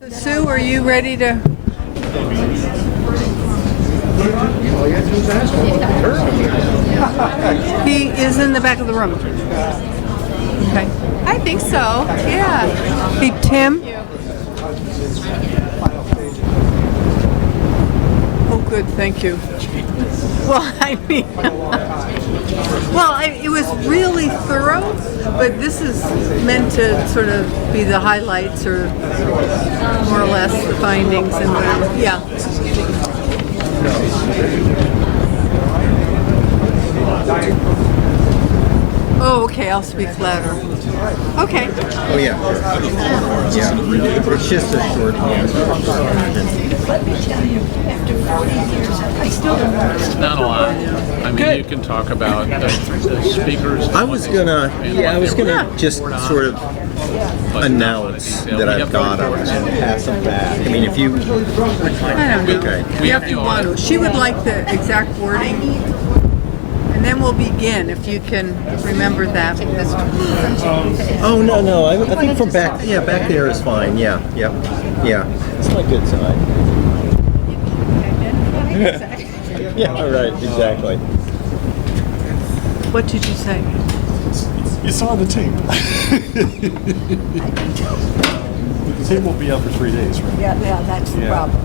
Sue, are you ready to? He is in the back of the room. Okay. I think so, yeah. Hey, Tim? Oh, good, thank you. Well, I mean, it was really thorough, but this is meant to sort of be the highlights or more or less the findings and whatever. Yeah. Oh, okay, I'll speak louder. Okay. Oh, yeah. Yeah. It's just a short answer. Let me tell you, after 40 years, I still don't understand. Not a lot. I mean, you can talk about the speakers. I was gonna just sort of announce that I've got them and pass them back. I mean, if you... I don't know. Okay. You have to want to. She would like the exact wording, and then we'll begin, if you can remember that. Oh, no, I think from back there is fine, yeah. It's my good side. Yeah, right, exactly. What did you say? You saw the tape. The tape won't be out for 3 days, right? Yeah, that's the problem.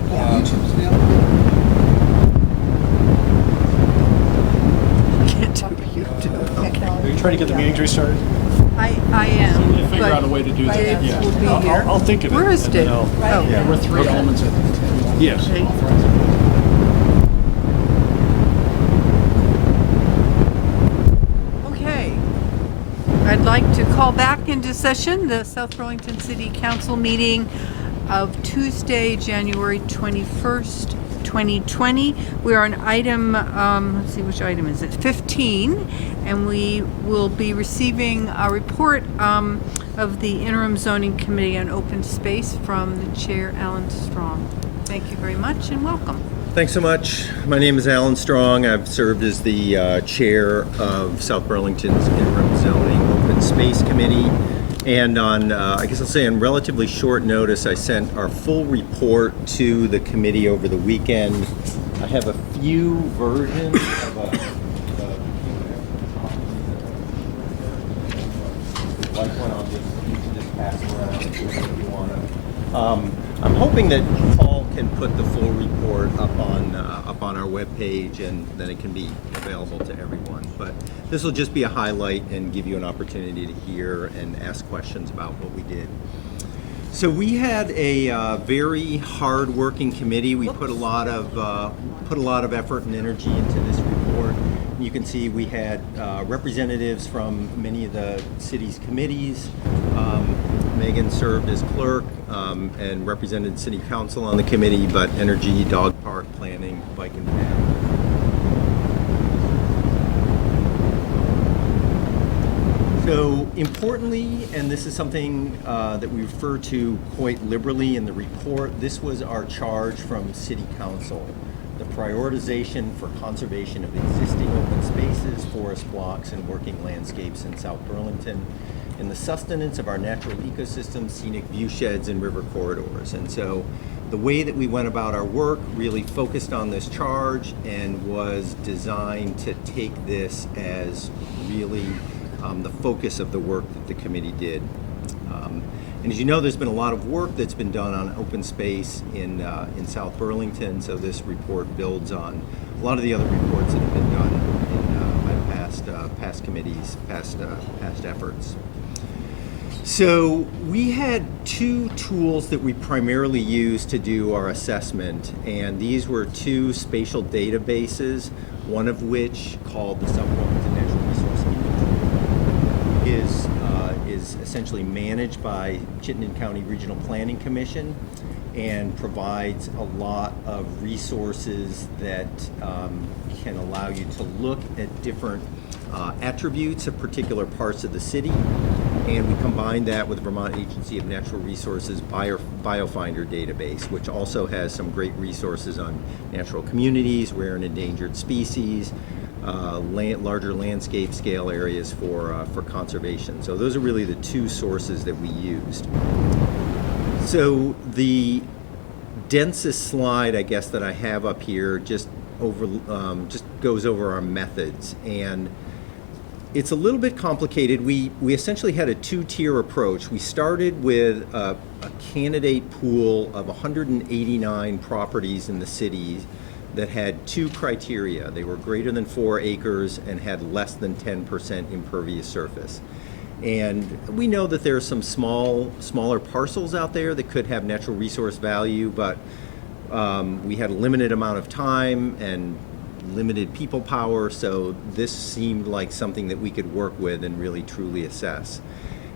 Can't do YouTube. Okay. Are you trying to get the meetings restarted? I am. We'll figure out a way to do that. Dave Yeah. will be here. I'll think of it. Where is and then Dave? I'll- Oh, Yeah. There were three elements of it. Yes. okay. Okay. I'd like to call back into session the South Burlington City Council meeting of Tuesday, January 21st, 2020. We are on item, let's see, which item is it? 15, and we will be receiving a report of the Interim Zoning Committee on Open Space from the Chair, Alan Strong. Thank you very much and welcome. Thanks so much. My name is Alan Strong. I've served as the chair of South Burlington's Interim Zoning Open Space Committee. And on, I guess I'll say on relatively short notice, I sent our full report to the committee over the weekend. I have a few versions of like one I'll just pass around if you want to. I'm hoping that Paul can put the full report up on our webpage, and then it can be available to everyone. But this will just be a highlight and give you an opportunity to hear and ask questions about what we did. So we had a very hard-working committee. We put a lot of effort and energy into this report. You can see we had representatives from many of the city's committees. Megan served as clerk and represented city council on the committee, but energy, dog park, planning, bike and path. So importantly, and this is something that we refer to quite liberally in the report, this was our charge from City Council. The prioritization for conservation of existing open spaces, forest blocks, and working landscapes in South Burlington, and the sustenance of our natural ecosystems, scenic view sheds, and river corridors. And so the way that we went about our work really focused on this charge and was designed to take this as really the focus of the work that the committee did. And as you know, there's been a lot of work that's been done on open space in South Burlington, so this report builds on a lot of the other reports that have been done by past committees, past efforts. So we had two tools that we primarily used to do our assessment, and these were two spatial databases, one of which, called the South Burlington Natural Resource Inventory, is essentially managed by Chittenden County Regional Planning Commission and provides a lot of resources that can allow you to look at different attributes of particular parts of the city. And we combined that with Vermont Agency of Natural Resources Biofinder database, which also has some great resources on natural communities, rare and endangered species, larger landscape scale areas for conservation. So those are really the two sources that we used. So the densest slide, I guess, that I have up here just goes over our methods, and it's a little bit complicated. We essentially had a two-tier approach. We started with a candidate pool of 189 properties in the city that had two criteria. They were greater than 4 acres and had less than 10% impervious surface. And we know that there are some smaller parcels out there that could have natural resource value, but we had a limited amount of time and limited people power, so this seemed like something that we could work with and really truly assess.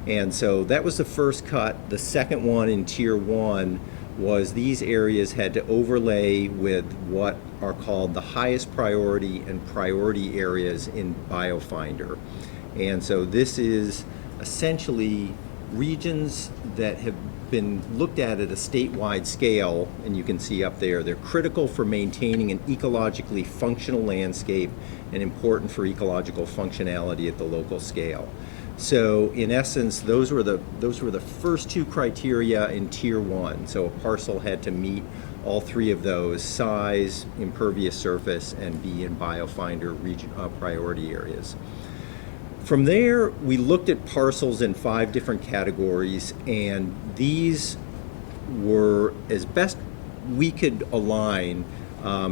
And so that was the first cut. The second one in Tier 1 was these areas had to overlay with what are called the highest priority and priority areas in BioFinder. And so this is essentially regions that have been looked at a statewide scale, and you can see up there, they're critical for maintaining an ecologically functional landscape and important for ecological functionality at the local scale. So in essence, those were the first two criteria in Tier 1. So a parcel had to meet all three of those: size, impervious surface, and be in BioFinder priority areas. From there, we looked at parcels in 5 different categories, and these were, as best we could align,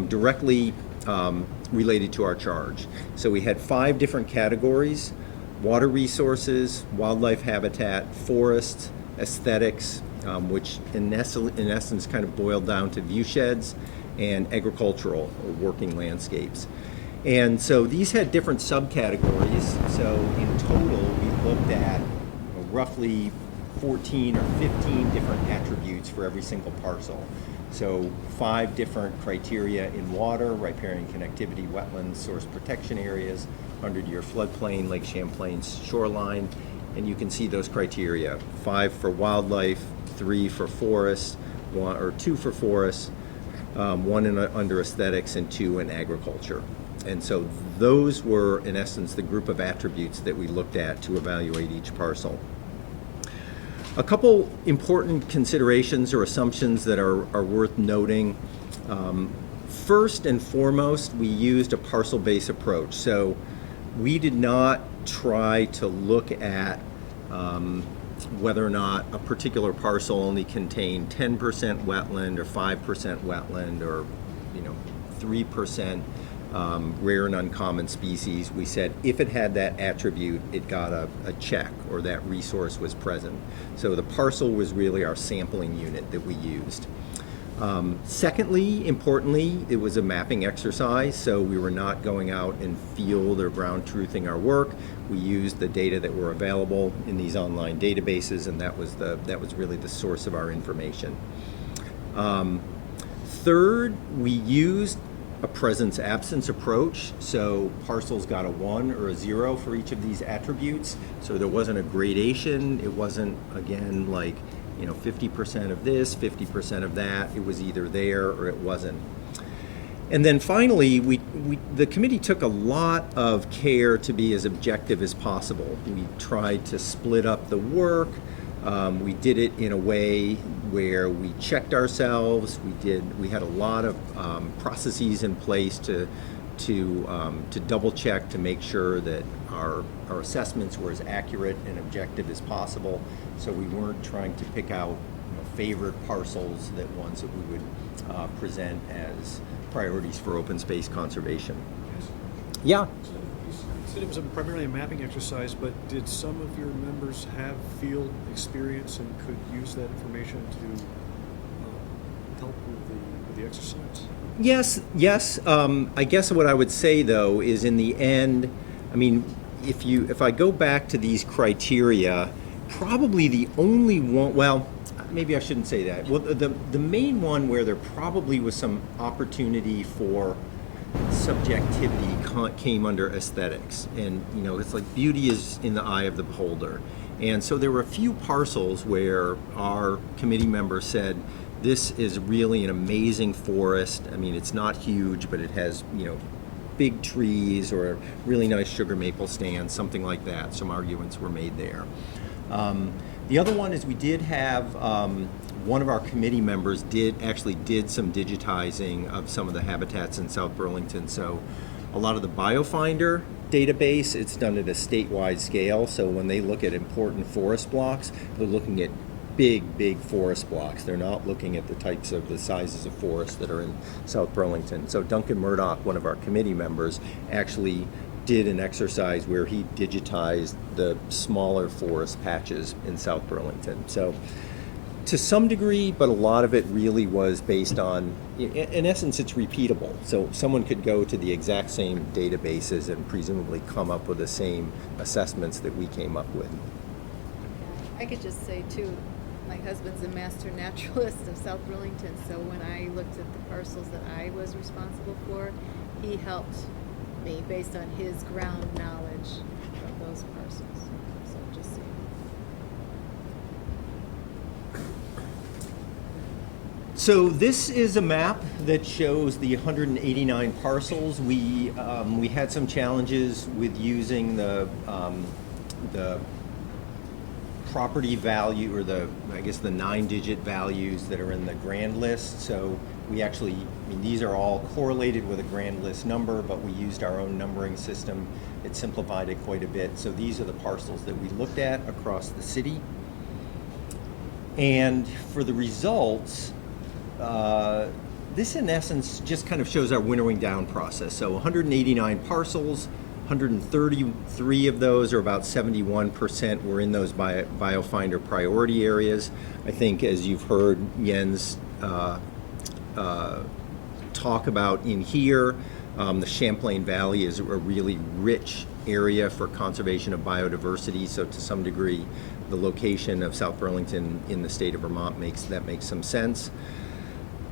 directly related to our charge. So we had 5 different categories: water resources, wildlife habitat, forests, aesthetics, which in essence kind of boiled down to view sheds, and agricultural or working landscapes. And so these had different subcategories. So in total, we looked at roughly 14 or 15 different attributes for every single parcel. So 5 different criteria in water: riparian connectivity, wetlands, source protection areas, 100-year floodplain, Lake Champlain's shoreline. And you can see those criteria: 5 for wildlife, 3 for forests, 2 for forests, 1 under aesthetics, and 2 in agriculture. And so those were, in essence, the group of attributes that we looked at to evaluate each parcel. A couple important considerations or assumptions that are worth noting. First and foremost, we used a parcel-based approach. So we did not try to look at whether or not a particular parcel only contained 10% wetland or 5% wetland or 3% rare and uncommon species. We said if it had that attribute, it got a check, or that resource was present. So the parcel was really our sampling unit that we used. Secondly, importantly, it was a mapping exercise, so we were not going out and field or ground truthing our work. We used the data that were available in these online databases, and that was really the source of our information. Third, we used a presence-absence approach, so parcels got a 1 or a 0 for each of these attributes, so there wasn't a gradation. It wasn't, again, like 50% of this, 50% of that. It was either there or it wasn't. And then finally, the committee took a lot of care to be as objective as possible. We tried to split up the work. We did it in a way where we checked ourselves. We had a lot of processes in place to double check to make sure that our assessments were as accurate and objective as possible. So we weren't trying to pick out favorite parcels, ones that we would present as priorities for open space conservation. Yeah. You said it was primarily a mapping exercise, but did some of your members have field experience and could use that information to help with the exercise? Yes. I guess what I would say, though, is in the end, I mean, if I go back to these criteria, probably the only one, well, maybe I shouldn't say that. Well, the main one where there probably was some opportunity for subjectivity came under aesthetics. And, it's like beauty is in the eye of the beholder. And so there were a few parcels where our committee members said, this is really an amazing forest. I mean, it's not huge, but it has, big trees or a really nice sugar maple stand, something like that. Some arguments were made there. The other one is we did have one of our committee members actually did some digitizing of some of the habitats in South Burlington. So a lot of the BioFinder database, it's done at a statewide scale. So when they look at important forest blocks, they're looking at big forest blocks. They're not looking at the types of the sizes of forests that are in South Burlington. So Duncan Murdoch, one of our committee members, actually did an exercise where he digitized the smaller forest patches in South Burlington. So to some degree, but a lot of it really was based on, in essence, it's repeatable. So someone could go to the exact same databases and presumably come up with the same assessments that we came up with. I could just say too, my husband's a master naturalist of South Burlington, so when I looked at the parcels that I was responsible for, he helped me based on his ground knowledge of those parcels. So just so you know. So this is a map that shows the 189 parcels. We had some challenges with using the property value, or the 9-digit values that are in the grand list. So we actually, these are all correlated with a grand list number, but we used our own numbering system. It simplified it quite a bit. So these are the parcels that we looked at across the city. And for the results, this in essence just kind of shows our winnowing down process. So 189 parcels, 133 of those, or about 71%, were in those BioFinder priority areas. I think, as you've heard Jens talk about in here, the Champlain Valley is a really rich area for conservation of biodiversity. So to some degree, the location of South Burlington in the state of Vermont makes some sense.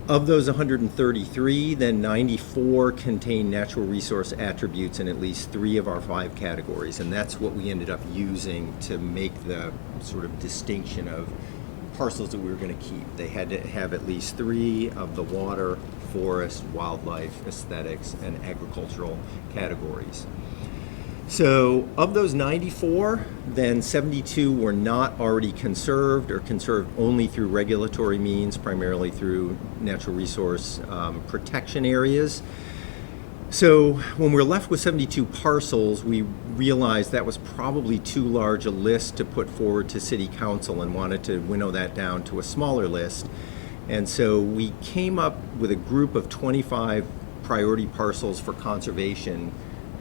Of those 133, then 94 contain natural resource attributes in at least 3 of our 5 categories, and that's what we ended up using to make the sort of distinction of parcels that we were going to keep. They had to have at least 3 of the water, forest, wildlife, aesthetics, and agricultural categories. So of those 94, then 72 were not already conserved, or conserved only through regulatory means, primarily through natural resource protection areas. So when we're left with 72 parcels, we realized that was probably too large a list to put forward to City Council, and wanted to winnow that down to a smaller list. And so we came up with a group of 25 priority parcels for conservation,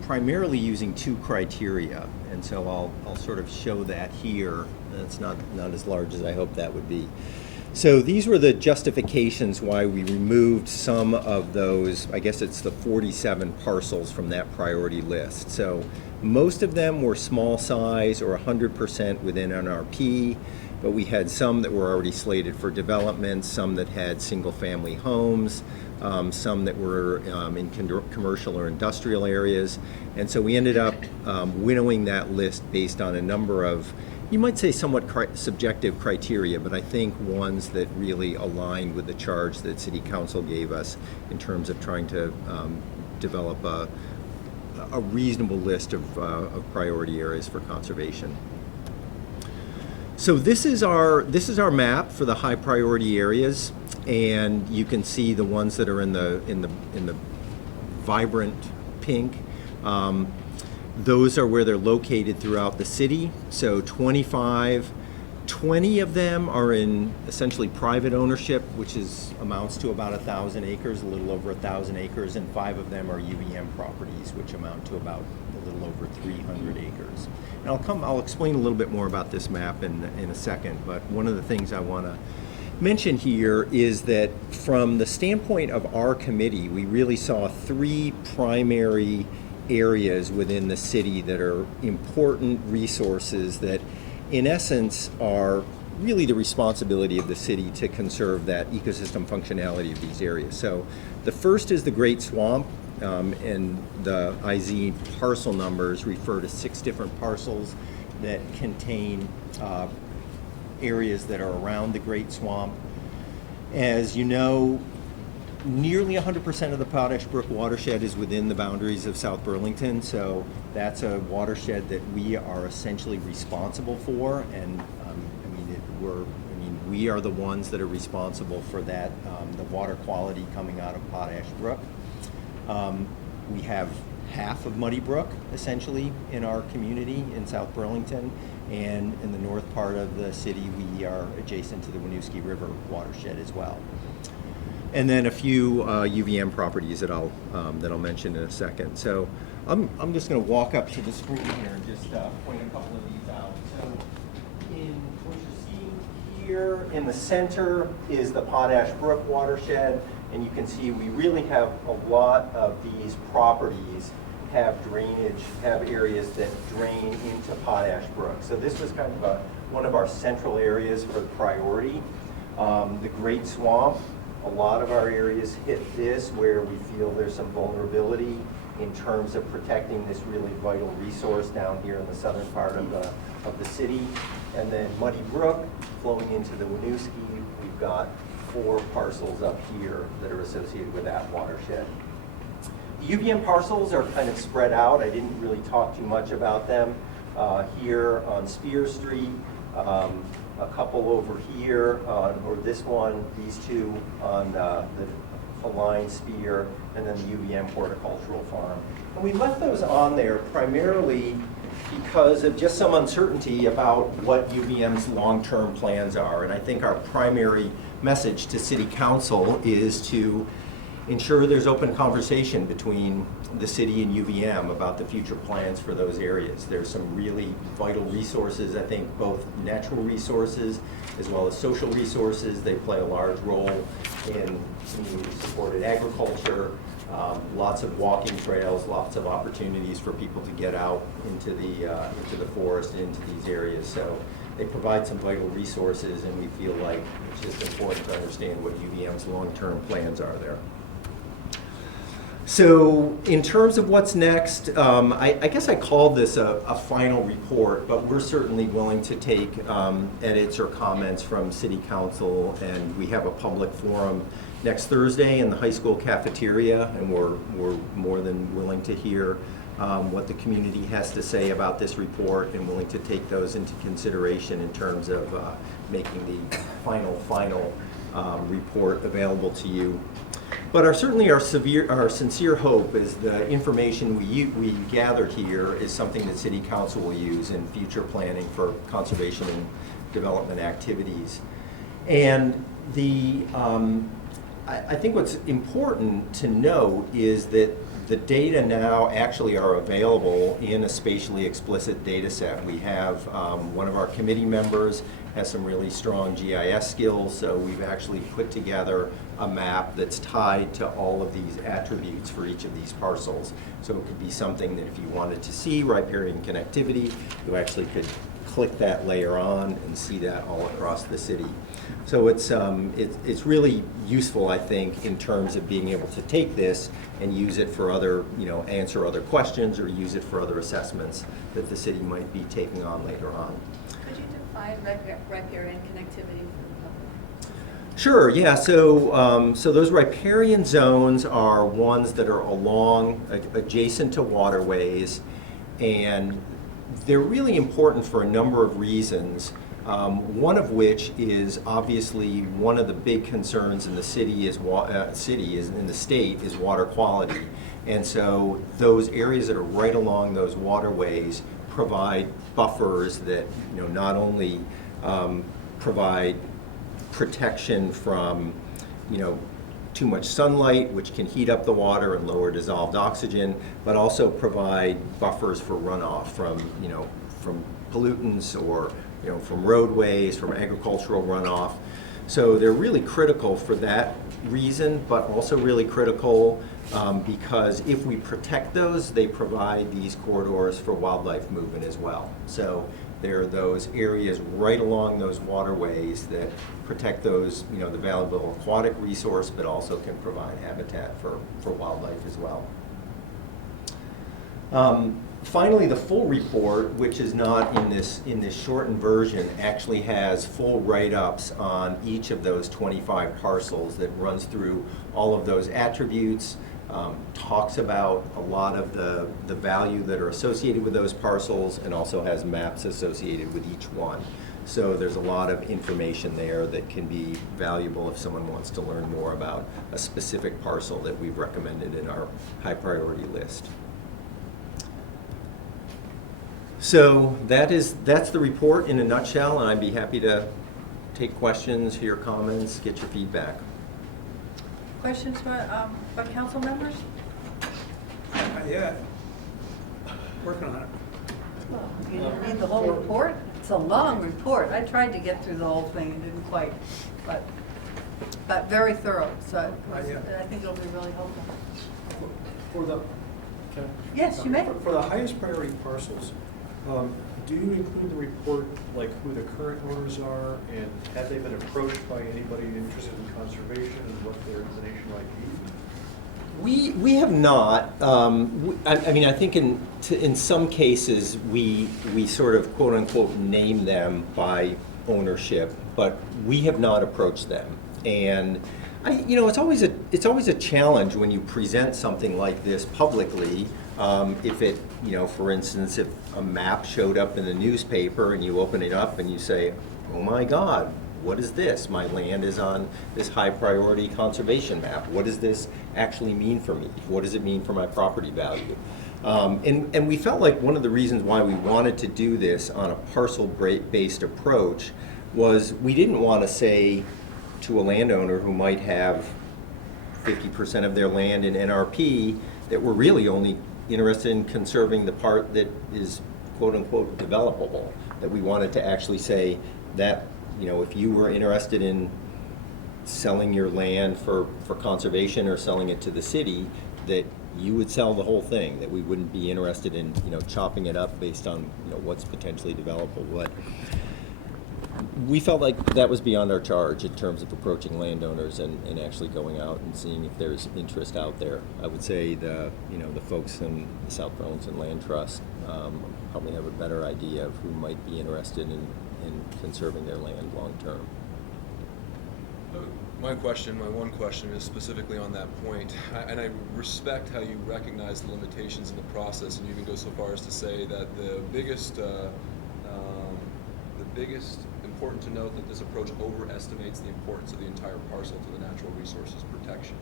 primarily using 2 criteria. And so I'll sort of show that here. It's not as large as I hoped that would be. So these were the justifications why we removed some of those, I guess it's the 47 parcels from that priority list. So most of them were small size or 100% within NRP, but we had some that were already slated for development, some that had single-family homes, some that were in commercial or industrial areas. And so we ended up winnowing that list based on a number of, you might say, somewhat subjective criteria, but I think ones that really aligned with the charge that City Council gave us in terms of trying to develop a reasonable list of priority areas for conservation. So this is our map for the high priority areas, and you can see the ones that are in the vibrant pink. Those are where they're located throughout the city. So 20 of them are in essentially private ownership, which amounts to about 1,000 acres, a little over 1,000 acres, and 5 of them are UVM properties, which amount to about a little over 300 acres. And I'll explain a little bit more about this map in a second, but one of the things I want to mention here is that from the standpoint of our committee, we really saw 3 primary areas within the city that are important resources that, in essence, are really the responsibility of the city to conserve that ecosystem functionality of these areas. So the first is the Great Swamp, and the IZ parcel numbers refer to 6 different parcels that contain areas that are around the Great Swamp. As you know, nearly 100% of the Potash Brook watershed is within the boundaries of South Burlington, so that's a watershed that we are essentially responsible for, and we are the ones that are responsible for that, the water quality coming out of Potash Brook. We have half of Muddy Brook, essentially, in our community in South Burlington, and in the north part of the city, we are adjacent to the Winooski River watershed as well. And then a few UVM properties that I'll mention in a second. So I'm just going to walk up to the screen here and just point a couple of these out. So in what you're seeing here in the center is the Potash Brook watershed, and you can see we really have a lot of these properties have drainage, have areas that drain into Potash Brook. So this was kind of one of our central areas for priority. The Great Swamp, a lot of our areas hit this where we feel there's some vulnerability in terms of protecting this really vital resource down here in the southern part of the city. And then Muddy Brook flowing into the Winooski, we've got 4 parcels up here that are associated with that watershed. The UVM parcels are kind of spread out. I didn't really talk too much about them. Here on Spear Street, a couple over here, or this one, these 2 on the Line Spear, and then the UVM Horticultural Farm. And we left those on there primarily because of just some uncertainty about what UVM's long-term plans are. And I think our primary message to City Council is to ensure there's open conversation between the city and UVM about the future plans for those areas. There's some really vital resources, I think, both natural resources as well as social resources. They play a large role in community-supported agriculture, lots of walking trails, lots of opportunities for people to get out into the forest and into these areas. So they provide some vital resources, and we feel like it's just important to understand what UVM's long-term plans are there. So in terms of what's next, I guess I called this a final report, but we're certainly willing to take edits or comments from City Council, and we have a public forum next Thursday in the high school cafeteria, and we're more than willing to hear what the community has to say about this report, and willing to take those into consideration in terms of making the final report available to you. But certainly our sincere hope is the information we gathered here is something that City Council will use in future planning for conservation and development activities. And I think what's important to note is that the data now actually are available in a spatially explicit data set. We have one of our committee members has some really strong GIS skills, so we've actually put together a map that's tied to all of these attributes for each of these parcels. So it could be something that if you wanted to see riparian connectivity, you actually could click that layer on and see that all across the city. So it's really useful, I think, in terms of being able to take this and use it for other, answer other questions or use it for other assessments that the city might be taking on later on. Could you define riparian connectivity for the public? Sure, yeah. So those riparian zones are ones that are adjacent to waterways, and they're really important for a number of reasons. One of which is obviously one of the big concerns in the city is in the state is water quality, and so those areas that are right along those waterways provide buffers that not only provide protection from too much sunlight, which can heat up the water and lower dissolved oxygen, but also provide buffers for runoff from pollutants or from roadways, from agricultural runoff. So they're really critical for that reason, but also really critical because if we protect those, they provide these corridors for wildlife movement as well. So there are those areas right along those waterways that protect those, the valuable aquatic resource, but also can provide habitat for wildlife as well. Finally, the full report, which is not in this shortened version, actually has full write-ups on each of those 25 parcels that runs through all of those attributes, talks about a lot of the value that are associated with those parcels, and also has maps associated with each one. So there's a lot of information there that can be valuable if someone wants to learn more about a specific parcel that we've recommended in our high priority list. So that's the report in a nutshell, and I'd be happy to take questions, hear comments, get your feedback. Questions by council members? Not yet. Working on it. Well, you didn't read the whole report? It's a long report. I tried to get through the whole thing and didn't quite, but very thorough, so I think it'll be really helpful. For the, Yes, you may. For the highest priority parcels, do you include in the report like who the current owners are, and have they been approached by anybody interested in conservation and what their inclination might be? We have not. I mean, I think in some cases we sort of quote unquote name them by ownership, but we have not approached them. And it's always a challenge when you present something like this publicly. If it, for instance, if a map showed up in the newspaper and you open it up and you say, oh my God, what is this? My land is on this high priority conservation map. What does this actually mean for me? What does it mean for my property value? And we felt like one of the reasons why we wanted to do this on a parcel-based approach was we didn't want to say to a landowner who might have 50% of their land in NRP that we're really only interested in conserving the part that is quote-unquote developable, that we wanted to actually say that, if you were interested in selling your land for conservation or selling it to the city, that you would sell the whole thing, that we wouldn't be interested in, chopping it up based on, what's potentially developable. But we felt like that was beyond our charge in terms of approaching landowners and actually going out and seeing if there's interest out there. I would say the folks in the South Burlington Land Trust probably have a better idea of who might be interested in conserving their land long term. My one question is specifically on that point, and I respect how you recognize the limitations in the process, and you even go so far as to say that the biggest important to note that this approach overestimates the importance of the entire parcel to the natural resources protection.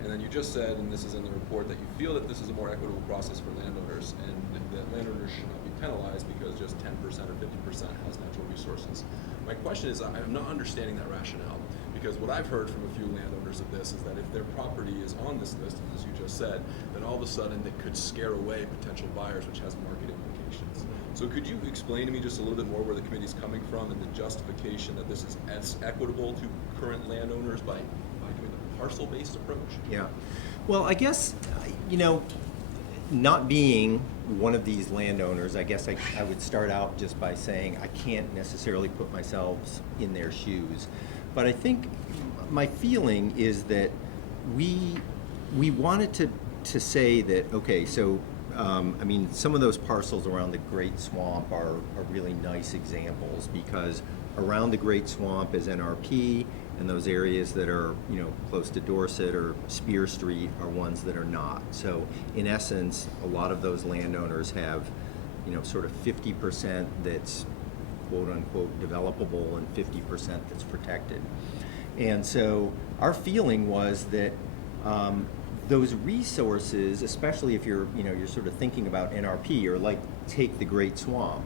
And then you just said, and this is in the report, that you feel that this is a more equitable process for landowners, and that landowners should not be penalized because just 10% or 50% has natural resources. My question is, I'm not understanding that rationale, because what I've heard from a few landowners of this is that if their property is on this list, as you just said, then all of a sudden it could scare away potential buyers, which has market implications. So could you explain to me just a little bit more where the committee's coming from and the justification that this is as equitable to current landowners by doing the parcel-based approach? Yeah. Well, I guess, not being one of these landowners, I guess I would start out just by saying I can't necessarily put myself in their shoes. But I think my feeling is that we wanted to say that, okay, so some of those parcels around the Great Swamp are really nice examples, because around the Great Swamp is NRP, and those areas that are, close to Dorset or Spear Street are ones that are not. So in essence, a lot of those landowners have, sort of 50% that's quote unquote developable and 50% that's protected. And so our feeling was that those resources, especially if you're sort of thinking about NRP or like take the Great Swamp,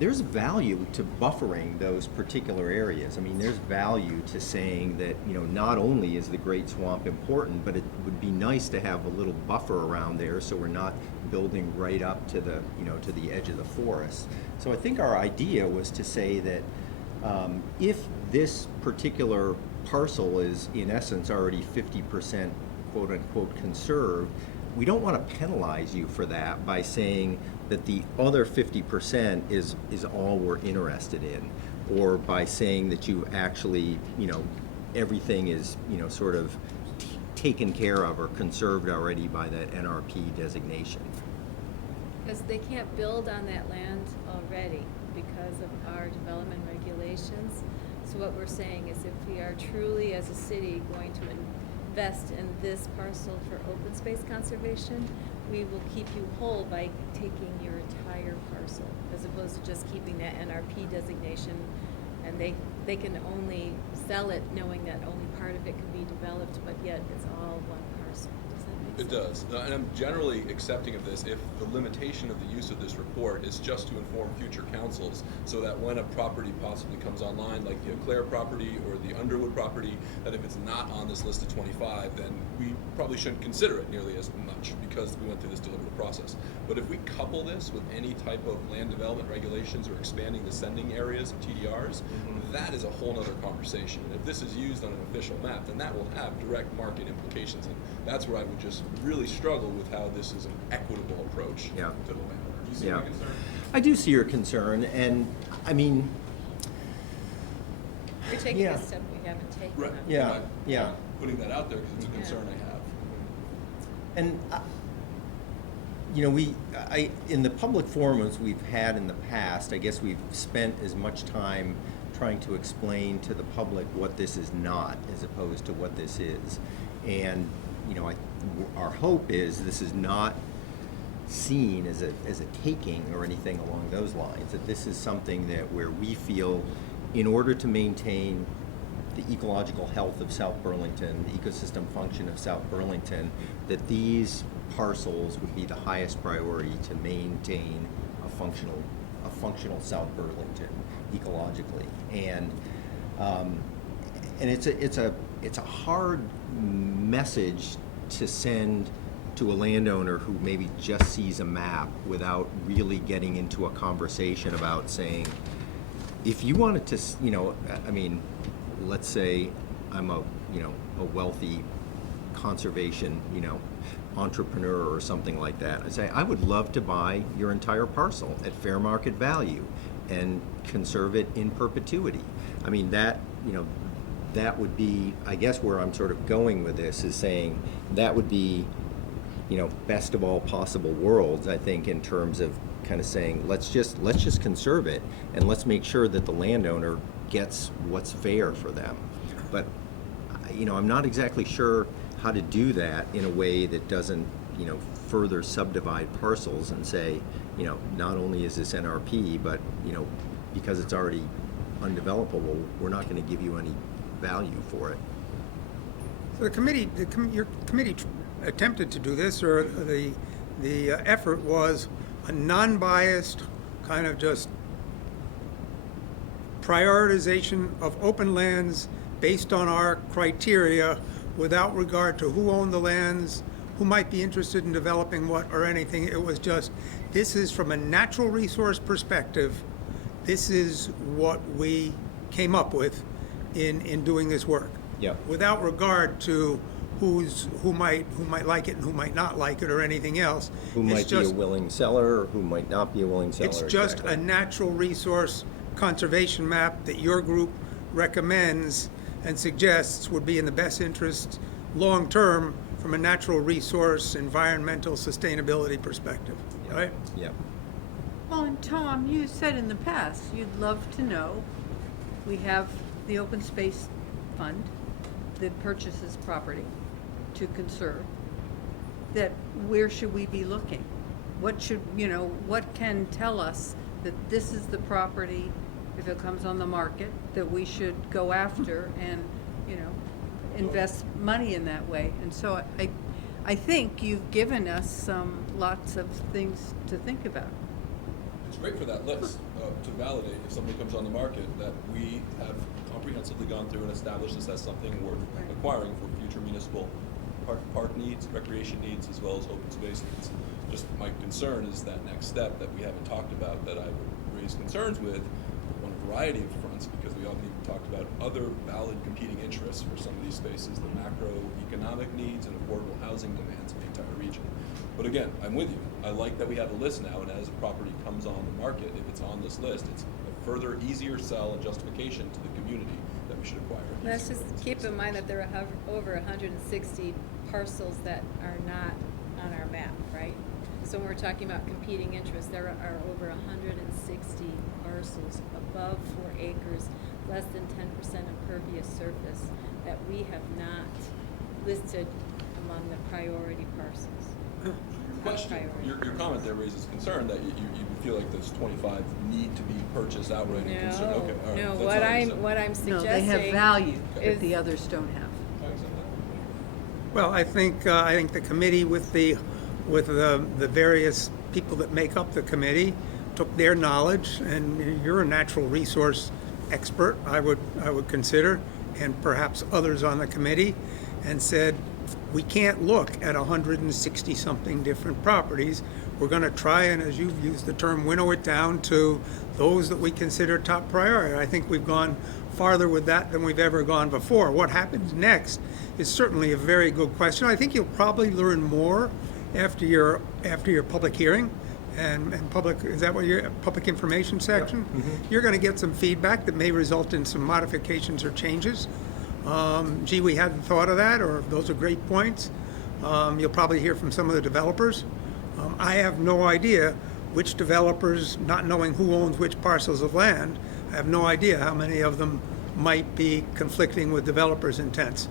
there's value to buffering those particular areas. I mean, there's value to saying that, not only is the Great Swamp important, but it would be nice to have a little buffer around there so we're not building right up to the, to the edge of the forest. So I think our idea was to say that if this particular parcel is in essence already 50% quote unquote conserved, we don't want to penalize you for that by saying that the other 50% is all we're interested in, or by saying that you actually, everything is, sort of taken care of or conserved already by that NRP designation. Because they can't build on that land already because of our development regulations. So what we're saying is if we are truly, as a city, going to invest in this parcel for open space conservation, we will keep you whole by taking your entire parcel, as opposed to just keeping that NRP designation, and they can only sell it knowing that only part of it can be developed, but yet it's all one parcel. Does that make It sense? does. And I'm generally accepting of this if the limitation of the use of this report is just to inform future councils, so that when a property possibly comes online, like the Eau Claire property or the Underwood property, that if it's not on this list of 25, then we probably shouldn't consider it nearly as much because we went through this deliberative process. But if we couple this with any type of land development regulations or expanding the sending areas of TDRs, that is a whole other conversation. And if this is used on an official map, then that will have direct market implications. And that's where I would just really struggle with how this is an equitable approach to the landowner. Do you see my concern? I do see your concern, and I mean, You're taking a step we haven't taken. Right. on. Yeah. Putting that out there because it's a concern I have. And you know, in the public forums we've had in the past, I guess we've spent as much time trying to explain to the public what this is not, as opposed to what this is. And you know, our hope is this is not seen as a taking or anything along those lines. That this is something that where we feel, in order to maintain the ecological health of South Burlington, the ecosystem function of South Burlington, that these parcels would be the highest priority to maintain a functional South Burlington ecologically. And it's a hard message to send to a landowner who maybe just sees a map without really getting into a conversation about saying, if you wanted to, you know, I mean, let's say I'm a wealthy conservation, entrepreneur or something like that. I say, I would love to buy your entire parcel at fair market value and conserve it in perpetuity. I mean, that would be, I guess, where I'm sort of going with this, is saying that would be, best of all possible worlds, I think, in terms of kind of saying, let's just conserve it, and let's make sure that the landowner gets what's fair for them. But, I'm not exactly sure how to do that in a way that doesn't, further subdivide parcels and say, not only is this NRP, but, because it's already undevelopable, we're not going to give you any value for it. So your committee attempted to do this, or the effort was a non-biased kind of just prioritization of open lands based on our criteria, without regard to who owned the lands, who might be interested in developing what, or anything. It was just, this is from a natural resource perspective, this is what we came up with in doing this work. Yeah. Without regard to who might like it and who might not like it or anything else. Who might be a willing seller or who might not be a willing seller. It's just a natural resource conservation map that your group recommends and suggests would be in the best interest long-term from a natural resource, environmental sustainability perspective, right? Yeah. Well, and Tom, you said in the past, you'd love to know, we have the open space fund that purchases property to conserve, that where should we be looking? What should, what can tell us that this is the property, if it comes on the market, that we should go after and, invest money in that way? And so I think you've given us lots of things to think about. It's great for that list to validate if something comes on the market that we have comprehensively gone through and established this as something worth acquiring for future municipal park needs, recreation needs, as well as open space needs. Just my concern is that next step that we haven't talked about that I would raise concerns with on a variety of fronts, because we haven't even talked about other valid competing interests for some of these spaces, the macroeconomic needs and affordable housing demands of the entire region. But again, I'm with you. I like that we have a list now, and as a property comes on the market, if it's on this list, it's a further easier sell and justification to the community that we should acquire. Let's just keep in mind that there are over 160 parcels that are not on our map, right? So when we're talking about competing interests, there are over 160 parcels above 4 acres, less than 10% impervious surface, that we have not listed among the priority parcels. Question, Priority. your comment there raises concern that you feel like those 25 need to be purchased outright and concern. Okay, all right. No, That's what all you I'm, said. what I'm No, suggesting. they have value that is- the others don't have. Well, I think the committee with the various people that make up the committee took their knowledge, and you're a natural resource expert, I would consider, and perhaps others on the committee, and said, we can't look at 160-something different properties. We're going to try and, as you've used the term, winnow it down to those that we consider top priority. I think we've gone farther with that than we've ever gone before. What happens next is certainly a very good question. I think you'll probably learn more after your public hearing and public, is that what your public information section? Yep. Mm-hmm. You're going to get some feedback that may result in some modifications or changes. Gee, we hadn't thought of that, or those are great points. You'll probably hear from some of the developers. I have no idea which developers, not knowing who owns which parcels of land, I have no idea how many of them might be conflicting with developers' intents.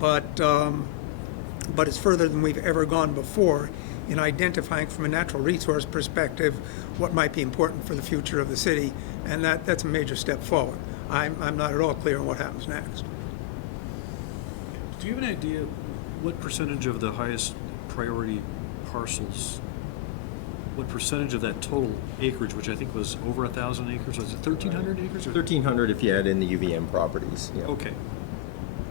But it's further than we've ever gone before in identifying from a natural resource perspective what might be important for the future of the city, and that's a major step forward. I'm not at all clear on what happens next. Do you have an idea what percentage of the highest priority parcels, what percentage of that total acreage, which I think was over 1,000 acres, was it 1,300 acres? Or 1,300 if you add in the UVM properties. Yeah. Okay.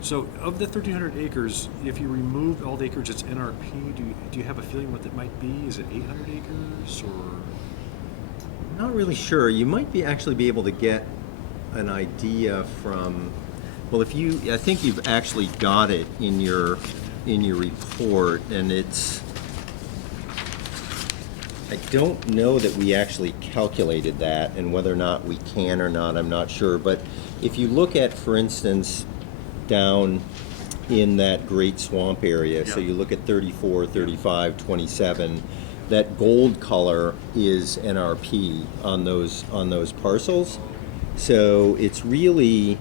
So of the 1,300 acres, if you removed all the acreage that's NRP, do you have a feeling what that might be? Is it 800 acres or? Not really sure. You might actually be able to get an idea from, well, I think you've actually got it in your report, and I don't know that we actually calculated that, and whether or not we can or not, I'm not sure. But if you look at, for instance, down in that Great Swamp area, so you look at 34, 35, 27, that gold color is NRP on those parcels. So it's really,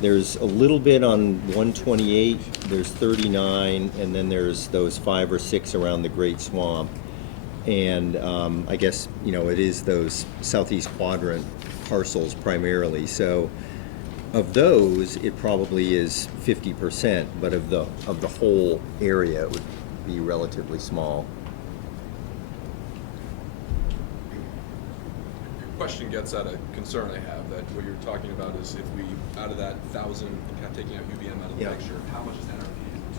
there's a little bit on 128, there's 39, and then there's those 5 or 6 around the Great Swamp. And I guess, it is those southeast quadrant parcels primarily. So of those, it probably is 50%, but of the whole area, it would be relatively small. Question gets at a concern I have, that what you're talking about is if we, out of that 1,000, taking out UVM out of the picture, how much is NRP?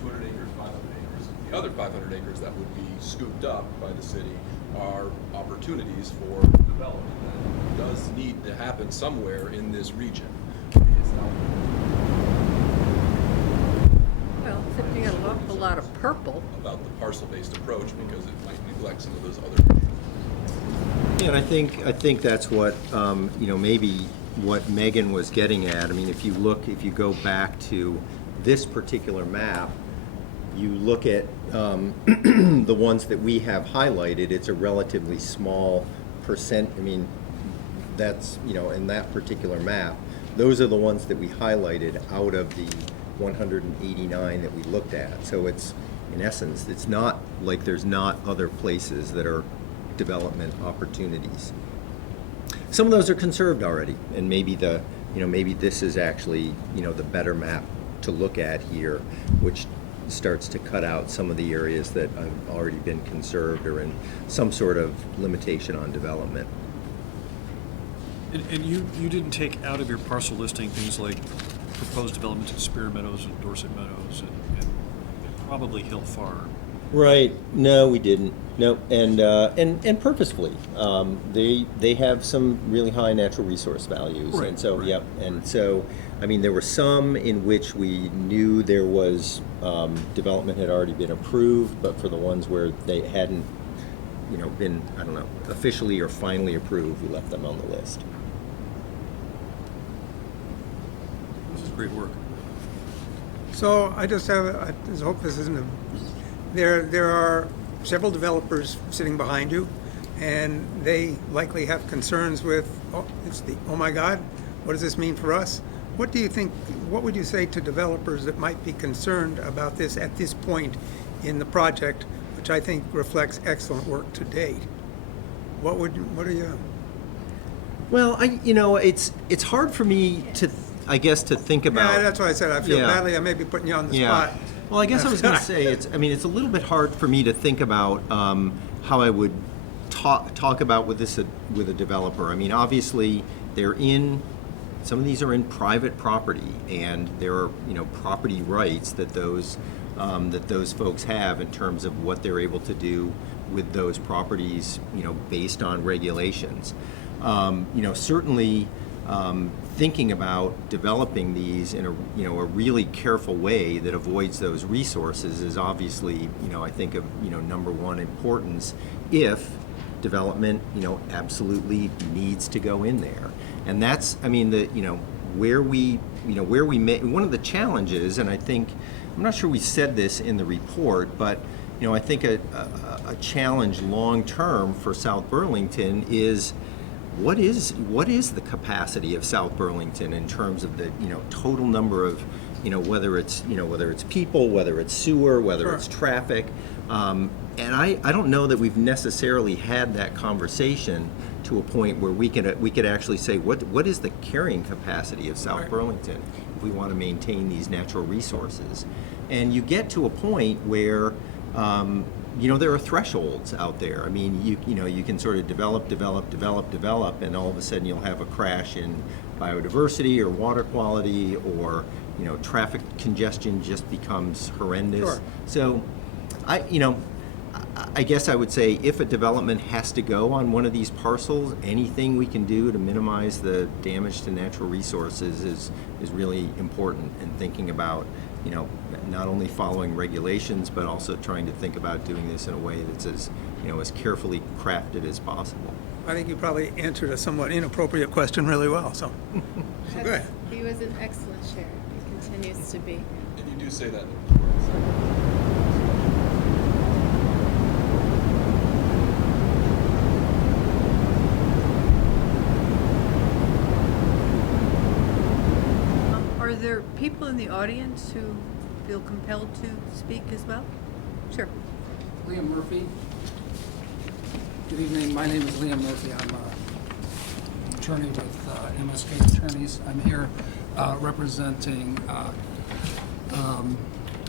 200 acres, 500 acres? The other 500 acres that would be scooped up by the city are opportunities for development that does need to happen somewhere in this region. Well, except you got an awful lot of purple. About the parcel-based approach, because it might neglect some of those other. Yeah, and I think that's what, maybe what Megan was getting at. I mean, if you go back to this particular map, you look at the ones that we have highlighted, it's a relatively small percent. I mean, that's, in that particular map, those are the ones that we highlighted out of the 189 that we looked at. So it's, in essence, it's not like there's not other places that are development opportunities. Some of those are conserved already, and maybe maybe this is actually, the better map to look at here, which starts to cut out some of the areas that have already been conserved or in some sort of limitation on development. And you didn't take out of your parcel listing things like proposed developments at Spear Meadows and Dorset Meadows and probably Hill Farm. Right. No, we didn't. No, and purposefully. They have some really high natural resource values, Right, and so right, yep. And so, I mean, there were some in which we knew there was development had already been approved, but for the ones where they hadn't, been, I don't know, officially or finally approved, we left them on the list. This is great work. So I just hope this isn't there are several developers sitting behind you, and they likely have concerns with, oh my God, what does this mean for us? What do you think, what would you say to developers that might be concerned about this at this point in the project, which I think reflects excellent work to date? What are you? Well, it's hard for me to, I guess, to think about. Yeah, that's why I said I feel Yeah. badly. I may be putting you on the spot. Well, I guess I was going to say it's a little bit hard for me to think about how I would talk about with a developer. I mean, obviously some of these are in private property, and there are property rights that those folks have in terms of what they're able to do with those properties, based on regulations. Certainly. Thinking about developing these in a really careful way that avoids those resources is obviously I think of number one importance if development absolutely needs to go in there. And that's where we make one of the challenges, and I think I'm not sure we said this in the report, but I think a challenge long term for South Burlington is what is the capacity of South Burlington in terms of the total number of whether it's people, whether it's sewer, whether it's traffic, and I don't know that we've necessarily had that conversation to a point where we could actually say what is the carrying capacity of South Burlington if we want to maintain these natural resources. And you get to a point where there are thresholds out there. I mean, you can sort of develop, and all of a sudden you'll have a crash in biodiversity or water quality, or traffic congestion just becomes horrendous. Sure. So, I guess I would say if a development has to go on one of these parcels, anything we can do to minimize the damage to natural resources is really important. And thinking about not only following regulations, but also trying to think about doing this in a way that's as carefully crafted as possible. I think you probably answered a somewhat inappropriate question really well. So good. He was an excellent chair. He continues to be. And you do say that. Are there people in the audience who feel compelled to speak as well? Sure. Liam Murphy. Good evening. My name is Liam Murphy. I'm an attorney with MSK Attorneys. I'm here representing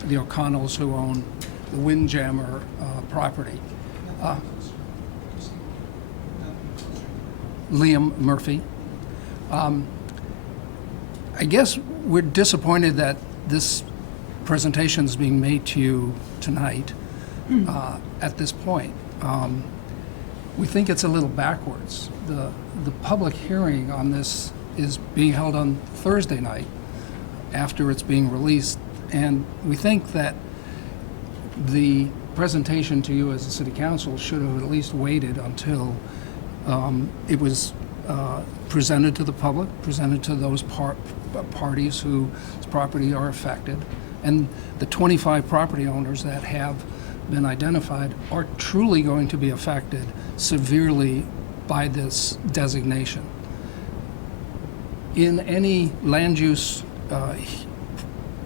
the O'Connells who own the Windjammer property. Liam Murphy. I guess we're disappointed that this presentation is being made to you tonight at this point. We think it's a little backwards. The public hearing on this is being held on Thursday night after it's being released, and we think that the presentation to you as a city council should have at least waited until it was presented to the public, presented to those parties whose property are affected, and the 25 property owners that have been identified are truly going to be affected severely by this designation. In any land use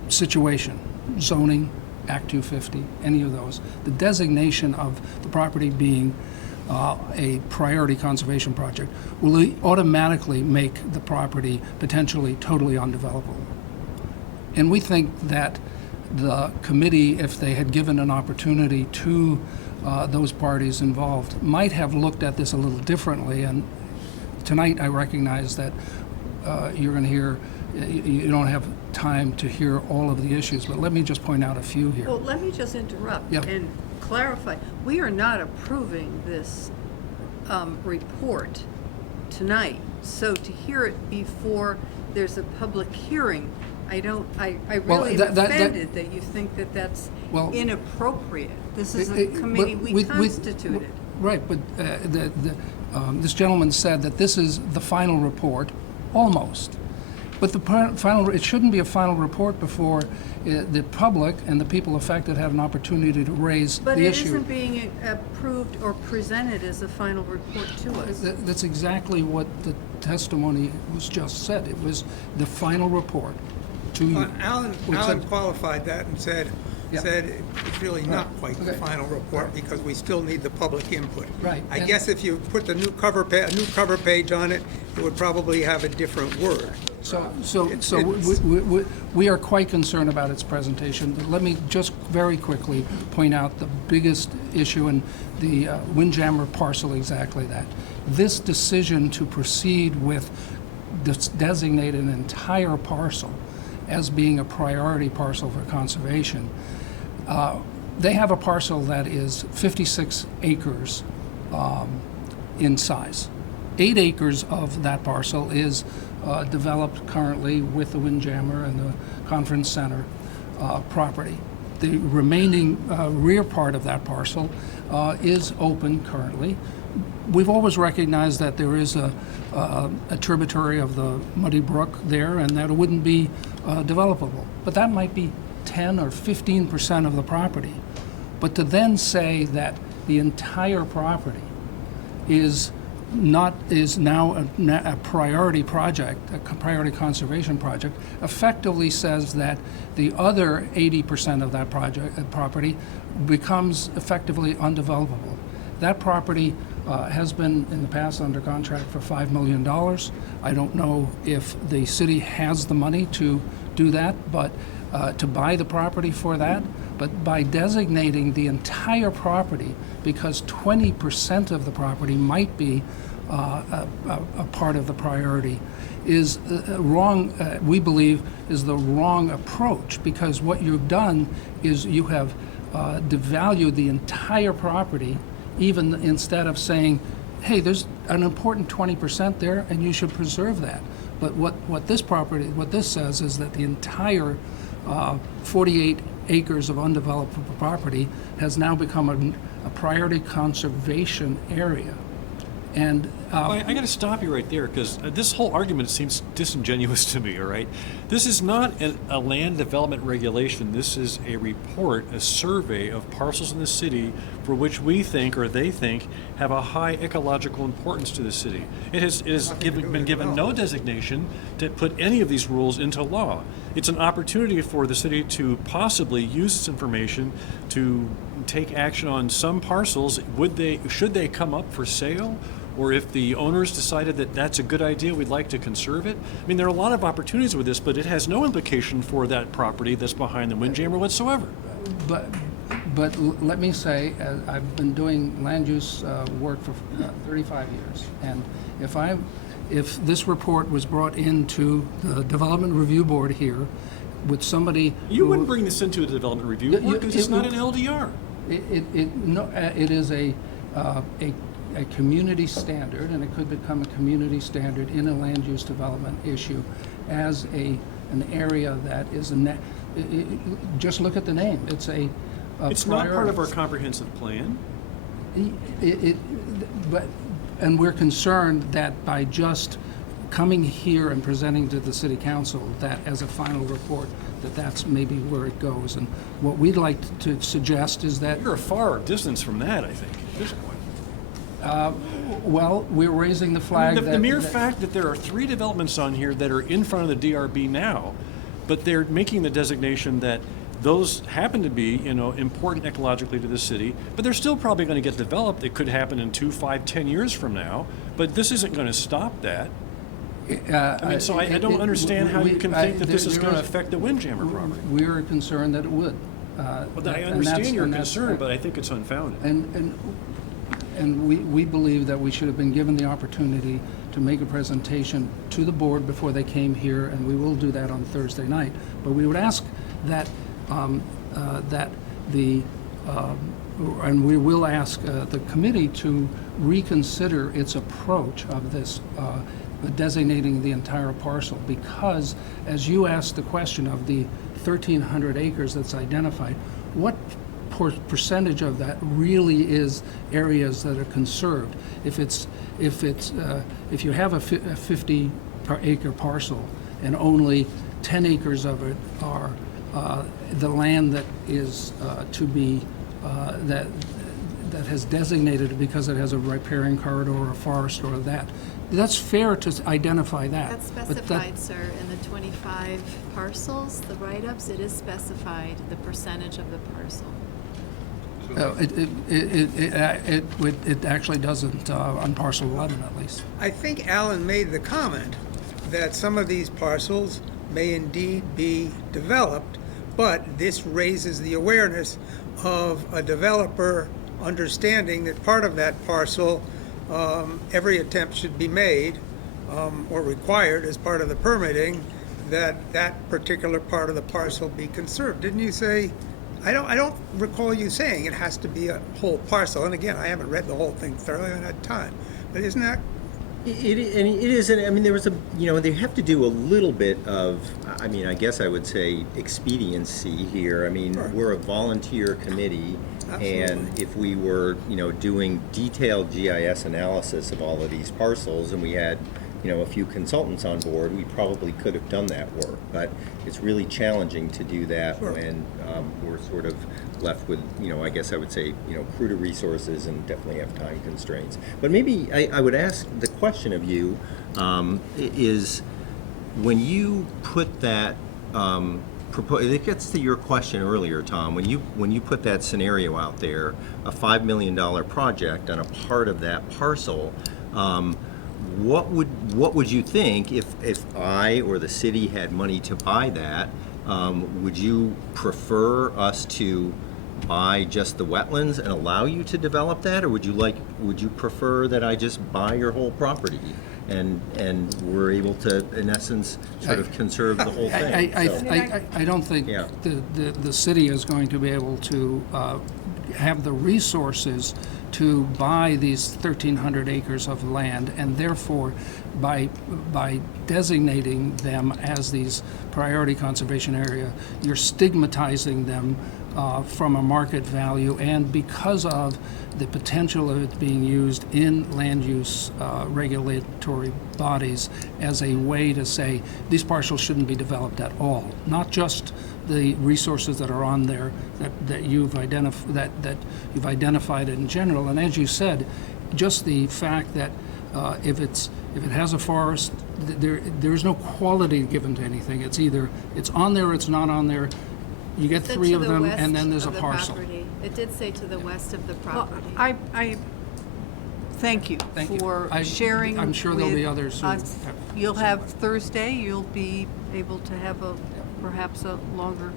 situation, zoning, Act 250, any of those, the designation of the property being a priority conservation project will automatically make the property potentially totally undevelopable. And we think that the committee, if they had given an opportunity to those parties involved, might have looked at this a little differently. And tonight I recognize that you're going to hear, you don't have time to hear all of the issues, but let me just point out a few here. Well, let me just interrupt Yep. and clarify. We are not approving this report tonight. So to hear it before there's a public hearing, I really am offended that you think that that's inappropriate. This is a committee we constituted. Right, but this gentleman said that this is the final report, almost. But it shouldn't be a final report before the public and the people affected have an opportunity to raise But the it issue. isn't being approved or presented as a final report to us. That's exactly what testimony was just said. It was the final report to you. Alan qualified that and said Yeah. it's really not quite the Okay. final report because we still need the public input. Right. I And- guess if you put the new cover page on it, it would probably have a different word. We are quite concerned about its presentation. But let me just very quickly point out the biggest issue in the Windjammer parcel, exactly that. This decision to proceed with designate an entire parcel as being a priority parcel for conservation. They have a parcel that is 56 acres in size. 8 acres of that parcel is developed currently with the Windjammer and the Conference Center property. The remaining rear part of that parcel is open currently. We've always recognized that there is a tributary of the Muddy Brook there and that it wouldn't be developable. But that might be 10 or 15% of the property. But to then say that the entire property is now a priority project, a priority conservation project, effectively says that the other 80% of that property becomes effectively undevelopable. That property has been in the past under contract for $5 million. I don't know if the city has the money to do that, but to buy the property for that. But by designating the entire property, because 20% of the property might be a part of the priority, is wrong, we believe, is the wrong approach, because what you've done is you have devalued the entire property, even instead of saying, hey, there's an important 20% there and you should preserve that. But what this says is that the entire 48 acres of undeveloped property has now become a priority conservation area. And I got to stop you right there, because this whole argument seems disingenuous to me, all right? This is not a land development regulation. This is a report, a survey of parcels in the city for which we think, or they think, have a high ecological importance to the city. It has been given no designation to put any of these rules into law. It's an opportunity for the city to possibly use this information to take action on some parcels. Should they come up for sale? Or if the owners decided that that's a good idea, we'd like to conserve it. I mean, there are a lot of opportunities with this, but it has no implication for that property that's behind the Windjammer whatsoever. But let me say, I've been doing land use work for 35 years, and if this report was brought into the Development Review Board here with somebody You wouldn't bring this into a development review board because it's not an LDR. It is a community standard, and it could become a community standard in a land use development issue as an area that is just look at the name. It's It's not part of our comprehensive plan. And we're concerned that by just coming here and presenting to the city council that as a final report, that's maybe where it goes. And what we'd like to suggest is that You're a far distance from that, I think, at this point. well, we're raising the flag. The mere fact that there are 3 developments on here that are in front of the DRB now, but they're making the designation that those happen to be, important ecologically to the city, but they're still probably going to get developed. It could happen in 2, 5, 10 years from now, but this isn't going to stop that. I don't understand how you can think that this is going to affect the Windjammer property. We're concerned that it would. I understand your concern, but I think it's unfounded. And we believe that we should have been given the opportunity to make a presentation to the board before they came here, and we will do that on Thursday night. But we would ask that and we will ask the committee to reconsider its approach of this designating the entire parcel, because as you asked the question of the 1,300 acres that's identified, what percentage of that really is areas that are conserved? If you have a 50 acre parcel and only 10 acres of it are the land that is to be that has designated it because it has a riparian corridor or a forest or that. That's fair to identify that. That's but that- specified, sir, in the 25 parcels, the write-ups, it is specified, the percentage of the parcel. It actually doesn't on parcel 11 at least. I think Alan made the comment that some of these parcels may indeed be developed, but this raises the awareness of a developer understanding that part of that parcel, every attempt should be made or required as part of the permitting that that particular part of the parcel be conserved. Didn't you say? I don't recall you saying it has to be a whole parcel. And again, I haven't read the whole thing thoroughly. I haven't had time. But isn't that? It is, and I mean, there was they have to do a little bit of, I mean, I guess I would say expediency here. I mean, Sure. We're a volunteer committee, Absolutely. and if we were, doing detailed GIS analysis of all of these parcels, and we had, a few consultants on board, we probably could have done that work. But it's really challenging to do that Sure. when we're sort of left with, I guess I would say, cruder resources and definitely have time constraints. But maybe I would ask the question of you is when you put that, it gets to your question earlier, Tom, when you put that scenario out there, a $5 million project on a part of that parcel, what would you think if I or the city had money to buy that? Would you prefer us to buy just the wetlands and allow you to develop that, or would you prefer that I just buy your whole property and we're able to, in essence, sort of conserve the whole thing? I don't think Yeah. the city is going to be able to have the resources to buy these 1,300 acres of land, and therefore, by designating them as these priority conservation area, you're stigmatizing them from a market value, and because of the potential of it being used in land use regulatory bodies as a way to say these parcels shouldn't be developed at all, not just the resources that are on there that you've identified in general. And as you said, just the fact that if it has a forest, there's no quality given to anything. It's either it's on there, or it's not on there. You get It said three to of the them, west and then there's a of the parcel. property. It did say to the west of the Well, property. I thank you Thank you. for I- sharing. I'm sure there'll be with others who us. have- You'll have Thursday, you'll be able to have perhaps a longer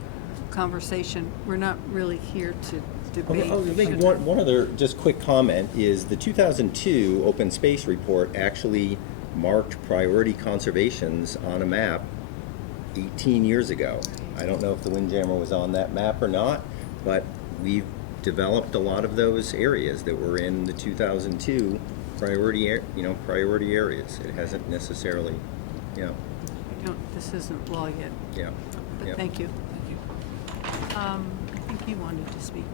conversation. We're not really here to debate. I'll make one other just quick comment is the 2002 Open Space Report actually marked priority conservations on a map 18 years ago. I don't know if the Windjammer was on that map or not, but we've developed a lot of those areas that were in the 2002 priority areas. It hasn't necessarily, This isn't law yet, yeah. but yeah. thank you. I think you wanted to speak.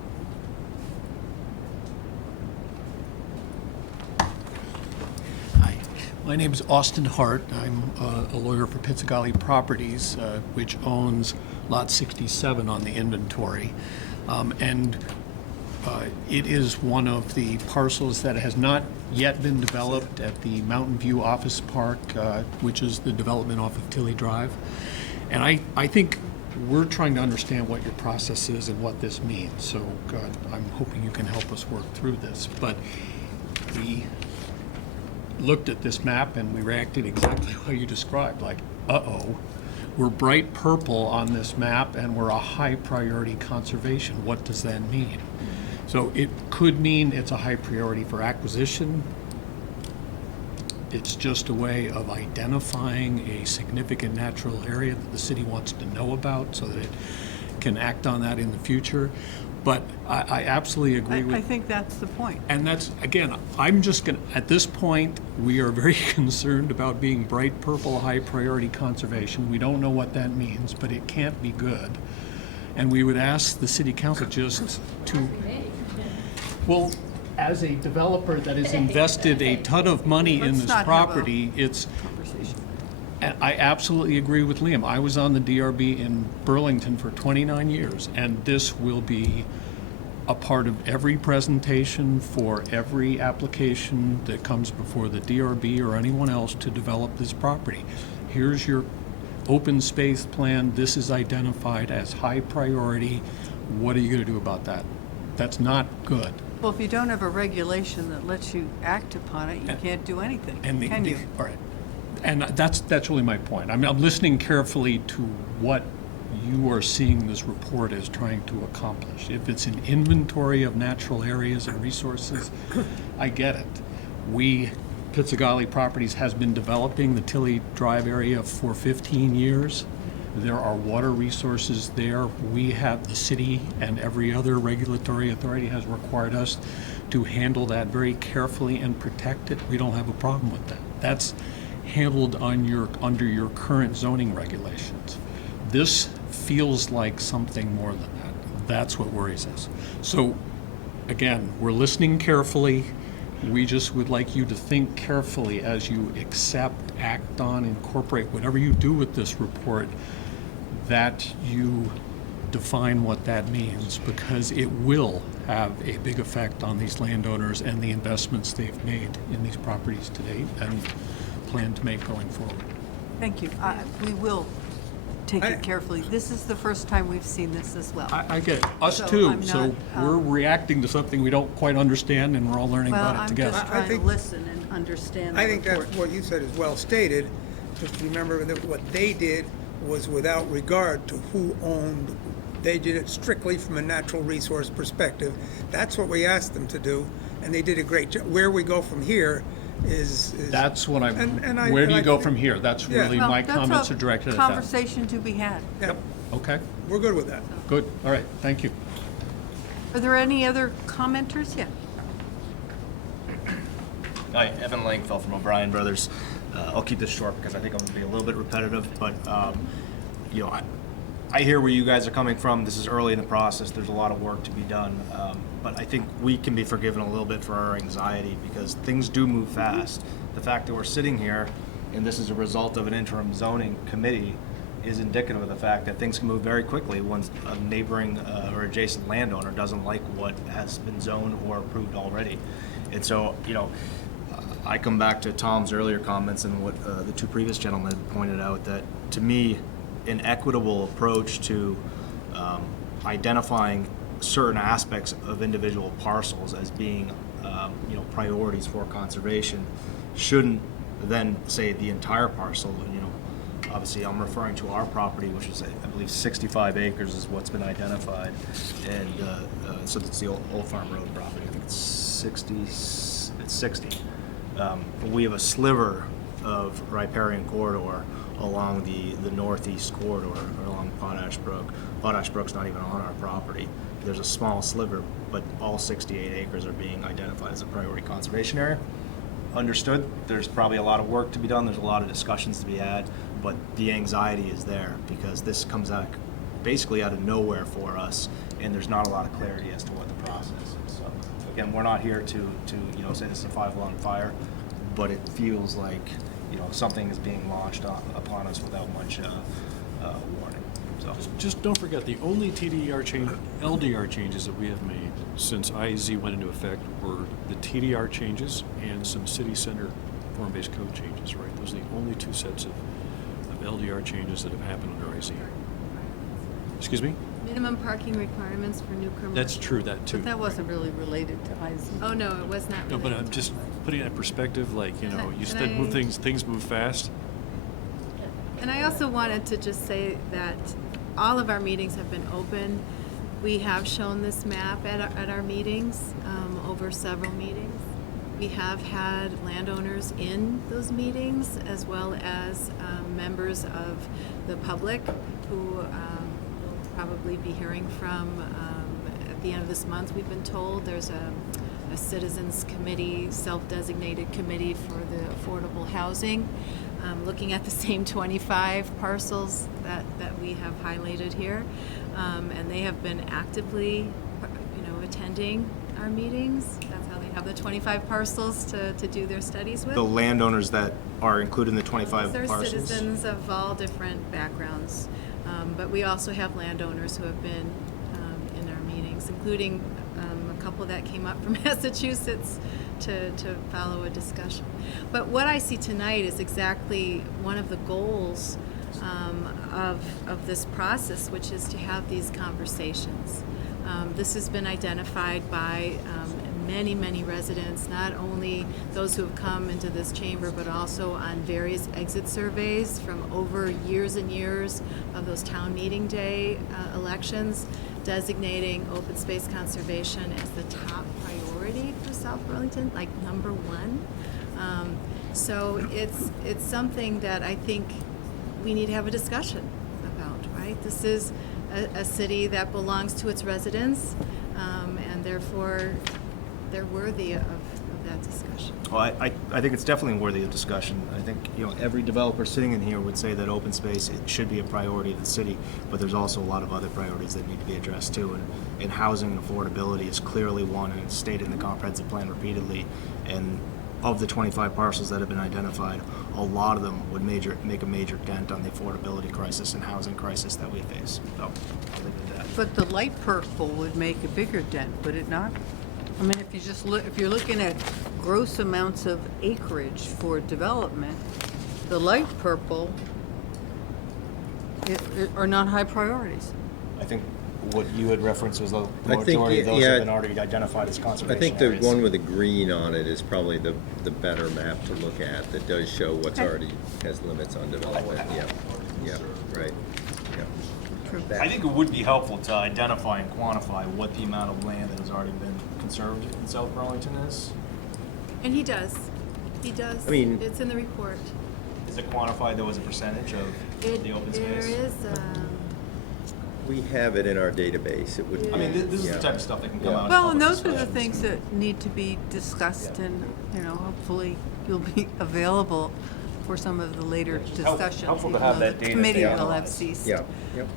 Hi, my name is Austin Hart. I'm a lawyer for Pizzagalli Properties, which owns Lot 67 on the inventory. And it is one of the parcels that has not yet been developed at the Mountain View Office Park, which is the development off of Tilly Drive. And I think we're trying to understand what your process is and what this means. So I'm hoping you can help us work through this. But we looked at this map and we reacted exactly how you described, like, uh-oh, we're bright purple on this map and we're a high priority conservation. What does that mean? So it could mean it's a high priority for acquisition. It's just a way of identifying a significant natural area that the city wants to know about so that it can act on that in the future. But I absolutely agree with... I think that's the point. And that's, again, I'm just going to, at this point, we are very concerned about being bright purple high priority conservation. We don't know what that means, but it can't be good. And we would ask the city council just to, well, as a developer that has invested a ton of money in Let's this not have property, it's, and I absolutely agree with Liam. I was on the DRB in Burlington for 29 years, and this will be a part of every presentation for every application that comes before the DRB or anyone else to develop this property. Here's your open space plan. This is identified as high priority. What are you going to do about that? That's not good. Well, if you don't have a regulation that lets you act upon it, you can't do anything, can you? All right. And that's really my point. I mean, I'm listening carefully to what you are seeing this report as trying to accomplish. If it's an inventory of natural areas and resources, I get it. Pizzagalli Properties has been developing the Tilly Drive area for 15 years. There are water resources there. We have, the city and every other regulatory authority has required us to handle that very carefully and protect it. We don't have a problem with that. That's handled under your current zoning regulations. This feels like something more than that. That's what worries us. So, again, we're listening carefully. We just would like you to think carefully as you accept, act on, incorporate whatever you do with this report, that you define what that means, because it will have a big effect on these landowners and the investments they've made in these properties to date and plan to make going forward. Thank you. We will take it carefully. This is the first time we've seen this as well. I get it. Us So too. I'm So not, we're reacting to something we don't quite understand, and we're all learning Well, about it I'm together. just trying to listen and understand the I think report. that's what you said is well stated. Just remember that what they did was without regard to who owned. They did it strictly from a natural resource perspective. That's what we asked them to do, and they did a great job. Where we go from here is That's what and where do you go think- from here? That's Yeah. really Well, my that's comments a are directed at that. conversation to be had. Yep, Okay, we're good with that. good. All right, thank you. Are there any other commenters? Yeah. Hi, Evan Langfeld from O'Brien Brothers. I'll keep this short because I think I'm going to be a little bit repetitive, but you know, I hear where you guys are coming from. This is early in the process. There's a lot of work to be done, but I think we can be forgiven a little bit for our anxiety because things do move fast. The fact that we're sitting here and this is a result of an interim zoning committee is indicative of the fact that things can move very quickly once a neighboring or adjacent landowner doesn't like what has been zoned or approved already. And so, you know, I come back to Tom's earlier comments and what the two previous gentlemen had pointed out, that to me, an equitable approach to identifying certain aspects of individual parcels as being you know, priorities for conservation shouldn't then say the entire parcel. You know, obviously I'm referring to our property, which is I believe 65 acres is what's been identified, and so that's the Old Farm Road property. I think it's 60. It's 60. We have a sliver of riparian corridor along the northeast corridor, or along Potash Brook. Potash Brook's not even on our property. There's a small sliver, but all 68 acres are being identified as a priority conservation area. Understood, there's probably a lot of work to be done, there's a lot of discussions to be had, but the anxiety is there because this comes out basically out of nowhere for us, and there's not a lot of clarity as to what the process is. So again, we're not here to you know, say this is a five-alarm fire, but it feels like, you know, something is being launched upon us without much warning. So Just don't forget, the only LDR changes that we have made since IZ went into effect were the TDR changes and some city center form-based code changes, right? Those are the only two sets of LDR changes that have happened under IZ. Excuse me? Minimum parking requirements for new commercial. That's true, that too. But that wasn't really related to IZ. Oh, no, it was not. No, but related I'm just putting it in perspective, like, you know, you And said move things move fast. And I also wanted to just say that all of our meetings have been open. We have shown this map at our meetings, over several meetings. We have had landowners in those meetings, as well as members of the public who we'll probably be hearing from at the end of this month. We've been told there's a citizens committee, self-designated committee for the affordable housing, looking at the same 25 parcels that we have highlighted here, and they have been actively, you know, attending our meetings. That's how they have the 25 parcels to do their studies with. the landowners that are included in the 25 These are parcels. citizens of all different backgrounds, but we also have landowners who have been in our meetings, including couple that came up from Massachusetts to follow a discussion. But what I see tonight is exactly one of the goals of this process, which is to have these conversations. This has been identified by many residents, not only those who have come into this chamber, but also on various exit surveys from over years and years of those town meeting day elections, designating open space conservation as the top priority for South Burlington, like number one. So it's something that I think we need to have a discussion about, right? This is a city that belongs to its residents, and therefore they're worthy of that discussion. Well, I think it's definitely worthy of discussion. I think, every developer sitting in here would say that open space, it should be a priority of the city, but there's also a lot of other priorities that need to be addressed too. And housing and affordability is clearly one, and it's stated in the comprehensive plan repeatedly. And of the 25 parcels that have been identified, a lot of them would make a major dent on the affordability crisis and housing crisis that we face. So, I'll leave it at that. But the light purple would make a bigger dent, would it not? I mean, if you just look, if you're looking at gross amounts of acreage for development, the light purple are not high priorities. I think what you had referenced was the majority of those have been already identified as conservation I think the areas. one with the green on it is probably the better map to look at, that does show what's already has limits on development. Yeah, right. Yeah. I think it would be helpful to identify and quantify what the amount of land that has already been conserved in South Burlington is. And he does. He does. I mean, it's in the report. Is it quantified though as a percentage of the open space? There is. We have it in our database. It would. I mean, this is the type of stuff that can come out. Well, of and public those are the discussions. things that need to be discussed, and hopefully you'll be available for some of the later discussions. helpful to even have though that the data committee to will have analyze. ceased. Yeah. Yep.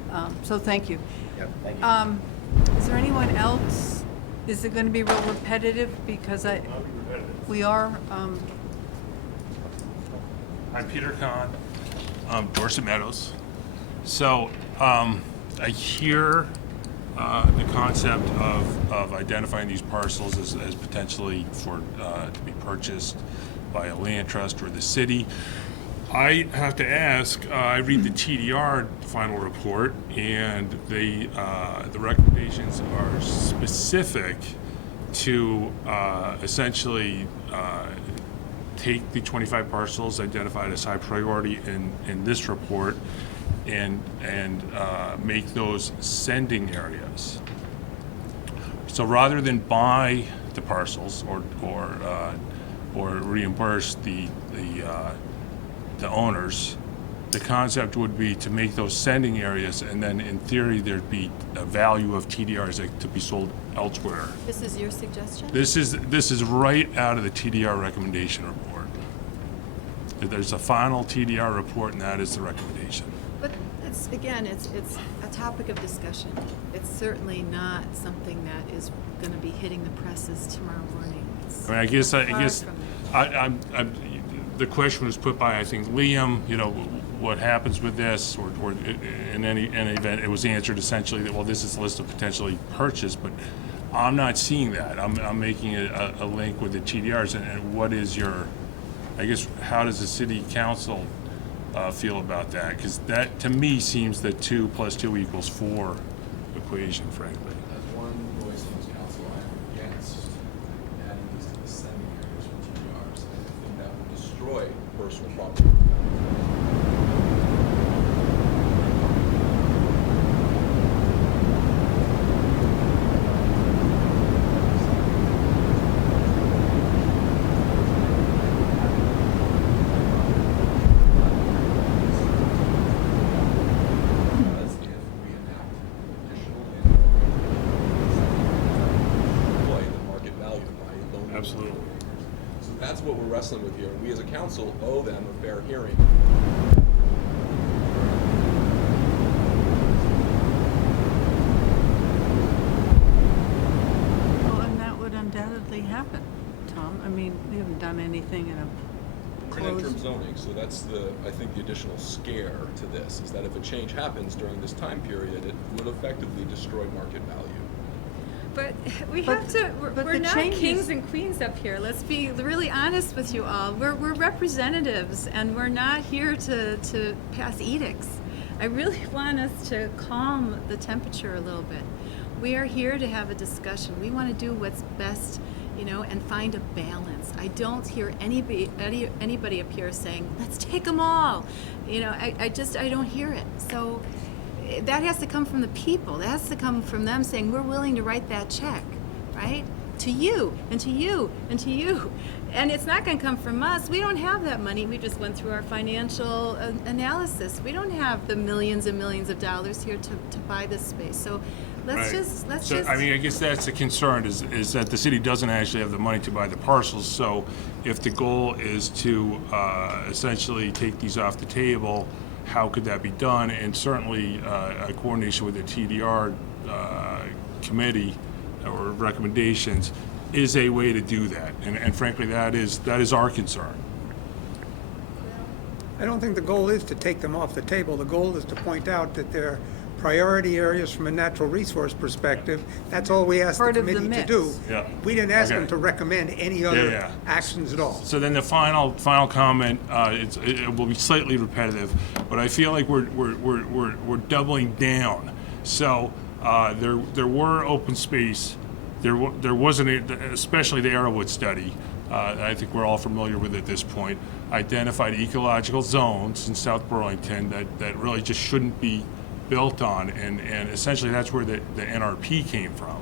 So thank you. Yep. Thank you. Is there anyone else? Is it going to be real repetitive? Because we are. I'm Peter Kahn, Dorset Meadows. So I hear the concept of identifying these parcels as potentially for to be purchased by a land trust or the city. I have to ask, I read the TDR final report, and the recommendations are specific to essentially take the 25 parcels identified as high priority in this report and make those sending areas. So rather than buy the parcels or reimburse the owners, the concept would be to make those sending areas, and then in theory there'd be a value of TDRs to be sold elsewhere. This is your suggestion? This is right out of the TDR recommendation report. There's a final TDR report, and that is the recommendation. But it's a topic of discussion. It's certainly not something that is going to be hitting the presses tomorrow morning. I mean, the question was put by, I think, Liam, what happens with this, or in any event, it was answered essentially that, well, this is a list of potentially purchased, but I'm not seeing that. I'm making a link with the TDRs, and what is your, I guess, how does the city council feel about that? Because that, to me, seems the 2 + 2 = 4 equation, frankly. As one voice in this council, I am against adding these to the sending areas for TDRs. I think that would destroy personal property. That's if we enact additional employ the market value by loan. Absolutely. So that's what we're wrestling with here, and we as a council owe them a fair hearing. Well, and that would undoubtedly happen, Tom. I mean, we haven't done anything in a We're in interim closed. zoning, so that's I think the additional scare to this, is that if a change happens during this time period, it would effectively destroy market value. But we But- have to, but we're the not changes- kings and queens up here. Let's be really honest with you all. We're representatives, and we're not here to pass edicts. I really want us to calm the temperature a little bit. We are here to have a discussion. We want to do what's best, and find a balance. I don't hear anybody up here saying, let's take them all. I don't hear it. So that has to come from the people. That has to come from them saying, we're willing to write that check, right? To you, and to you, and to you. And it's not going to come from us. We don't have that money. We just went through our financial analysis. We don't have the millions and millions of dollars here to buy this space. So let's Right. I mean, I guess that's the concern is that the city doesn't actually have the money to buy the parcels. So if the goal is to essentially take these off the table, how could that be done? And certainly a coordination with the TDR committee or recommendations is a way to do that. And frankly, that is our concern. I don't think the goal is to take them off the table. The goal is to point out that they're priority areas from a natural resource perspective. That's all we asked the Part of the committee to mix. do. Yeah. We didn't ask them Okay. to recommend any other actions at all. So then the final comment, it will be slightly repetitive, but I feel like we're doubling down. So there were open space. There wasn't, especially the Arrowwood study. I think we're all familiar with at this point. Identified ecological zones in South Burlington that really just shouldn't be built on, and essentially that's where the NRP came from.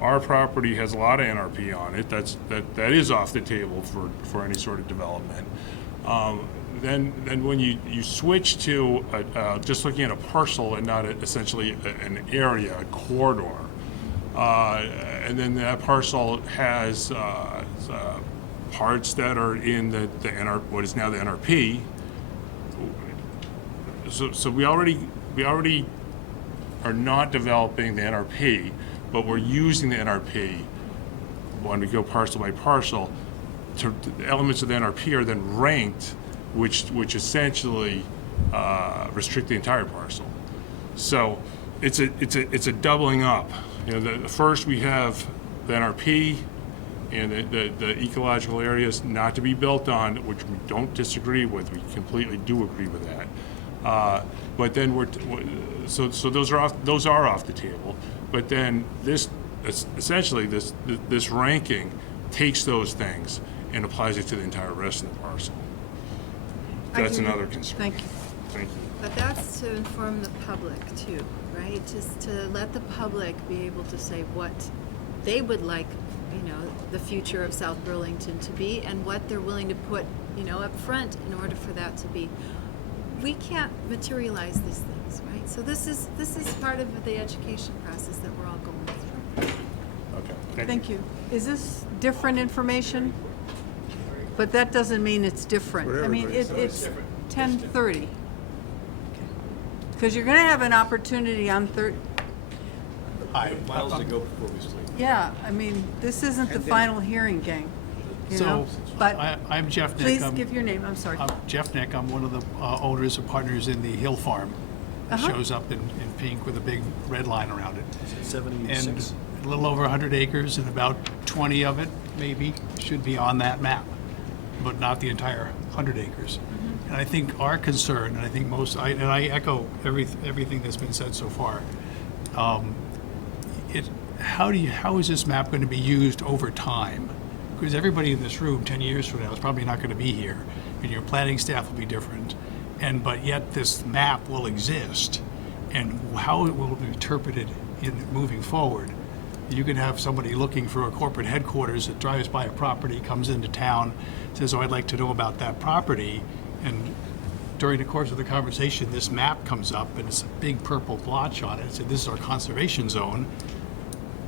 Our property has a lot of NRP on it. That is off the table for any sort of development. Then when you switch to just looking at a parcel and not essentially an area, a corridor, and then that parcel has parts that are in what is now the NRP. So we already are not developing the NRP, but we're using the NRP when we go parcel by parcel. The elements of the NRP are then ranked, which essentially restrict the entire parcel. So it's a doubling up. First we have the NRP and the ecological areas not to be built on, which we don't disagree with. We completely do agree with that. But then so those are off the table. But then this ranking takes those things and applies it to the entire rest of the parcel. That's another concern. Thank you. Thank you. But that's to inform the public too, right? Just to let the public be able to say what they would like, the future of South Burlington to be, and what they're willing to put, up front in order for that to be. We can't materialize these things, right? So this is part of the education process that we're all going through. Okay. Thank you. Is this different information? But that doesn't mean it's different. I mean, it's 10:30. Because you're going to have an opportunity on Miles to go before we sleep. Yeah, I mean, this isn't the final hearing, gang. So, But I'm Jeff Nick. please give your name, I'm sorry. I'm Jeff Nick. I'm one of the owners and partners in the Hill Farm. It shows up in pink with a big red line around it. 76. And a little over 100 acres, and about 20 of it, maybe, should be on that map, but not the entire 100 acres. And I think our concern, and I think I echo everything that's been said so far, how is this map going to be used over time? Because everybody in this room 10 years from now is probably not going to be here, and your planning staff will be different, but yet this map will exist, and how it will be interpreted in moving forward. You can have somebody looking for a corporate headquarters that drives by a property, comes into town, says, "Oh, I'd like to know about that property," and during the course of the conversation, this map comes up, and it's a big purple blotch on it. It said, "This is our conservation zone."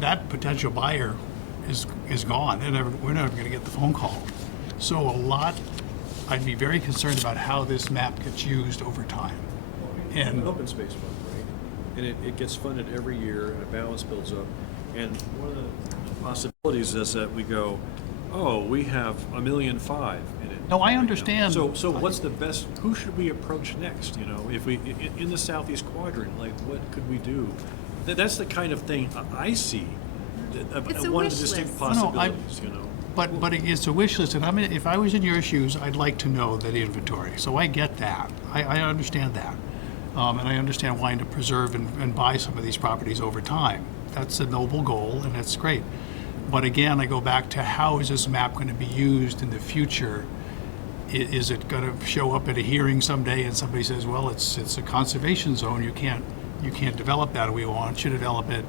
That potential buyer is gone. We're never going to get the phone call. So I'd be very concerned about how this map gets used over time. And an open space fund, right? And it gets funded every year, and a balance builds up. And one of the possibilities is that we go, oh, we have $1.5 million in it. No, I understand. So what's the best? Who should we approach next? If we in the southeast quadrant, like what could we do? That's the kind of thing I see It's a one of wish the distinct list. possibilities, you know. But it's a wish list, and I mean, if I was in your shoes, I'd like to know that inventory. So I get that. I understand that. And I understand wanting to preserve and buy some of these properties over time. That's a noble goal, and that's great. But again, I go back to how is this map going to be used in the future? Is it going to show up at a hearing someday and somebody says, well, it's a conservation zone, you can't develop that, we want you to develop it.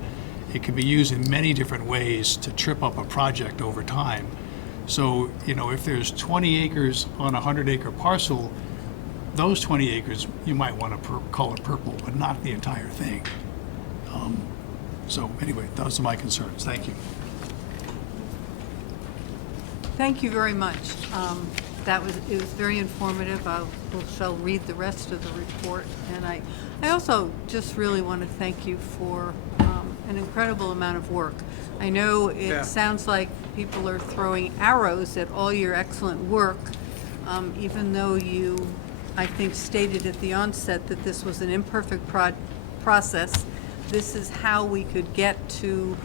It can be used in many different ways to trip up a project over time. So, you know, if there's 20 acres on a 100-acre parcel, those 20 acres, you might want to call it purple, but not the entire thing. So anyway, those are my concerns. Thank you. Thank you very much. It was very informative. Shall read the rest of the report. And I also just really want to thank you for an incredible amount of work. I know it sounds like people are throwing arrows at all your excellent work, even though you, I think, stated at the onset that this was an imperfect process. This is how we could get to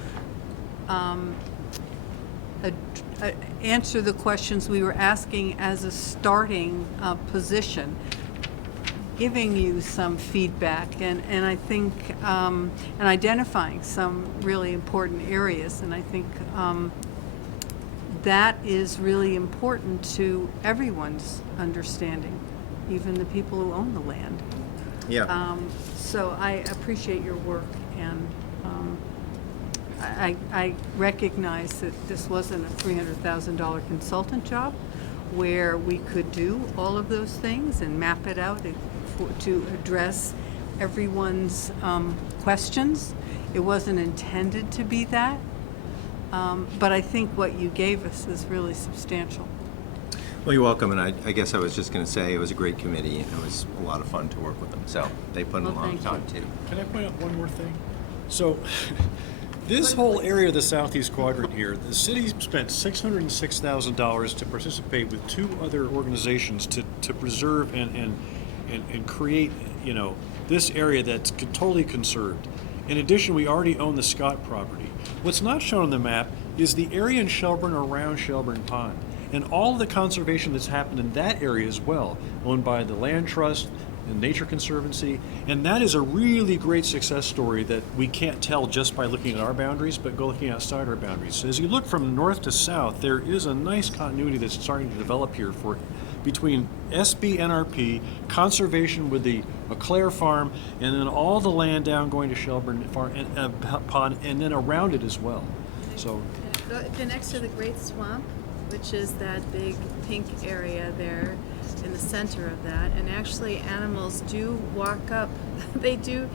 answer the questions we were asking as a starting position, giving you some feedback and I think and identifying some really important areas, and I think that is really important to everyone's understanding, even the people who own the land. Yeah. So I appreciate your work, and I recognize that this wasn't a $300,000 consultant job where we could do all of those things and map it out to address everyone's questions. It wasn't intended to be that, but I think what you gave us is really substantial. Well, you're welcome, and I guess I was just going to say it was a great committee, and it was a lot of fun to work with them. So they put in a lot of time, too. Can I point out one more thing? So this whole area of the southeast quadrant here, the city spent $606,000 to participate with two other organizations to preserve and create, you know, this area that's totally conserved. In addition, we already own the Scott property. What's not shown on the map is the area in Shelburne around Shelburne Pond, and all the conservation that's happened in that area as well, owned by the Land Trust and Nature Conservancy, and that is a really great success story that we can't tell just by looking at our boundaries, but go looking outside our boundaries. So as you look from north to south, there is a nice continuity that's starting to develop here between SB NRP, conservation with the Clare Farm, and then all the land down going to Shelburne Farm and Pond, and then around it as well. So Go next to the Great Swamp, which is that big pink area there in the center of that, and actually animals do walk up. They do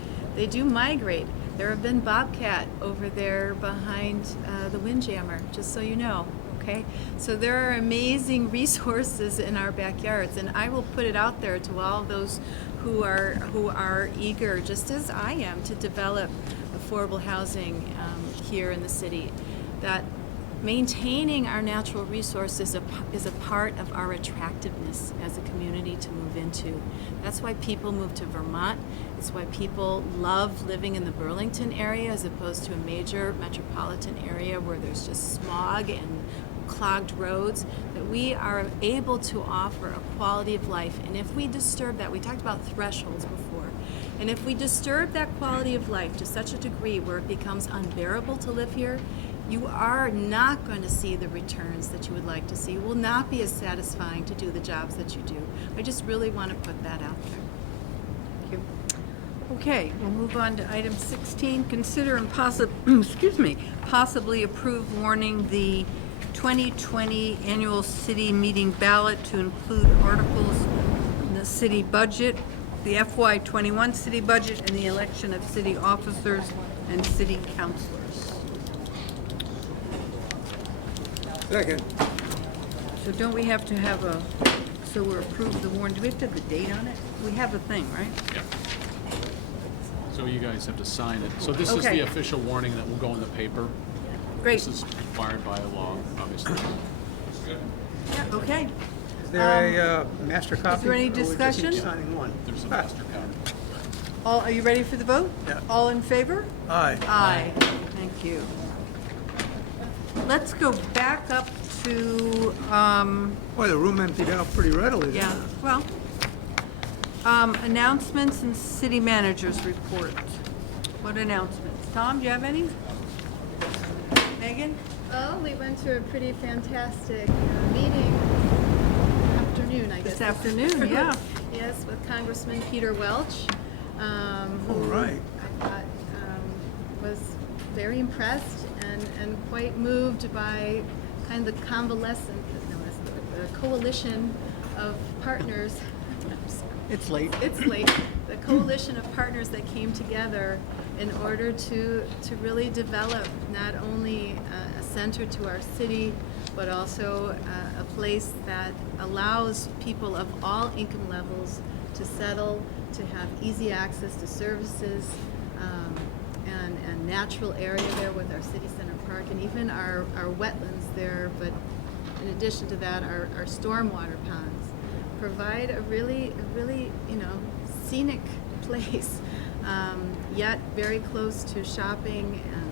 migrate. There have been bobcat over there behind the Windjammer, just so you know. Okay, so there are amazing resources in our backyards, and I will put it out there to all those who are eager, just as I am, to develop affordable housing here in the city, that maintaining our natural resources is a part of our attractiveness as a community to move into. That's why people move to Vermont. It's why people love living in the Burlington area as opposed to a major metropolitan area where there's just smog and clogged roads, that we are able to offer a quality of life. And if we disturb that, we talked about thresholds before, and if we disturb that quality of life to such a degree where it becomes unbearable to live here, you are not going to see the returns that you would like to see. It will not be as satisfying to do the jobs that you do. I just really want to put that out there. Thank you. Okay, we'll move on to item 16. Consider and possibly approve warning the 2020 annual city meeting ballot to include articles in the city budget, the FY21 city budget, and the election of city officers and city councilors. Second. So don't we have to have so we're approved the warrant, do we have to have the date on it? We have the thing, right? Yeah. So you guys have to sign it. So this is the official warning that will go in the paper. Great. This is required by law, obviously. Yeah, okay. Is there a master copy? Is there any or we're just discussion? each signing one? There's a master copy. Are you ready for the vote? Yeah. All in favor? Aye. Aye. Thank you. let's go back up to, Boy, the room emptied out pretty readily. yeah, well, announcements and city managers report. What announcements? Tom, do you have any? Megan? Well, we went to a pretty fantastic meeting afternoon, I guess. This afternoon, yeah. Yes, with Congressman Peter Welch, who right. I thought was very impressed and quite moved by kind of the the coalition of partners. It's late. It's late. The coalition of partners that came together in order to really develop not only a center to our city, but also a place that allows people of all income levels to settle, to have easy access to services, and natural area there with our city center park, and even our wetlands there, but in addition to that, our stormwater ponds provide a really, scenic place, yet very close to shopping and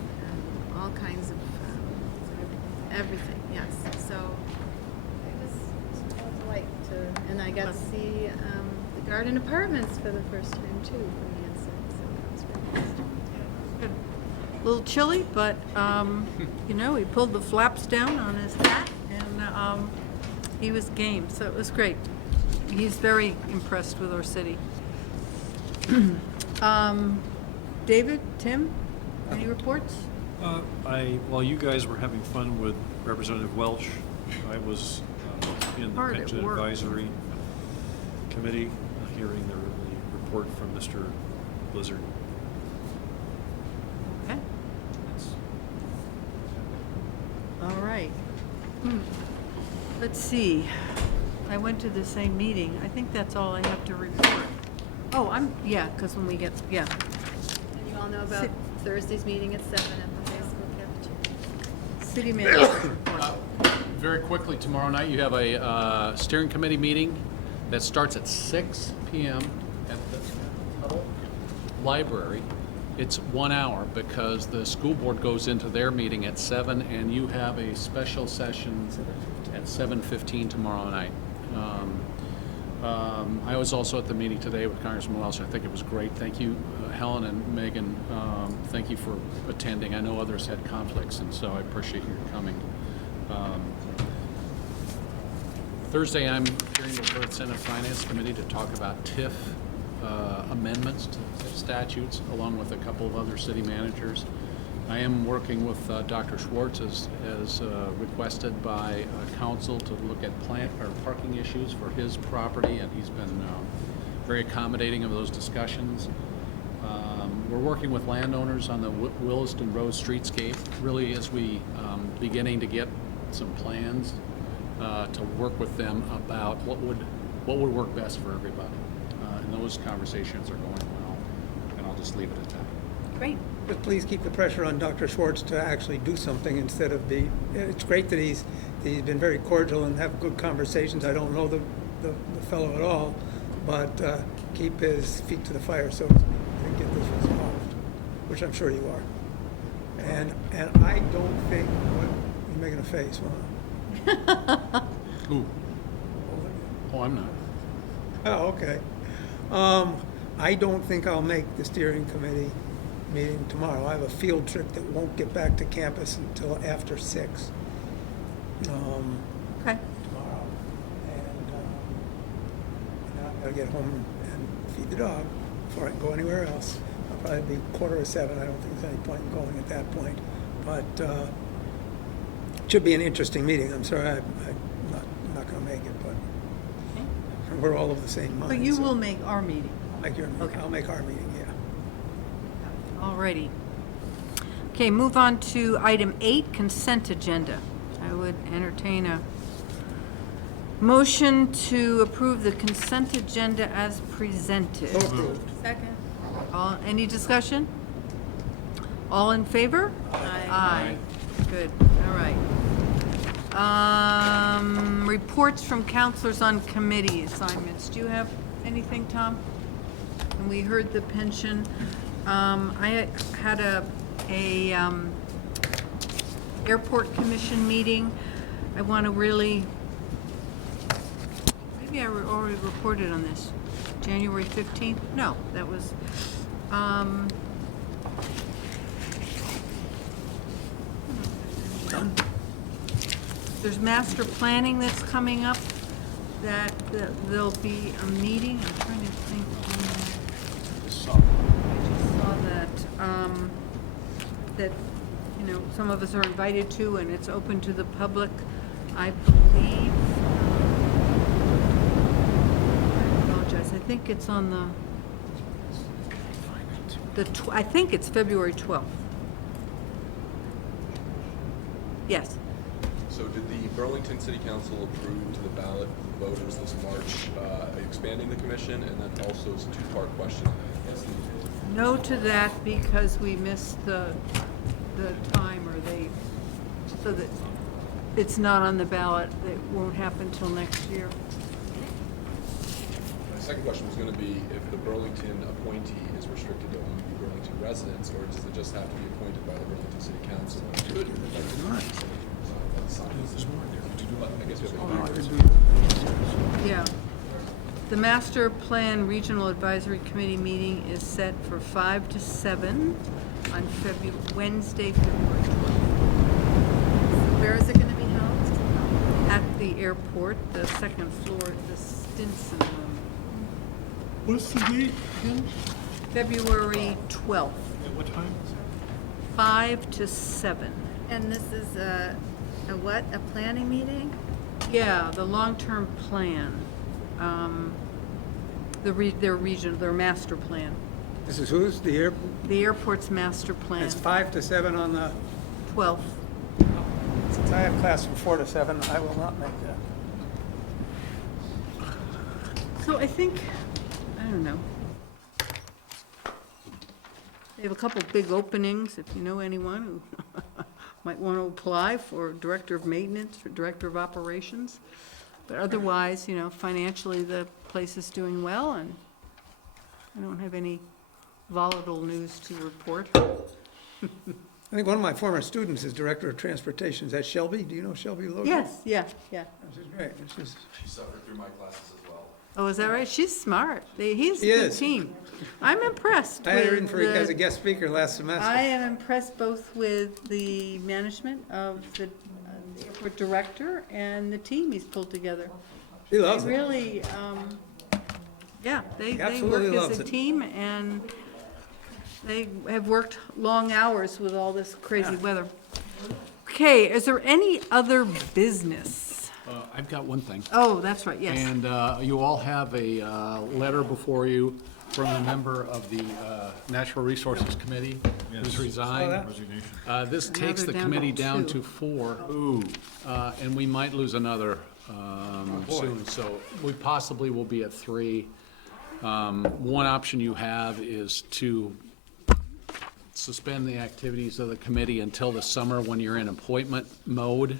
all kinds of everything, yes. So it was a delight and I got to see the garden apartments for the first time too from the inside, so that was very nice. Good. A little chilly, but, he pulled the flaps down on his hat, and he was game, so it was great. He's very impressed with our city. David, Tim, any reports? While you guys were having fun with Representative Welch, I was in the Hard at Pension work. Advisory Committee, hearing the report from Mr. Blizzard. Okay. All right. Let's see. I went to the same meeting. I think that's all I have to report. Oh, because when we get, yeah. And you all know about Thursday's meeting at 7 at the high school cafeteria. City manager report. Very quickly, tomorrow night, you have a steering committee meeting that starts at 6 p.m. at the Tuttle Library. It's 1 hour because the school board goes into their meeting at 7, and you have a special session at 7:15 tomorrow night. I was also at the meeting today with Congressman Welch. I think it was great. Thank you, Helen and Megan. Thank you for attending. I know others had conflicts, and so I appreciate your coming. Thursday, I'm appearing before the Senate Finance Committee to talk about TIF amendments to statutes, along with a couple of other city managers. I am working with Dr. Schwartz as requested by council to look at parking issues for his property, and he's been very accommodating of those discussions. We're working with landowners on the Williston Road streetscape, really as we beginning to get some plans to work with them about what would work best for everybody. And those conversations are going well, and I'll just leave it at that. Great. But please keep the pressure on Dr. Schwartz to actually do something instead of it's great that he's been very cordial and have good conversations. I don't know the fellow at all, but keep his feet to the fire so to speak, and get this resolved, which I'm sure you are. And I don't think, you're making a face, huh? Ooh. Oh, I'm not. Oh, okay. I don't think I'll make the steering committee meeting tomorrow. I have a field trip that won't get back to campus until after 6. Okay. Tomorrow. And I've got to get home and feed the dog before I can go anywhere else. I'll probably be 6:45. I don't think there's any point in going at that point. But it should be an interesting meeting. I'm sorry I'm not going to make it, but we're all of the same mind. But you so will make our meeting. I'll make your meeting. Okay. I'll make our meeting, yeah. Alrighty. Okay, move on to item 8, consent agenda. I would entertain a motion to approve the consent agenda as presented. So approved. Second. Any discussion? All in favor? Aye. Good, all right. Reports from counselors on committee assignments. Do you have anything, Tom? And we heard the pension. I had Airport Commission meeting. I want to really, maybe I already reported on this. January 15th? No, that was, there's master planning that's coming up, that there'll be a meeting. I'm trying to think. I just saw that, you know, some of us are invited to, and it's open to the public. I believe, I apologize, I think it's on I think it's February 12th. Yes. So did the Burlington City Council approve to the ballot voters this March expanding the commission, and then also it's a two-part question? No to that because we missed the time, or so that it's not on the ballot. It won't happen till next year. My second question was going to be if the Burlington appointee is restricted to only Burlington residents, or does it just have to be appointed by the Burlington City Council? Yeah. The Master Plan Regional Advisory Committee meeting is set for 5 to 7 on Wednesday, February 12th. Where is it going to be held? At the airport, the second floor, the Stinson Room. What's the date again? February 12th. At what time? 5 to 7. And this is a what? A planning meeting? Yeah, the long-term plan. Their master plan. This is whose? The air? The airport's master plan. It's 5 to 7 on the, 12th. since I have class from 4 to 7, I will not make that. So I think, I don't know. They have a couple big openings, if you know anyone who might want to apply for Director of Maintenance or Director of Operations. But otherwise, you know, financially, the place is doing well, and I don't have any volatile news to report. I think one of my former students is Director of Transportation. Is that Shelby? Do you know Shelby Logan? Yes, yeah. This is great. She suffered through my classes as well. Oh, is that right? She's smart. He's She a good is. team. I'm impressed I had her with in for as a guest speaker last semester. I am impressed both with the management of the airport director and the team he's pulled together. She loves They it. really, yeah, they absolutely work loves as a it. team, and they have worked long hours with all this crazy weather. Okay, is there any other business? I've got one thing. Oh, that's right, yes. And you all have a letter before you from a member of the Natural Resources Committee who's resigned. This takes the committee down to 4. And we might lose another soon, so we possibly will be at 3. One option you have is to suspend the activities of the committee until the summer when you're in appointment mode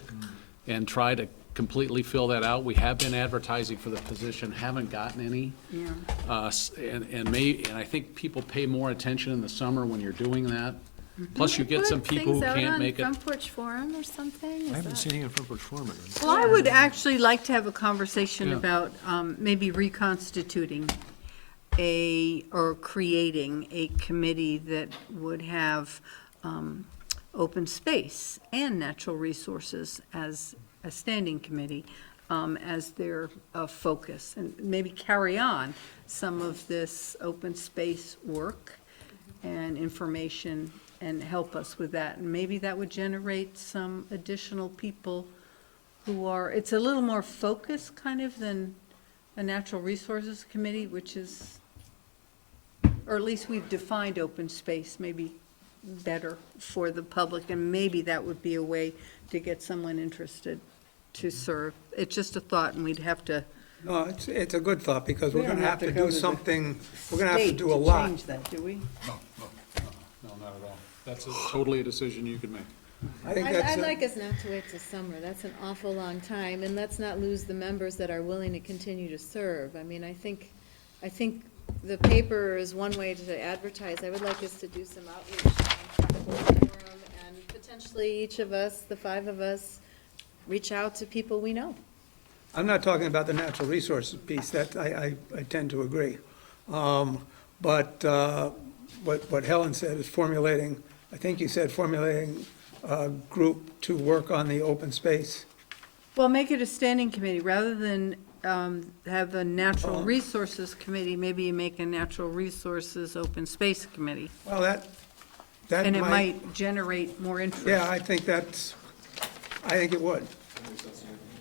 and try to completely fill that out. We have been advertising for the position, haven't gotten any. Yeah. And I think people pay more attention in the summer when you're doing that. Plus, you get some people who can't make it. Front Porch Forum or something? I haven't seen any on Front Porch Forum. Well, I would actually like to have a conversation Yeah. about maybe reconstituting or creating a committee that would have open space and natural resources as a standing committee as their focus, and maybe carry on some of this open space work and information and help us with that. And maybe that would generate some additional people who are, it's a little more focused kind of than a natural resources committee, which is, or at least we've defined open space maybe better for the public, and maybe that would be a way to get someone interested to serve. It's just a thought, and we'd have to. No, it's a good thought, because we're We going don't to have have to to go do to the something, we're going to have to state do a lot. change that, do we? No, not at all. That's totally a decision you could make. I think that's I'd like us not to wait till summer. That's an awful long time, and let's not lose the members that are willing to continue to serve. I mean, I think the paper is one way to advertise. I would like us to do some outreach on the forum and potentially each of us, the 5 of us, reach out to people we know. I'm not talking about the natural resources piece, that I tend to agree. But what Helen said is formulating, I think you said formulating a group to work on the open space. Well, make it a standing committee, rather than have a natural resources committee, maybe you make a natural resources open space committee. Well, that And it might generate more interest. Yeah, I think it would.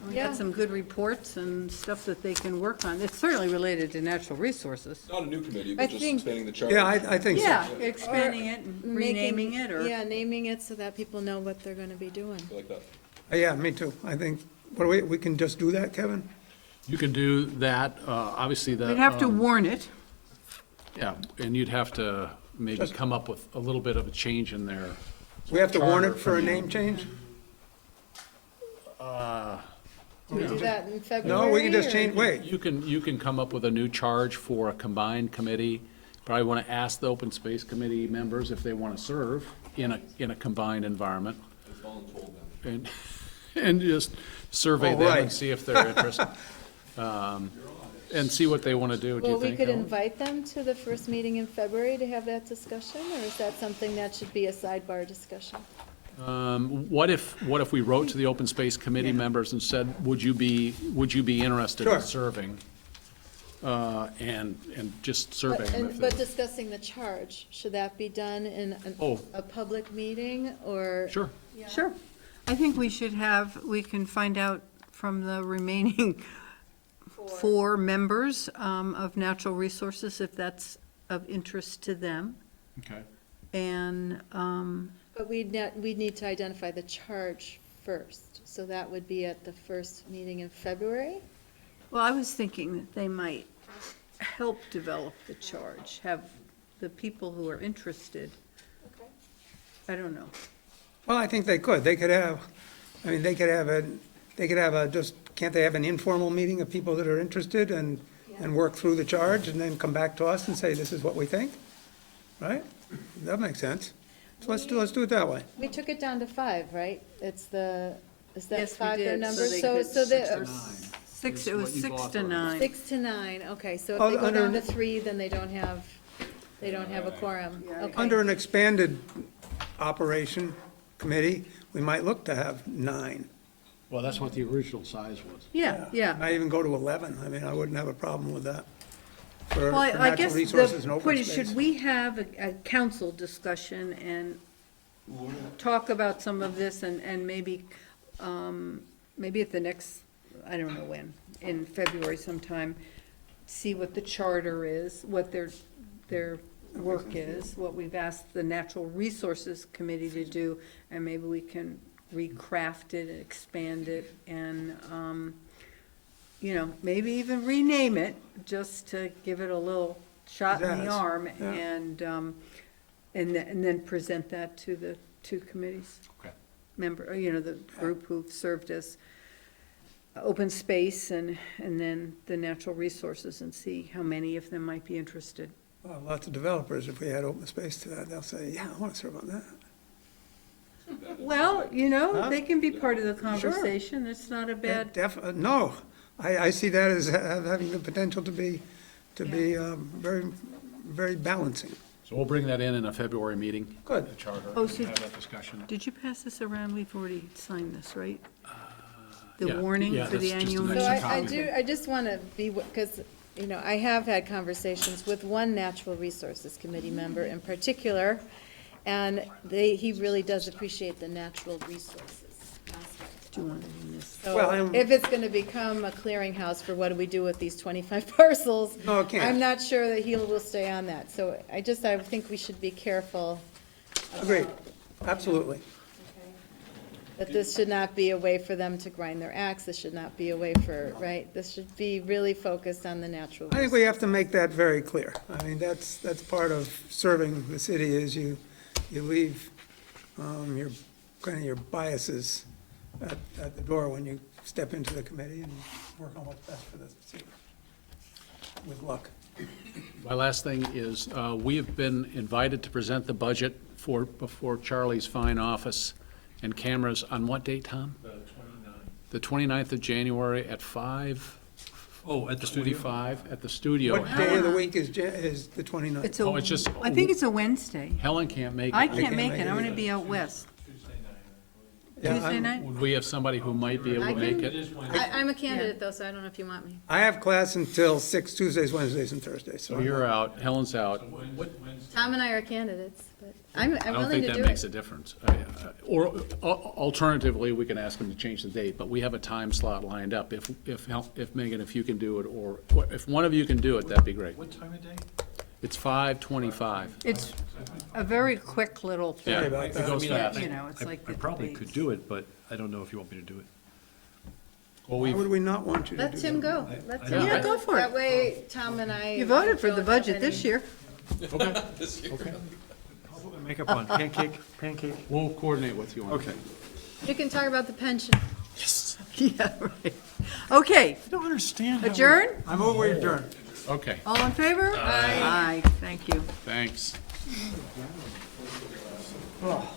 We got some good reports and stuff that they can work on. It's certainly related to natural resources. Not a new committee, I but just think- expanding the charge. Yeah, I think so. Yeah, expanding it and Making- renaming it, or. Yeah, naming it so that people know what they're going to be doing. I like that. Yeah, me too. I think, we can just do that, Kevin? You can do that, obviously the. We'd have to warn it. Yeah, and you'd have to maybe come up with a little bit of a change in there. We have to warn it for a name change? Do we do that in February? No, we can just or- change, wait. You can come up with a new charge for a combined committee. Probably want to ask the open space committee members if they want to serve in a combined environment. And, and just survey Oh, them right. and see if they're interested. And see what they want to do, do you Well, we think? could Helen? invite them to the first meeting in February to have that discussion, or is that something that should be a sidebar discussion? What if we wrote to the open space committee members and said, would you be interested Sure. in serving? And just survey them if But they. discussing the charge, should that be done in Oh. a public meeting, or? Sure. Sure. I think we can find out from the remaining 4 members of Natural Resources if that's of interest to them. Okay. And, But we'd need to identify the charge first, so that would be at the first meeting in February? well, I was thinking that they might help develop the charge, have the people who are interested. I don't know. Well, I think they could. They could have can't they have an informal meeting of people that are interested and work through the charge and then come back to us and say, this is what we think? Right? That makes sense. So let's do it that way. We took it down to 5, right? Is that Yes, we 5 their did, number? so they So, could- so Six to the, 9. It was 6 to 9. 6 to 9, okay, so Oh, if they go under- down to 3, then they don't have a quorum, okay. Under an expanded operation committee, we might look to have 9. Well, that's what the original size was. Yeah. Might even go to 11. I mean, I wouldn't have a problem with that. For Well, I natural guess resources and the open point is, space. should we have a council discussion and talk about some of this and maybe at the next, I don't know when, in February sometime, see what the charter is, what their work is, what we've asked the Natural Resources Committee to do, and maybe we can recraft it, expand it, and, maybe even rename it, just to give it a little shot in the Yes, arm, yeah. and then present that to the 2 committees. Okay. The group who've served as open space and then the natural resources, and see how many of them might be interested. Well, lots of developers, if we had open space to that, they'll say, yeah, I want to serve on that. Well, they can be part of the conversation, it's not a bad, No, I see that as having the potential to be very, very balancing. So we'll bring that in a February meeting. Good. The charter, Oh, and so- have that discussion. did you pass this around? We've already signed this, right? The yeah, warning yeah, for the that's just annual an So meeting? extra I just want to be, because, I have had conversations with one Natural Resources Committee member in particular, and he really does appreciate the natural resources aspect. Do you want it in this? So if it's going to become a clearinghouse for what do we do with these 25 parcels, No, it can't. I'm not sure that he will stay on that. So I think we should be careful Agreed, absolutely. that this should not be a way for them to grind their axe. This should not be a way for, right? This should be really focused on the natural I think we have to make that very clear. I mean, that's part of serving the city, is you leave your biases at the door when you step into the committee and work on what's best for the city, with luck. My last thing is, we have been invited to present the budget before Charlie's fine office and cameras on what date, Tom? The 29th of January at 5? Oh, at the studio? 5 at the studio. What day of the week is the 29th? It's a, Oh, it's just- I think it's a Wednesday. Helen can't make it. I can't make it, I'm gonna be out west. Tuesday night? Would we have somebody who might be able I to make can- it? I'm a candidate though, so I don't know if you want me. I have class until 6 Tuesdays, Wednesdays, and Thursdays. So you're out, Helen's out. Tom and I are candidates, but I'm I don't willing think to that do makes it. a difference. Or alternatively, we can ask them to change the date, but we have a time slot lined up. If Megan, if you can do it, or if one of you can do it, that'd be great. What time of day? It's 5:25. It's a very quick little thing. Yeah, it goes fast. You know, it's like I the probably debates. could do it, but I don't know if you want me to do it. Well, Why would we not want you to do Let that? Tim go. Let I Tim don't- Yeah, go for it. That way, Tom and I. You voted for the don't budget have this any- year. This year. I'll put my makeup on. Pancake. We'll coordinate with you on Okay. that. You can talk about the pension. Yeah, right. Okay, I don't understand. how we- adjourn? I'm over adjourned. Okay, All in favor? Aye. Aye, thank you. thanks. Oh.